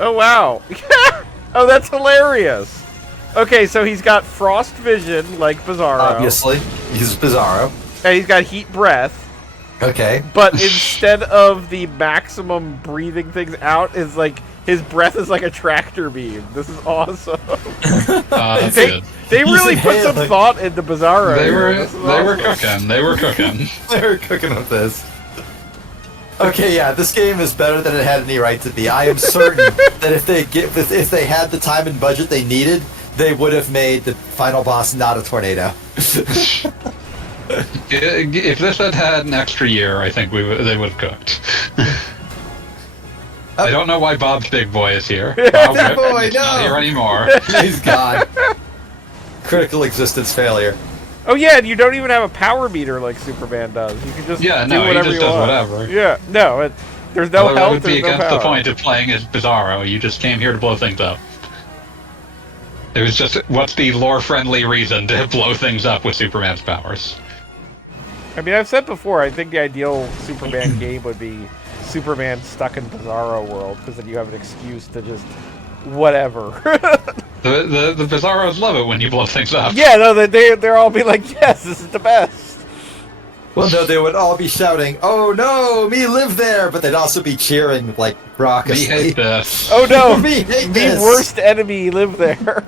Oh, wow. Oh, that's hilarious. Okay, so he's got frost vision, like Bizarro. Obviously. He's Bizarro. And he's got heat breath. Okay. But instead of the maximum breathing things out, is like... His breath is like a tractor beam. This is awesome. That's good. They really put some thought into Bizarro. They were cooking. They were cooking. They were cooking with this. Okay, yeah, this game is better than it had any right to be. I am certain that if they had the time and budget they needed, they would have made the final boss not a tornado. If this had had an extra year, I think they would have cooked. I don't know why Bob's Big Boy is here. Big Boy, no! Not here anymore. He's gone. Critical existence failure. Oh yeah, and you don't even have a power meter like Superman does. You can just do whatever he just you does want. whatever. Yeah, no, there's no health. That would be there's against no the power. point of playing as Bizarro. You just came here to blow things up. It was just, what's the lore-friendly reason to blow things up with Superman's powers? I mean, I've said before, I think the ideal Superman game would be Superman stuck in Bizarro world, because then you have an excuse to just whatever. The Bizarros love it when you blow things up. Yeah, no, they're all be like, yes, this is the best. Well, no, they would all be shouting, "Oh no, me live there!" But they'd also be cheering like raucously. Me hate this. Oh no, Me hate the this. worst enemy live there.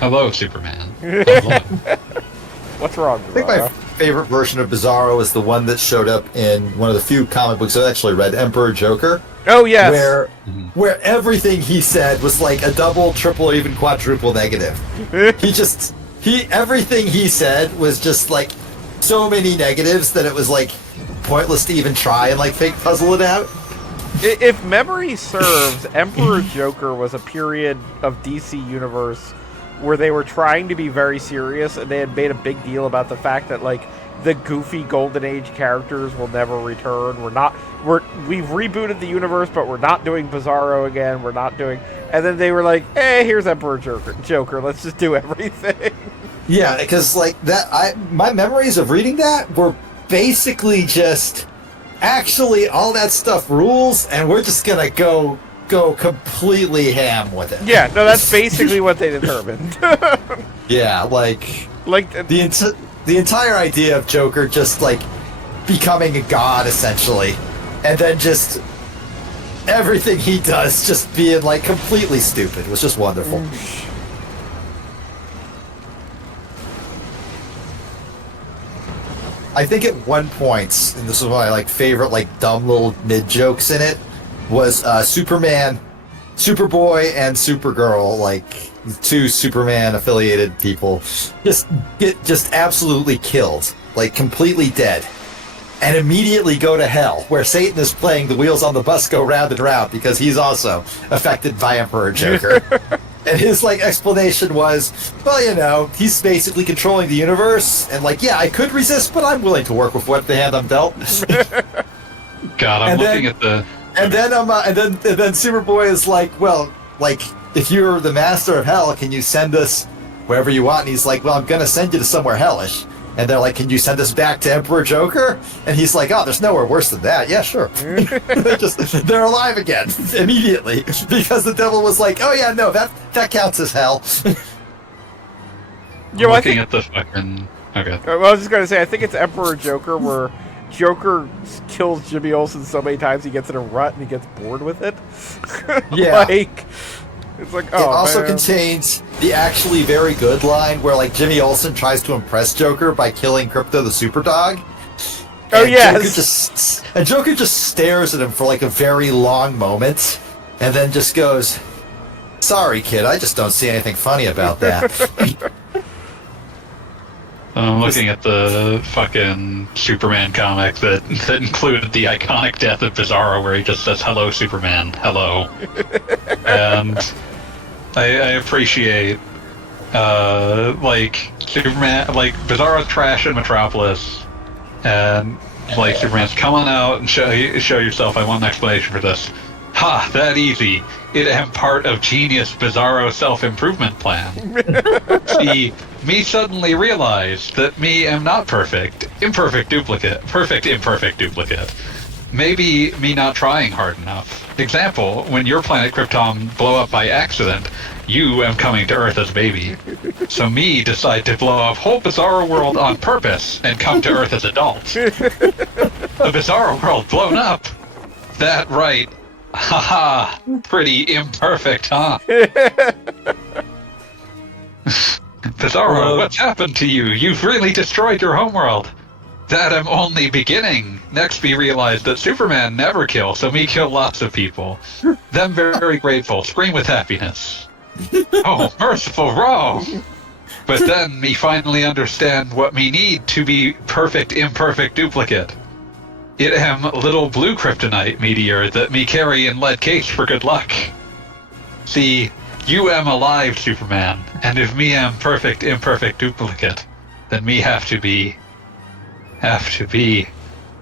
Hello, Superman. Hello. What's wrong, I think my Bizarro? favorite version of Bizarro is the one that showed up in one of the few comic books I actually read, Emperor Joker. Oh yes. Where everything he said was like a double, triple, or even quadruple negative. Everything he said was just like so many negatives that it was like pointless to even try and like fake puzzle it out. If memory serves, Emperor Joker was a period of DC Universe where they were trying to be very serious, and they had made a big deal about the fact that like the goofy Golden Age characters will never return. We've rebooted the universe, but we're not doing Bizarro again. We're not doing, and then they were like, "Hey, here's Emperor Joker. Let's just do everything." Yeah, because like that, my memories of reading that were basically just actually all that stuff rules, and we're just gonna go completely ham with it. Yeah, no, that's basically what they determined. Yeah, like the entire idea of Joker just like becoming a god essentially, and then just everything he does just being like completely stupid was just wonderful. I think at one point, and this is one of my like favorite like dumb little mid jokes in it, was Superman, Superboy, and Supergirl, like two Superman affiliated people, just get absolutely killed, like completely dead, and immediately go to hell, where Satan is playing the wheels on the bus go round and round because he's also affected by Emperor Joker. And his like explanation was, well, you know, he's basically controlling the universe, and like, yeah, I could resist, but I'm willing to work with what the hand I'm dealt. God, I'm looking at the. And then Superboy is like, well, like, if you're the master of hell, can you send us wherever you want? And he's like, well, I'm gonna send you to somewhere hellish. And they're like, can you send us back to Emperor Joker? And he's like, oh, there's nowhere worse than that. Yeah, sure. They're alive again immediately because the devil was like, oh yeah, no, that counts as hell. Looking at the fucking. Okay. Well, I was just gonna say, I think it's Emperor Joker where Joker kills Jimmy Olsen so many times he gets in a rut and he gets bored with it. Yeah. It's like, it also contains the actually very good line where like Jimmy Olsen tries to impress Joker by killing Crypto the Superdog. Oh yes. Joker just stares at him for like a very long moment, and then just goes, "Sorry, kid, I just don't see anything funny about that." I'm looking at the fucking Superman comic that included the iconic death of Bizarro, where he just says, "Hello, Superman, hello." And I appreciate, like, Superman, like, Bizarro's trash in Metropolis, and, like, Superman's, "Come on out and show yourself, I want an explanation for this." Ha, that easy. It am part of genius Bizarro self-improvement plan. See, me suddenly realized that me am not perfect. Imperfect duplicate. Perfect imperfect duplicate. Maybe me not trying hard enough. Example, when your planet Krypton blow up by accident, you am coming to Earth as baby. So me decide to blow up whole Bizarro world on purpose and come to Earth as adult. A Bizarro world blown up. That right. Haha, pretty imperfect, huh? Bizarro, what's happened to you? You've really destroyed your homeworld. That am only beginning. Next we realized that Superman never kills, so me kill lots of people. Them very grateful, scream with happiness. Oh, merciful Ro! But then me finally understand what me need to be perfect imperfect duplicate. It am little blue kryptonite meteor that me carry in lead case for good luck. See, you am alive, Superman, and if me am perfect imperfect duplicate, then me have to be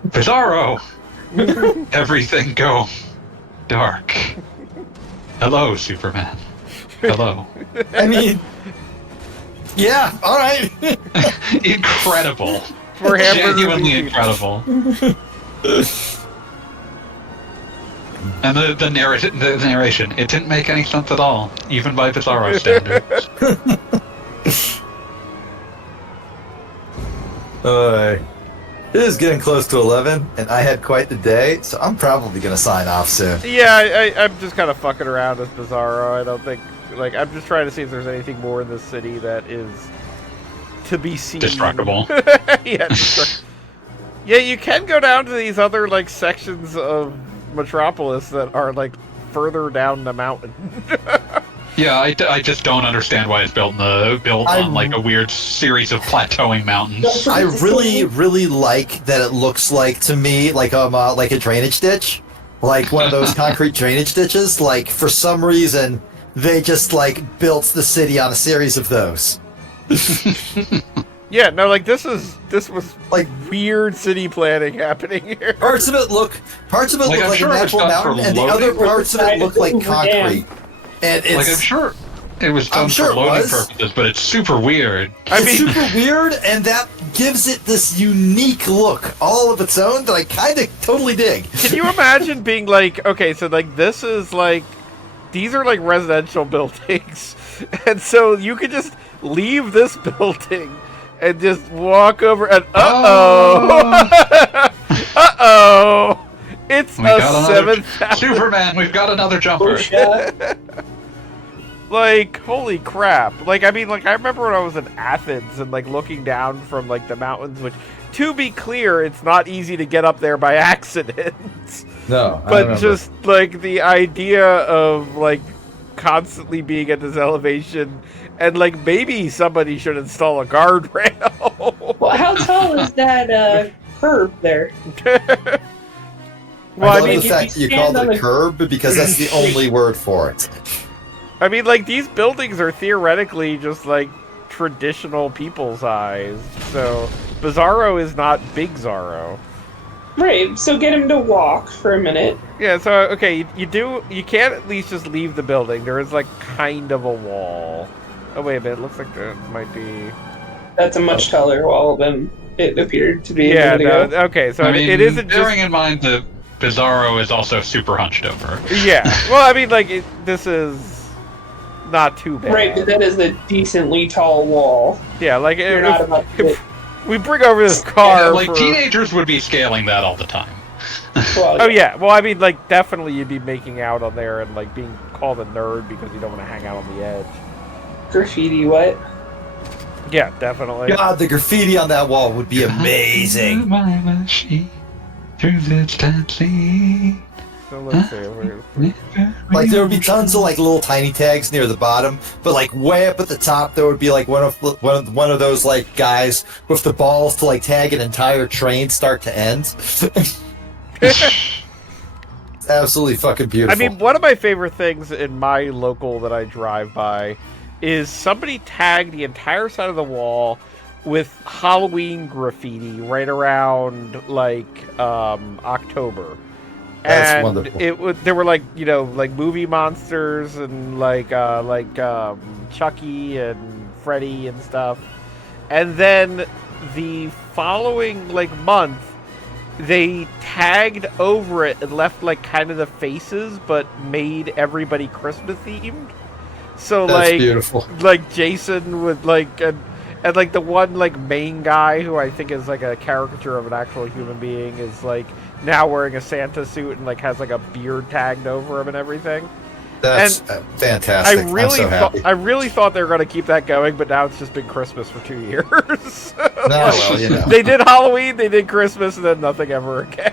Bizarro. Everything go dark. Hello, Superman. Hello. I mean, yeah, all right. Incredible. For Genuinely incredible. And the narration, it didn't make any sense at all, even by Bizarro standards. It is getting close to 11, and I had quite the day, so I'm probably going to sign off soon. Yeah, I'm just kind of fucking around with Bizarro. I don't think, like, I'm just trying to see if there's anything more in this city that is to be seen. Destructible. Yeah, yeah, you can go down to these other, like, sections of Metropolis that are, like, further down the mountain. Yeah, I just don't understand why it's built on like a weird series of plateauing mountains. I really like that it looks like, to me, like a drainage ditch, like one of those concrete drainage ditches. Like, for some reason, they just like built the city on a series of those. Yeah, no, like this was like weird city planning happening here. Parts of it look like a natural mountain, and the other parts of it look like concrete. And it's, like, I'm sure it was done for loading purposes, but it's super weird. It's super weird, and that gives it this unique look all of its own that I kind of totally dig. Can you imagine being like, okay, so like this is like, these are like residential buildings, and so you could just leave this building and just walk over and it's a 7,000. Superman, we've got another jumper. Like, holy crap. Like, I mean, like, I remember when I was in Athens and, like, looking down from, like, the mountains, which, to be clear, it's not easy to get up there by accident. No, but just, like, the idea of, like, constantly being at this elevation and, like, maybe somebody should install a guardrail. Well, how tall is that, curb there? Well, I mean, the fact that you called it a curb because that's the only word for it. I mean, like, these buildings are theoretically just, like, traditional people-sized, so Bizarro is not Big Zorro. Right, so get him to walk for a minute. Yeah, so, okay, you can at least just leave the building. There is, like, kind of a wall. Oh, wait a minute, it looks like there might be... That's a much taller wall than it appeared to be. Yeah, no, okay, so I mean, it isn't just... bearing in mind that Bizarro is also super hunched over. Yeah, well, I mean, like, this is... not too bad. Right, but that is a decently tall wall. Yeah, like if we bring over this car. Yeah, like teenagers would be scaling that all the time. Well, oh yeah, well I mean, like, definitely you'd be making out on there and like being called a nerd because you don't want to hang out on the edge. Graffiti, what? Yeah, definitely. God, the graffiti on that wall would be amazing. So let's see. Like there would be tons of like little tiny tags near the bottom, but like way up at the top there would be like one of those like guys with the balls to like tag an entire train start to end. Absolutely fucking beautiful. I mean, one of my favorite things in my local that I drive by is somebody tagged the entire side of the wall with Halloween graffiti right around like October. That's and wonderful. There were like, you know, like movie monsters and like Chucky and Freddy and stuff. And then the following like month, they tagged over it and left like kind of the faces, but made everybody Christmas themed. So That's like beautiful. Like Jason with like and like the one like main guy who I think is like a caricature of an actual human being is like now wearing a Santa suit and like has like a beard tagged over him and everything. That's fantastic. I really thought they were going to keep that going, but now it's just been Christmas for 2 years. Well, you know. They did Halloween, they did Christmas, and then nothing ever again.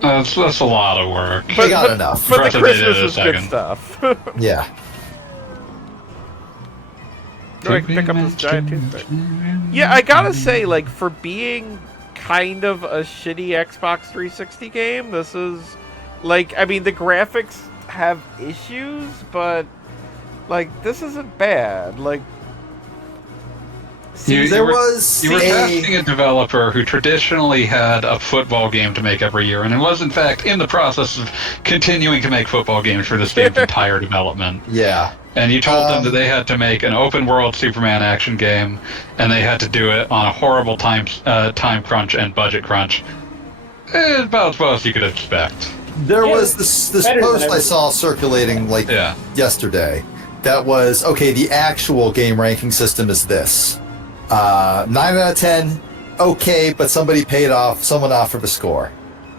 That's a lot of work. They got enough. But the They did Christmas it a was good second. stuff. Yeah. I can pick up this giant toothpick. Yeah, I gotta say, like, for being kind of a shitty Xbox 360 game, this is, like, I mean, the graphics have issues, but, like, this isn't bad. Like, You there were was casting a developer who traditionally had a football game to make every year, and it was, in fact, in the process of continuing to make football games for this game's entire development. Yeah. And you told them that they had to make an open-world Superman action game, and they had to do it on a horrible time crunch and budget crunch. About as well as you could expect. There was this post I saw circulating like yesterday that was, okay, the actual game ranking system is this. 9 out of 10, okay, but someone offered a score.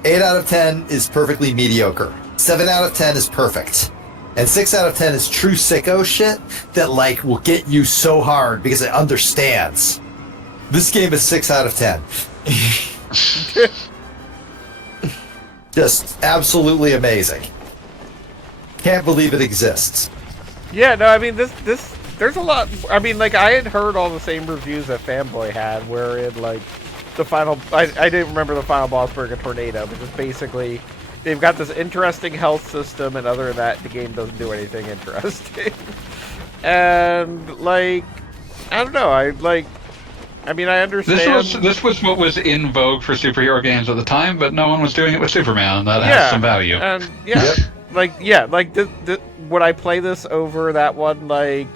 8 out of 10 is perfectly mediocre. 7 out of 10 is perfect. And 6 out of 10 is true sicko shit that like will get you so hard because it understands. This game is 6 out of 10. Just absolutely amazing. Can't believe it exists. yeah, no, I mean, this, there's a lot, I mean, like, I had heard all the same reviews that Fanboy had, wherein, like, the final, I didn't remember the final boss being a tornado, but just basically, they've got this interesting health system, and other than that, the game doesn't do anything interesting. And, like, I don't know, I mean, I understand. This was what was in vogue for superhero games at the time, but no one was doing it with Superman, and that has some value. And, would I play this over that one, like,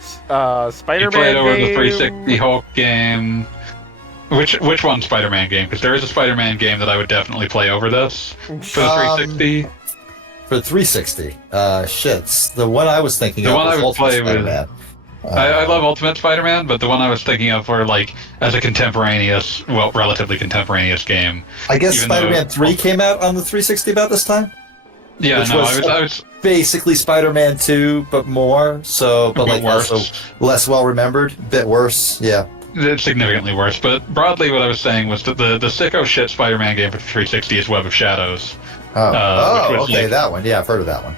Spider-Man You played over game? the 360 Hulk game. Which one Spider-Man game? Because there is a Spider-Man game that I would definitely play over this for the 360. For 360, shit. The one I was thinking of was Ultimate Spider-Man. I love Ultimate Spider-Man, but the one I was thinking of for like as a contemporaneous, well, relatively contemporaneous game. I guess Spider-Man 3 came out on the 360 about this time. Yeah, which no, was I was basically Spider-Man 2, but more so, but like worse. also less well remembered, bit worse. Yeah. It's significantly worse, but broadly what I was saying was that the sicko shit Spider-Man game for 360 is Web of Shadows. Okay, that one. Yeah, I've heard of that one.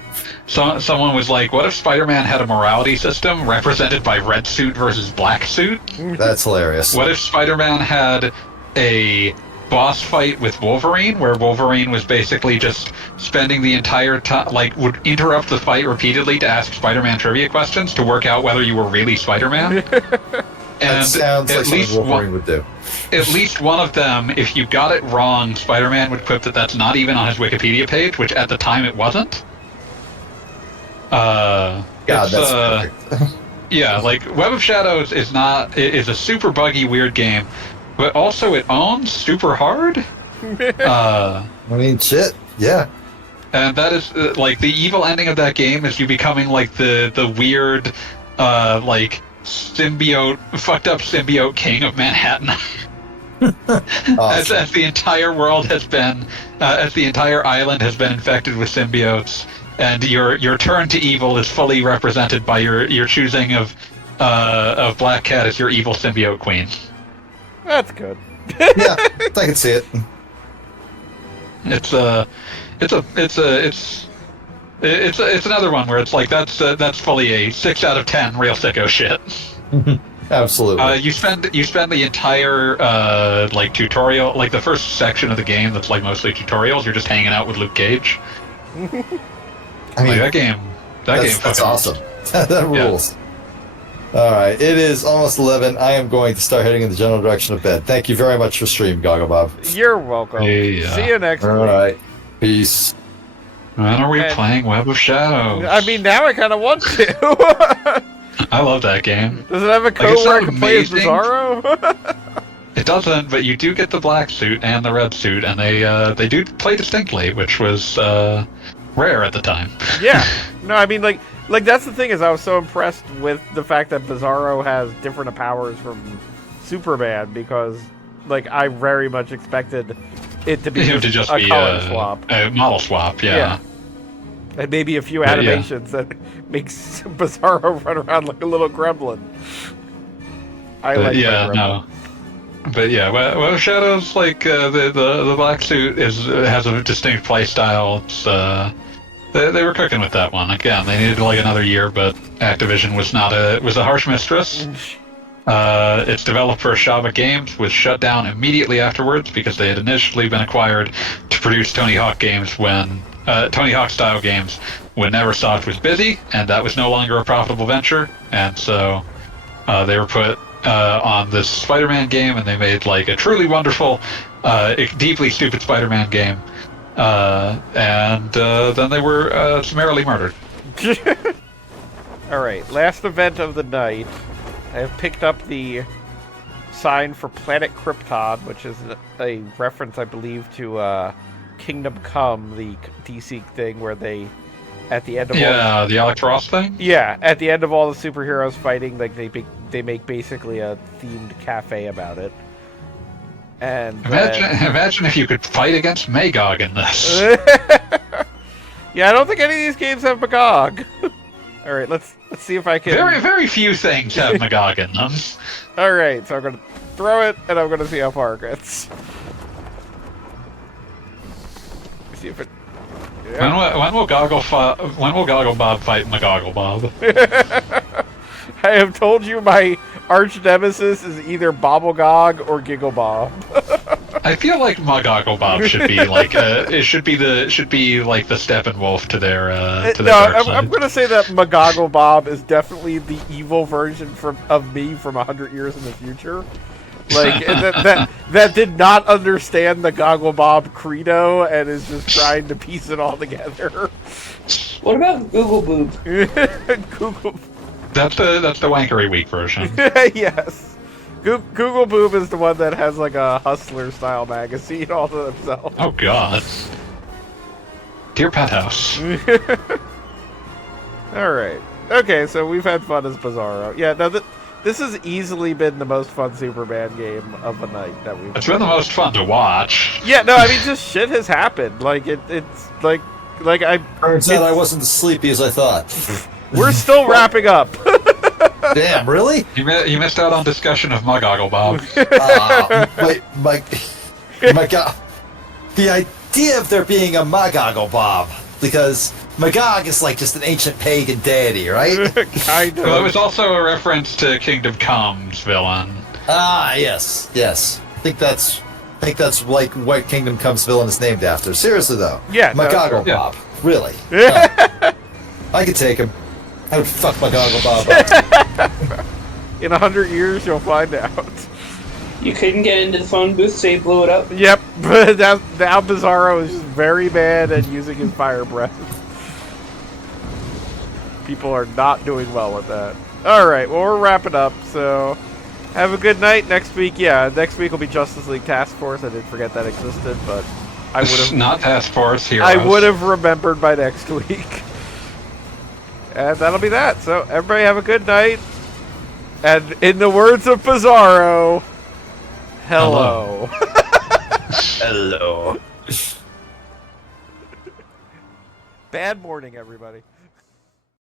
Someone was like, what if Spider-Man had a morality system represented by red suit versus black suit? That's hilarious. What if Spider-Man had a boss fight with Wolverine, where Wolverine was basically just spending the entire time, like, would interrupt the fight repeatedly to ask Spider-Man trivia questions to work out whether you were really Spider-Man? That sounds like something Wolverine would do. At least one of them, if you got it wrong, Spider-Man would quip that that's not even on his Wikipedia page, which at the time it wasn't. God, that's perfect. Yeah, like Web of Shadows is a super buggy, weird game, but also it owns super hard. I mean, shit, yeah. And that is like the evil ending of that game is you becoming like the weird, like fucked up symbiote king of Manhattan. Awesome. as the entire world has been, as the entire island has been infected with symbiotes, and your turn to evil is fully represented by your choosing of Black Cat as your evil symbiote queen. That's good. Yeah, I can see it. It's another one where it's like that's fully a 6 out of 10 real sicko shit. Absolutely. You spend the entire like tutorial, like the first section of the game that's like mostly tutorials. You're just hanging out with Luke Cage. I mean, Like, that game. That's fucking awesome. That rules. All right, it is almost 11. I am going to start heading in the general direction of bed. Thank you very much for stream, Goggle Bob. You're welcome. Yeah. See you next week. All right, peace. When are we And- playing Web of Shadows? I mean, now I kind of want to. I love that game. Does it have a Like, code it's where I not can play as amazing. Bizarro? It doesn't, but you do get the black suit and the red suit, and they do play distinctly, which was rare at the time. Yeah. No, I mean, like that's the thing is I was so impressed with the fact that Bizarro has different powers from Superman because, like, I very much expected it to be To just a be color swap. a model swap, yeah. And maybe a few But, yeah. animations that makes Bizarro run around like a little gremlin. I But like yeah, my gremlin. no. But yeah, well, Shadows, like the black suit has a distinct play style. It's they were cooking with that one. Again, they needed like another year, but Activision was a harsh mistress. Its developer Shaba Games was shut down immediately afterwards because they had initially been acquired to produce Tony Hawk games when Tony Hawk style games when Neversoft was busy, and that was no longer a profitable venture, and so they were put on this Spider-Man game, and they made like a truly wonderful, deeply stupid Spider-Man game, and then they were summarily murdered. Alright, last event of the night. I have picked up the sign for Planet Krypton, which is a reference, I believe, to Kingdom Come, the DC thing where they, at the end of the Alex Ross thing? Yeah, at the end of all the superheroes fighting, like they make basically a themed cafe about it. And Imagine if you could fight against Magog in this. yeah, I don't think any of these games have Magog. All right, let's see if I can. Very, very few things have Magog in them. All right, so I'm gonna throw it, and I'm gonna see how far it gets. See if it. Yeah. When will Goggle Bob fight Magoggle Bob? I have told you my arch nemesis is either Bobblegog or Giggle Bob. I feel like Magoggle Bob should be like should be like the Steppenwolf to their dark side. I'm gonna say that Magoggle Bob is definitely the evil version of me from 100 years in the future. Like that did not understand the Goggle Bob credo and is just trying to piece it all together. What about Google Boob? Google. That's the Wankery Week version. Yes. Google Boob is the one that has like a Hustler style magazine all to themselves. Oh God. Dear Pet House. Alright. Okay, so we've had fun as Bizarro. Yeah, now this has easily been the most fun Superman game of the night that we've It's been the most fun to watch. Yeah, no, I mean just shit has happened. Like it's like I Turns out I wasn't as sleepy as I thought. we're still wrapping up. Damn, really? You missed out on discussion of Magoggle Bob. My God. The idea of there being a Magoggle Bob, because Magog is like just an ancient pagan deity, right? Kind of. Well, it was also a reference to Kingdom Come's villain. Ah, yes. I think that's like what Kingdom Come's villain is named after. Seriously though. Yeah, no, Magoggle sure. Bob. Really? No. I could take him. I would fuck Magoggle Bob up. In 100 years, you'll find out. You couldn't get into the phone booth, so you blew it up. Yep, but now Bizarro is just very bad at using his fire breath. People are not doing well with that. Alright, well, we're wrapping up, so have a good night. Next week will be Justice League Task Force. I did forget that existed, but I would have Not Task Force Heroes. I would have remembered by next week. And that'll be that. So everybody have a good night. And in the words of Bizarro, hello. Hello. Bad morning, everybody.